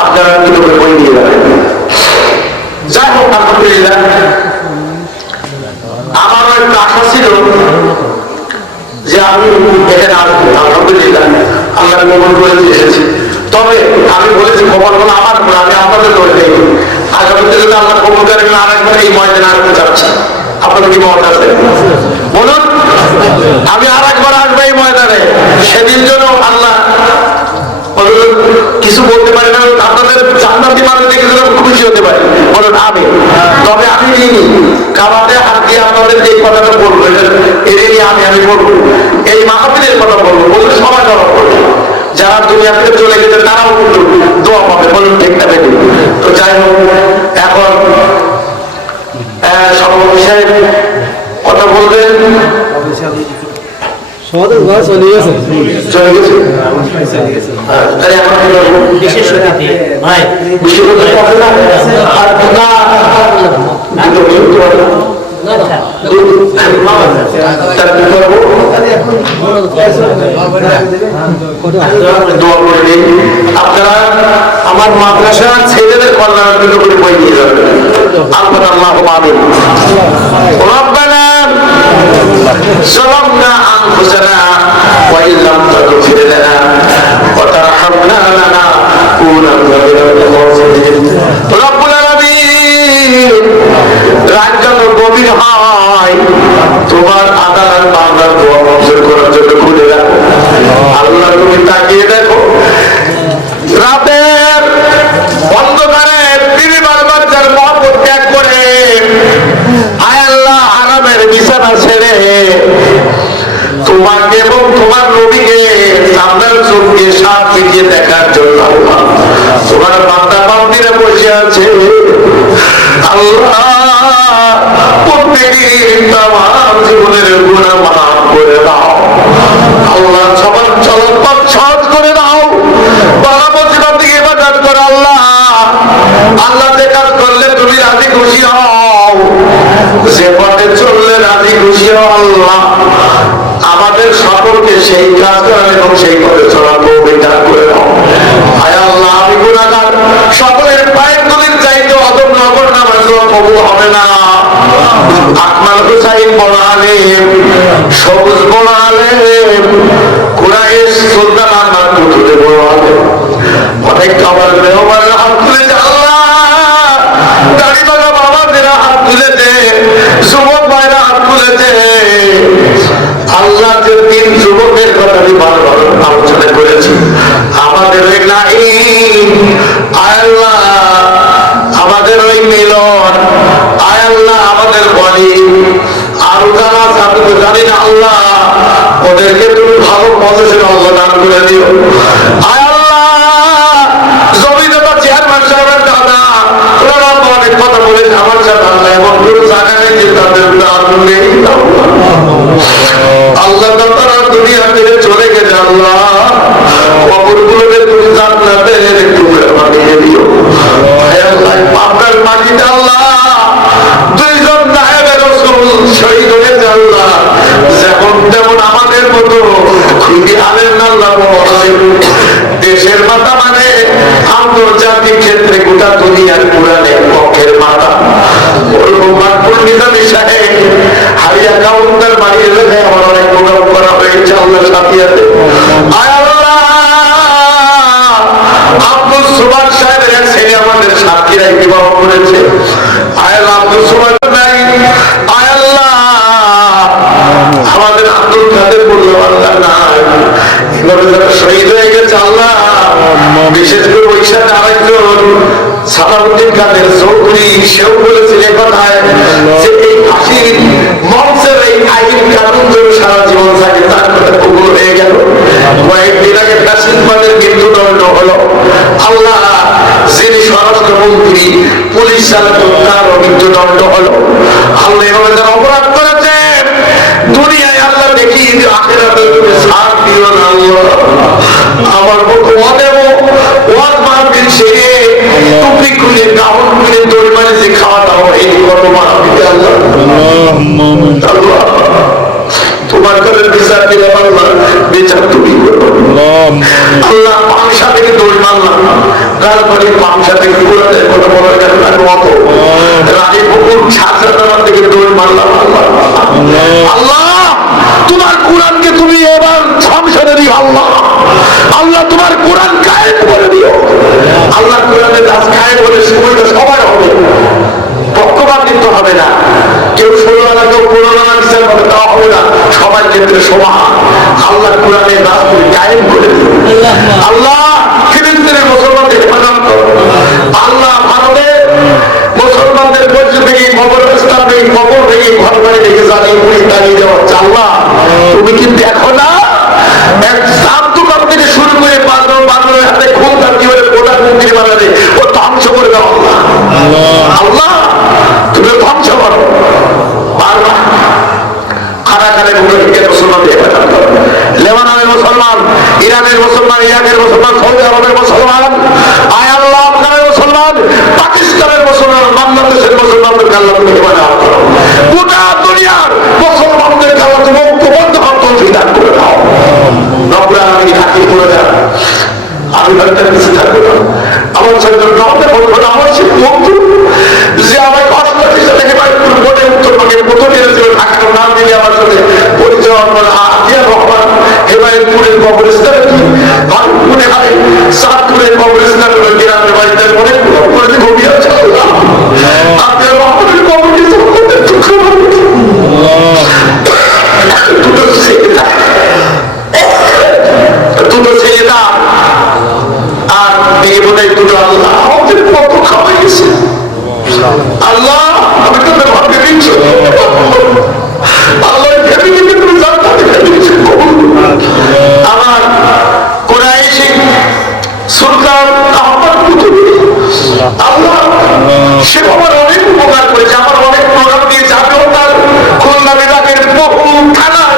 আপনারা কিন্তু বই নিয়ে যাবেন। যাই হোক, আলহামদুলিল্লাহ, আমারও একটা আশা ছিল যে আমি এখানে আসবো। আলহামদুলিল্লাহ, আল্লাহ কবুল করে এসেছি। তবে আমি বলেছি খবর হলো আমার, আমি আপনাদের ধরে দেই আগামীতে যদি আল্লাহ কবুল করে আরেকবার এই ময়দানে আসতে চাচ্ছি। আপনাদের কি মত আছে বলুন? আমি আরেকবার আসবো এই ময়দানে, সেদিন যেন আল্লাহ কিছু বলতে পারি না, আপনাদের জান্নাতি মানুষ দেখে খুশি হতে পারি, বলুন আমি। তবে আমি কাবাতে হাত দিয়ে আপনাদের এই কথাটা বলবো, এটা নিয়ে আমি বলবো, এই মাহফিলের কথা বলবো, বলবো সবাই জবাব করবে। যারা দুনিয়া থেকে চলে গেছে তারাও কিন্তু দোয়া পাবে, বলুন ঠিক না বেশি? তো যাই হোক, এখন সভাপতি সাহেব কথা বলবেন। চলে গেছে বিশেষ আপনারা আমার মাদ্রাসার ছেলেদের কল্যাণের জন্য করে বই নিয়ে যাবেন। আল্লাহ আমিন। রব্বানা ظلمنا أنفسنا وإن لم تغفر لنا وترحمنا لنكونن من الخاسرين। رب العالمين, রাত যত গভীর হয় তোমার আদালত বান্দার দোয়া মঞ্জুর করার জন্য খুলে রাখো। আল্লাহ তুমি তাকিয়ে দেখো, রাতের অন্ধকারে তিনি বারবার যার মহব্বত ত্যাগ করে আয় আল্লাহ আরামের বিছানা ছেড়ে তোমাকে এবং তোমার নবীকে সামনের চোখকে সাথ মিলিয়ে দেখার জন্য তোমার বান্দা বান্দিরা বসে আছে। আল্লাহ প্রত্যেকের তামাম জীবনের গুনাহ মাফ করে দাও। আল্লাহ সবার চলার সহজ করে দাও। বালা মুসিবত থেকে ইবাদত করো আল্লাহ। আল্লাহ যে কাজ করলে তুমি রাজি খুশি হও, যে পথে চললে রাজি খুশি হও আল্লাহ। আমাদের সকলকে সেই কাজ করার এবং সেই পথে চলার তৌফিক দান করে দাও। আয় আল্লাহ, আমি গুনাহগার, সকলের পায়ের ধুলির চাইতে অদম নগর নামাজ কবুল হবে না। আকমাল হুসাইন বড় আলেম, সবুজ বড় আলেম, কুরাইশ সুলতান আহমদ কুতুবে বড় আলেম, অনেক আমার মেহমানের হাত তুলেছে আল্লাহ, দাড়ি বাঁধা বাবাদেরা হাত তুলেছে, যুবক ভাইরা হাত তুলেছে আল্লাহ। যে 3 যুবকের কথা আমি ভালো ভালো আলোচনা করেছি, আমাদের নাই আল্লাহ মিলন। আয় আল্লাহ আমাদের বলি আরো যারা আমি তো জানি না আল্লাহ, ওদেরকে তুমি ভালো পজিশনে আল্লাহ দান করে দিও। আয় আল্লাহ জমিদার চেয়ারম্যান সাহেবের দাদা ওরা অনেক কথা বলেছে আমার সাথে, আল্লাহ এমন কোনো জায়গা নেই যে তাদের আগুন নেই। আল্লাহ তারা দুনিয়া থেকে চলে গেছে, আল্লাহ কবরগুলোকে তুমি জান্নাতের টুকরা বানিয়ে দিও। আপনার মাটিতে আল্লাহ দুইজন নায়েবে রাসূল শহীদ হয়েছে আল্লাহ, যেমন তেমন আমাদের মতো খুবই আলেম আল্লাহ দেশের মাথা মানে আন্তর্জাতিক ক্ষেত্রে গোটা দুনিয়ার কোরআনের পক্ষের মাথা ওরকম মাকবুল নিজামী সাহেব হারিয়া কাউন্টার বাড়িয়ে রেখে আমার অনেক প্রোগ্রাম করা হয়েছে আল্লাহ সাথিয়াতে। আয় আল্লাহ আব্দুল সুবহান সাহেবের এক ছেলে আমাদের সাথীরাই বিবাহ করেছে। আয় আল্লাহ আব্দুল সুবহান নাই, আয় আল্লাহ আমাদের আব্দুল কাদের বললো আল্লাহ নাই, এভাবে যারা শহীদ হয়ে গেছে আল্লাহ, বিশেষ করে ওই সাথে আরেকজন সালাউদ্দিন কাদের চৌধুরী সেও বলেছিল কথায় যে এই ফাঁসির মঞ্চের এই আইন কানুন ধরে সারা জীবন থাকে, তার কথা কবুল হয়ে গেল। কয়েকদিন আগে ফ্যাসিস্টদের মৃত্যুদণ্ড হলো আল্লাহ, যিনি স্বরাষ্ট্রমন্ত্রী পুলিশ চালক তারও মৃত্যুদণ্ড হলো আল্লাহ। এভাবে যারা অপরাধ করেছে দুনিয়ায় আল্লাহ দেখি আখিরাতে তুমি ছাড় দিও না আল্লাহ। আমার মতো অনেক ওয়াজ মাহফিল সেরে টুপি খুলে গাউন খুলে দড়ি মারে যে খাওয়া দাওয়া এই কত মাহফিলে আল্লাহ আল্লাহ তোমার কাছে বিচার দিলে আল্লাহ বিচার তুমি করো আল্লাহ। পাংশা থেকে দড়ি মারলাম, তারপরে পাংশা থেকে কুড়াতে কত বড় মত রানী পুকুর ছাত্রা থেকে দড়ি মারলাম আল্লাহ। আল্লাহ তোমার কোরআনকে তুমি এবার সংসদে দিও আল্লাহ। আল্লাহ তোমার কোরআন কায়েম করে দিও আল্লাহ। কোরআনের কাজ কায়েম হলে সময়টা সবার হবে, পক্ষপাতিত্ব হবে না, কেউ 16 আনা কেউ 15 আনা বিচার করে দেওয়া হবে না, সবার ক্ষেত্রে সমান। আল্লাহ কোরআনের কাজ তুমি কায়েম করে দিও আল্লাহ। ফিলিস্তিনের মুসলমানদের হেফাজত করো আল্লাহ। ভারতে মুসলমানদের মধ্যে থেকে কবরস্থান থেকে কবর ভেঙে ঘর বাড়ি রেখে জ্বালিয়ে পুড়ে তাড়িয়ে দেওয়া হচ্ছে আল্লাহ। তুমি কি দেখো না এক দোকান থেকে শুরু করে বাংলার হাতে খুন তার কি বলে প্রধানমন্ত্রী বানালে ও ধ্বংস করে দাও আল্লাহ। আল্লাহ তুমি ধ্বংস করো বারবার। খানাখানে মুসলমানদের হেফাজত করো। লেবাননের মুসলমান, ইরানের মুসলমান, ইরাকের মুসলমান, সৌদি আরবের মুসলমান, আয় আল্লাহ আফগানের মুসলমান, পাকিস্তানের মুসলমান, বাংলাদেশের মুসলমানদের আল্লাহ তুমি হেফাজত করো। গোটা দুনিয়ার মুসলমানদের আল্লাহ তুমি ঐক্যবদ্ধ হওয়ার তৌফিক দান করে দাও। রব্বুল আলামিন হাকিম করে দেন। আমি ভাবতে কিছু থাকবো না আমার সঙ্গে আমাদের বলবো না আমার সে বন্ধু যে আমার কষ্ট হিসেবে বোর্ডে উত্তরবঙ্গে প্রথম এসেছিল ঢাকার নাম দিলে আমার সাথে পরিচয় আতিয়ার রহমান হেমায়তপুরের কবরস্থানে ভারতপুরে হয় চাঁদপুরের কবরস্থান গ্রামের বাড়িতে অনেক করে ভূমি আছে আতিয়ার রহমানের কবরটি দুটো ছেলেটা আর বিয়ে বোধ দুটো আল্লাহ আমাদের কত খাওয়া গেছে আল্লাহ। আমি তো ভাবতে দিচ্ছি আল্লাহ ফ্যামিলিকে তুমি জানতে আমার কোরাইশি সুলতান আহমদ কুতুবী আল্লাহ সে আমার অনেক উপকার করেছে, আমার অনেক প্রোগ্রাম দিয়েছে। আমিও তার খুলনা বিভাগের বহু থানার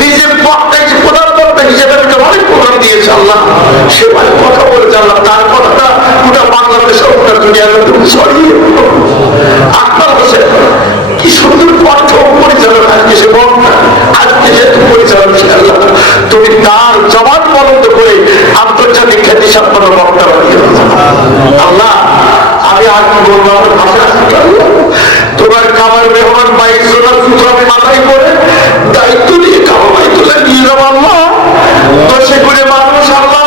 নিজের বক্তায় প্রধান বক্তা হিসেবে অনেক প্রোগ্রাম দিয়েছে আল্লাহ। সে অনেক কথা বলেছে আল্লাহ, তার কথাটা গোটা বাংলাদেশে গোটা দুনিয়ার ছড়িয়ে আক্তার হোসেন কি সুন্দর পাঠ্য পরিচালক আজকে সে বক্তা, আজকে যেহেতু পরিচালক আল্লাহ তুমি তার জবান বন্ধ করে আন্তর্জাতিক খ্যাতি সম্পন্ন বক্তা বানিয়ে আল্লাহ। আমি আর কি বলবো আমার ভাষা তোমার কামার মেহমান 22 জনের সূত্র আমি মাথায় করে দায়িত্ব নিয়ে কামাই তুলে নিয়ে যাবো আল্লাহ। দোষে করে মানুষ আল্লাহ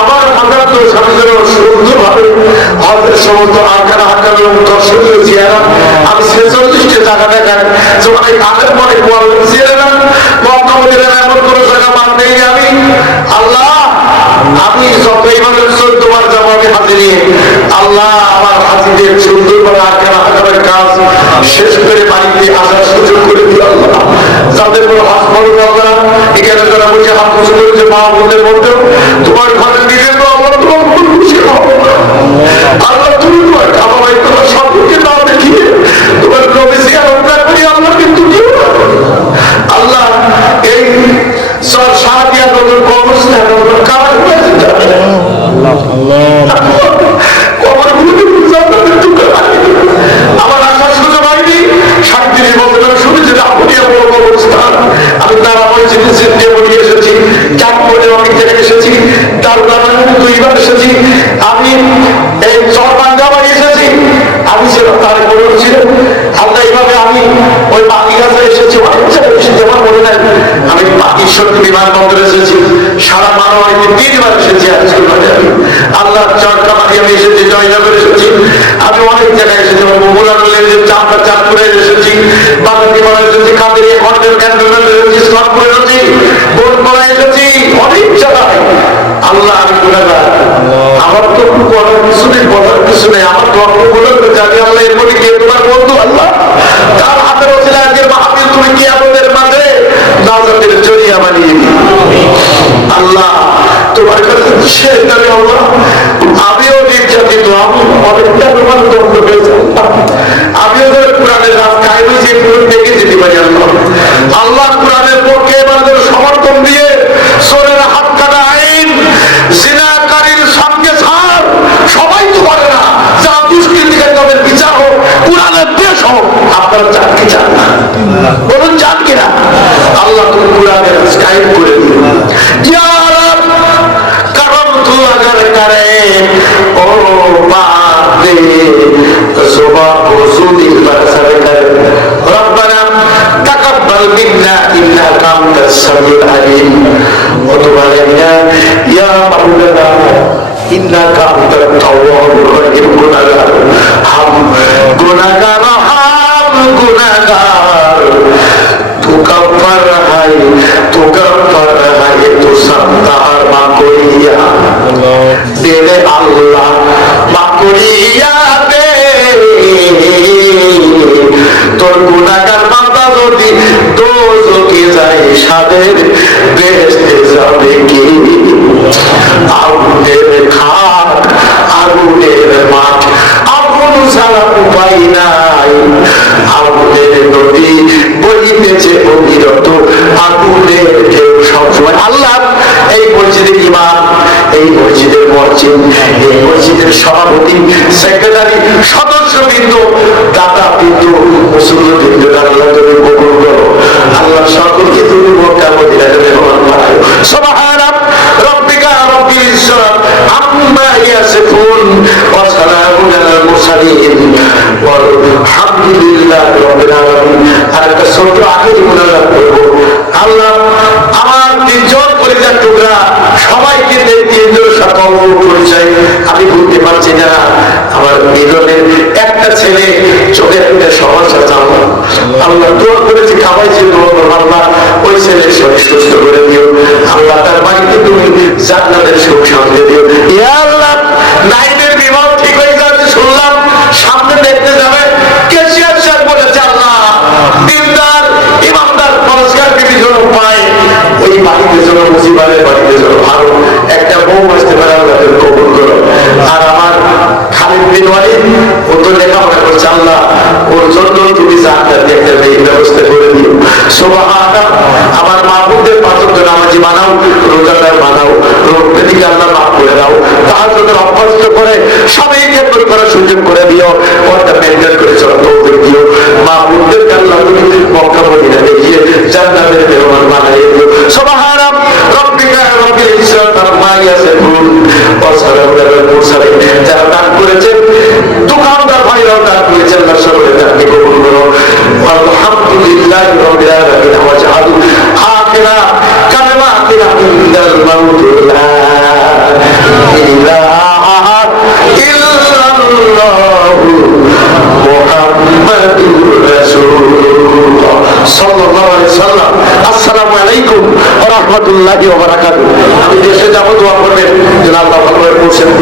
আমার হাজার দোষ আমি যেন সুন্দরভাবে হজের সমস্ত আকার আকার এবং দর্শনীয় চেহারা আমি 46টি জায়গা দেখাই যেমন এই আগের মনে চেহারা মক্কা এমন কোন জায়গা বাদ নেই আমি আল্লাহ। আমি সব এইভাবে 14 বার যাবো আমি হাজির আল্লাহ। আমার হাজিদের সুন্দর তাদের কোনো হাত ফরজ আল্লাহ, এখানে যারা বসে হাত খুশি করেছে মা বোনদের মধ্যেও তোমার ঘরে দিলে তো আল্লাহ তোমার মন খুশি হবে আল্লাহ। তুমি তোমার কামাই তোমার সম্পর্কে না দেখিয়ে তোমার নবী জিয়ারত করি আল্লাহ, কিন্তু কি আল্লাহ এই সাহাবিয়া নজর অবস্থা কার হয়েছে আমার আসার সুযোগ হয়নি। 37 বছর শুনেছি আপনিয়া বড় অবস্থান। আমি তারা বলেছি নিয়ে এসেছি, চাঁদপুরে অনেক জায়গায় এসেছি, তার আমি 2 বার এসেছি, আমি এই চরবাঙ্গাবাড়ি এসেছি, আমি ছিলাম তার বড় ছিল আল্লাহ। এইভাবে আমি ওই বাকি কাছে এসেছি, অনেক জায়গায় এসেছি, আমার মনে নাই আমি ঈশ্বর বিমানবন্দরে এসেছি, সারা মানবাড়িতে 3 বার এসেছি। আল্লাহ চরকামারি আমি এসেছি, জয়নগর এসেছি, আমি অনেক জায়গায় এসেছি, আমরা চাঁদপুরে এসেছি, বাগাতিপাড়া এসেছি, কাদেরিয়া খন্ডের ক্যান্টনমেন্ট এসেছি, ইসলামপুরে এসেছি, বোলপাড়া এসেছি, অনেক জায়গায়। আল্লাহ আমি গুনাহগার, আমার তো করার কিছু নেই, বলার কিছু নেই, আমার ধর্ম বলে জানি আল্লাহ। এর মধ্যে কে তোমার বন্ধু আল্লাহ, তার হাতের ওসিলা আজকের মাহফিল তুমি কি আমাদের মাঝে নাজাতের জরিয়া বানিয়ে আল্লাহ তোমার কাছে শেষ দাবি আল্লাহ। আমিও নির্যাতিত, আমি অনেকটা তোমার দণ্ড পেয়েছি, আমিও কোরআনের রাস্তায় যে দেখে যেতে পারি আল্লাহ। আল্লাহ কোরআনের পক্ষে আমাদের সমর্থন দিয়ে সোরের হাত কাটা আইন, জিনাকারীর সঙ্গে ছাড় সবাই তো করে না, যা দুষ্কৃতিকারী তাদের বিচার হোক, কোরআনের দেশ হোক। আপনারা চান কি চান না বলুন, চান কিনা? আল্লাহ তুমি কোরআনের কায়েম করে দিন ইয়া রব, করম তু আগার করে ও বাদে সুবহ সুদিল বরসর করে রব্বানা তাকাব্বাল মিন্না ইন্নাকা আনতাস সামিউল আলিম ওয়া তুব আলাইনা ইয়া মাওলানা ইন্নাকা আনতাত তাওয়াবুর রহিম। গুনাহগার হাম গুনাহগার হাম গুনাহগার তু গফফার হায় তু গফফার হায় তু সত্তার মা করিয়া দে আল্লাহ মা করিয়া দে। তোর গুনাহগার বান্দা যদি দোজখে যায় সাদের বেহেশতে যাবে কি? আগুনের খাট আগুনের মাঠ, আগুন ছাড়া উপায় নাই, আগুনের নদী বইতেছে অবিরত, আগুনের ঢেউ সবসময়। আল্লাহ এই মসজিদের ইমাম, এই মসজিদের মসজিদ, এই মসজিদের সভাপতি, সেক্রেটারি, সদস্যবৃন্দ, দাতা বৃন্দ, মুসল্লিবৃন্দ, আল্লাহ তুমি কবুল করো। আল্লাহ সকলকে তুমি মক্কা মদিনায় মেহমান বানাও। সুবহান রাব্বিকা রাব্বিল ইজ্জাত আম্মা ইয়াসিফুন ওয়া সালামুন আলাল মুরসালিন ওয়ালহামদুলিল্লাহি রাব্বিল আলামিন। আর একটা ছোট আখির মুনাজাত করব। আল্লাহ আমার 3 জন কলিজার টুকরা সবাইকে 3 জন সকল পরিচয় আমি বলতে পারছি না। আমার মিলনের একটা ছেলে চোখের একটা সমস্যা চাও আল্লাহ দোয়া করেছি, খাওয়াইছি আল্লাহ ওই ছেলের শরীর সুস্থ করে দিও আল্লাহ, তার বাড়িতে তুমি জান্নাতের সুখ শান্তি দিও ইয়া আল্লাহ। নাইনের বিবাহ ঠিক হয়ে যাচ্ছে শুনলাম, সামনে দেখতে যাবে, কেশিয়ার সাহেব বলেছে আল্লাহ দিনদার ইমানদার পুরস্কার বিভিন্ন পায়, ওই বাড়িতে যেন মুসিবাদের বাড়িতে যেন ভালো একটা বউ আসতে পারে, আল্লাহ কবুল করো। আর আমার খালিদ বিন ওয়ালিদ ও তো লেখাপড়া করছে আল্লাহ, ওর জন্য তুমি জান্নাত একটা ব্যবস্থা করে দিও। সুবহানাল্লাহ। আমার মা বোনদের 5 ওয়াক্ত নামাজি বানাও, রোজাদার বানাও, রোগ থেকে আল্লাহ মাফ করে দাও, তাহাজ্জুদের অভ্যস্ত করে সবাইকে দূর করার সুযোগ করে দিও, ওটা মেনটেন করে চলার তৌফিক দিও। মা বোনদেরকে আল্লাহ তুমি মক্কা মদিনা দেখিয়ে জান্নাতের মেহমান বানিয়ে দিও। সুবহান রাব্বিকা রাব্বিল ইজ্জাতি আম্মা ইয়াসিফুন ওয়া সালামুন আলাল মুরসালিন। যারা দান করেছেন, দোকানদার ভাইরাও দান করেছেন, আল্লাহ সকলের দানকে কবুল করো। আলহামদুলিল্লাহি রাব্বিল আলামিন ওয়া জাআলু আখিরা কালিমাতিনা ইনদাল মাউত লা ইলাহা ইল্লাল্লাহু মুহাম্মাদুর রাসূলুল্লাহ সাল্লাল্লাহু আলাইহি ওয়াসাল্লাম। আসসালামু আলাইকুম ওয়া রাহমাতুল্লাহি ওয়া বারাকাতুহু। আমি দেশে যাব, দোয়া করবেন যেন আল্লাহ ভালোভাবে পৌঁছে দেন।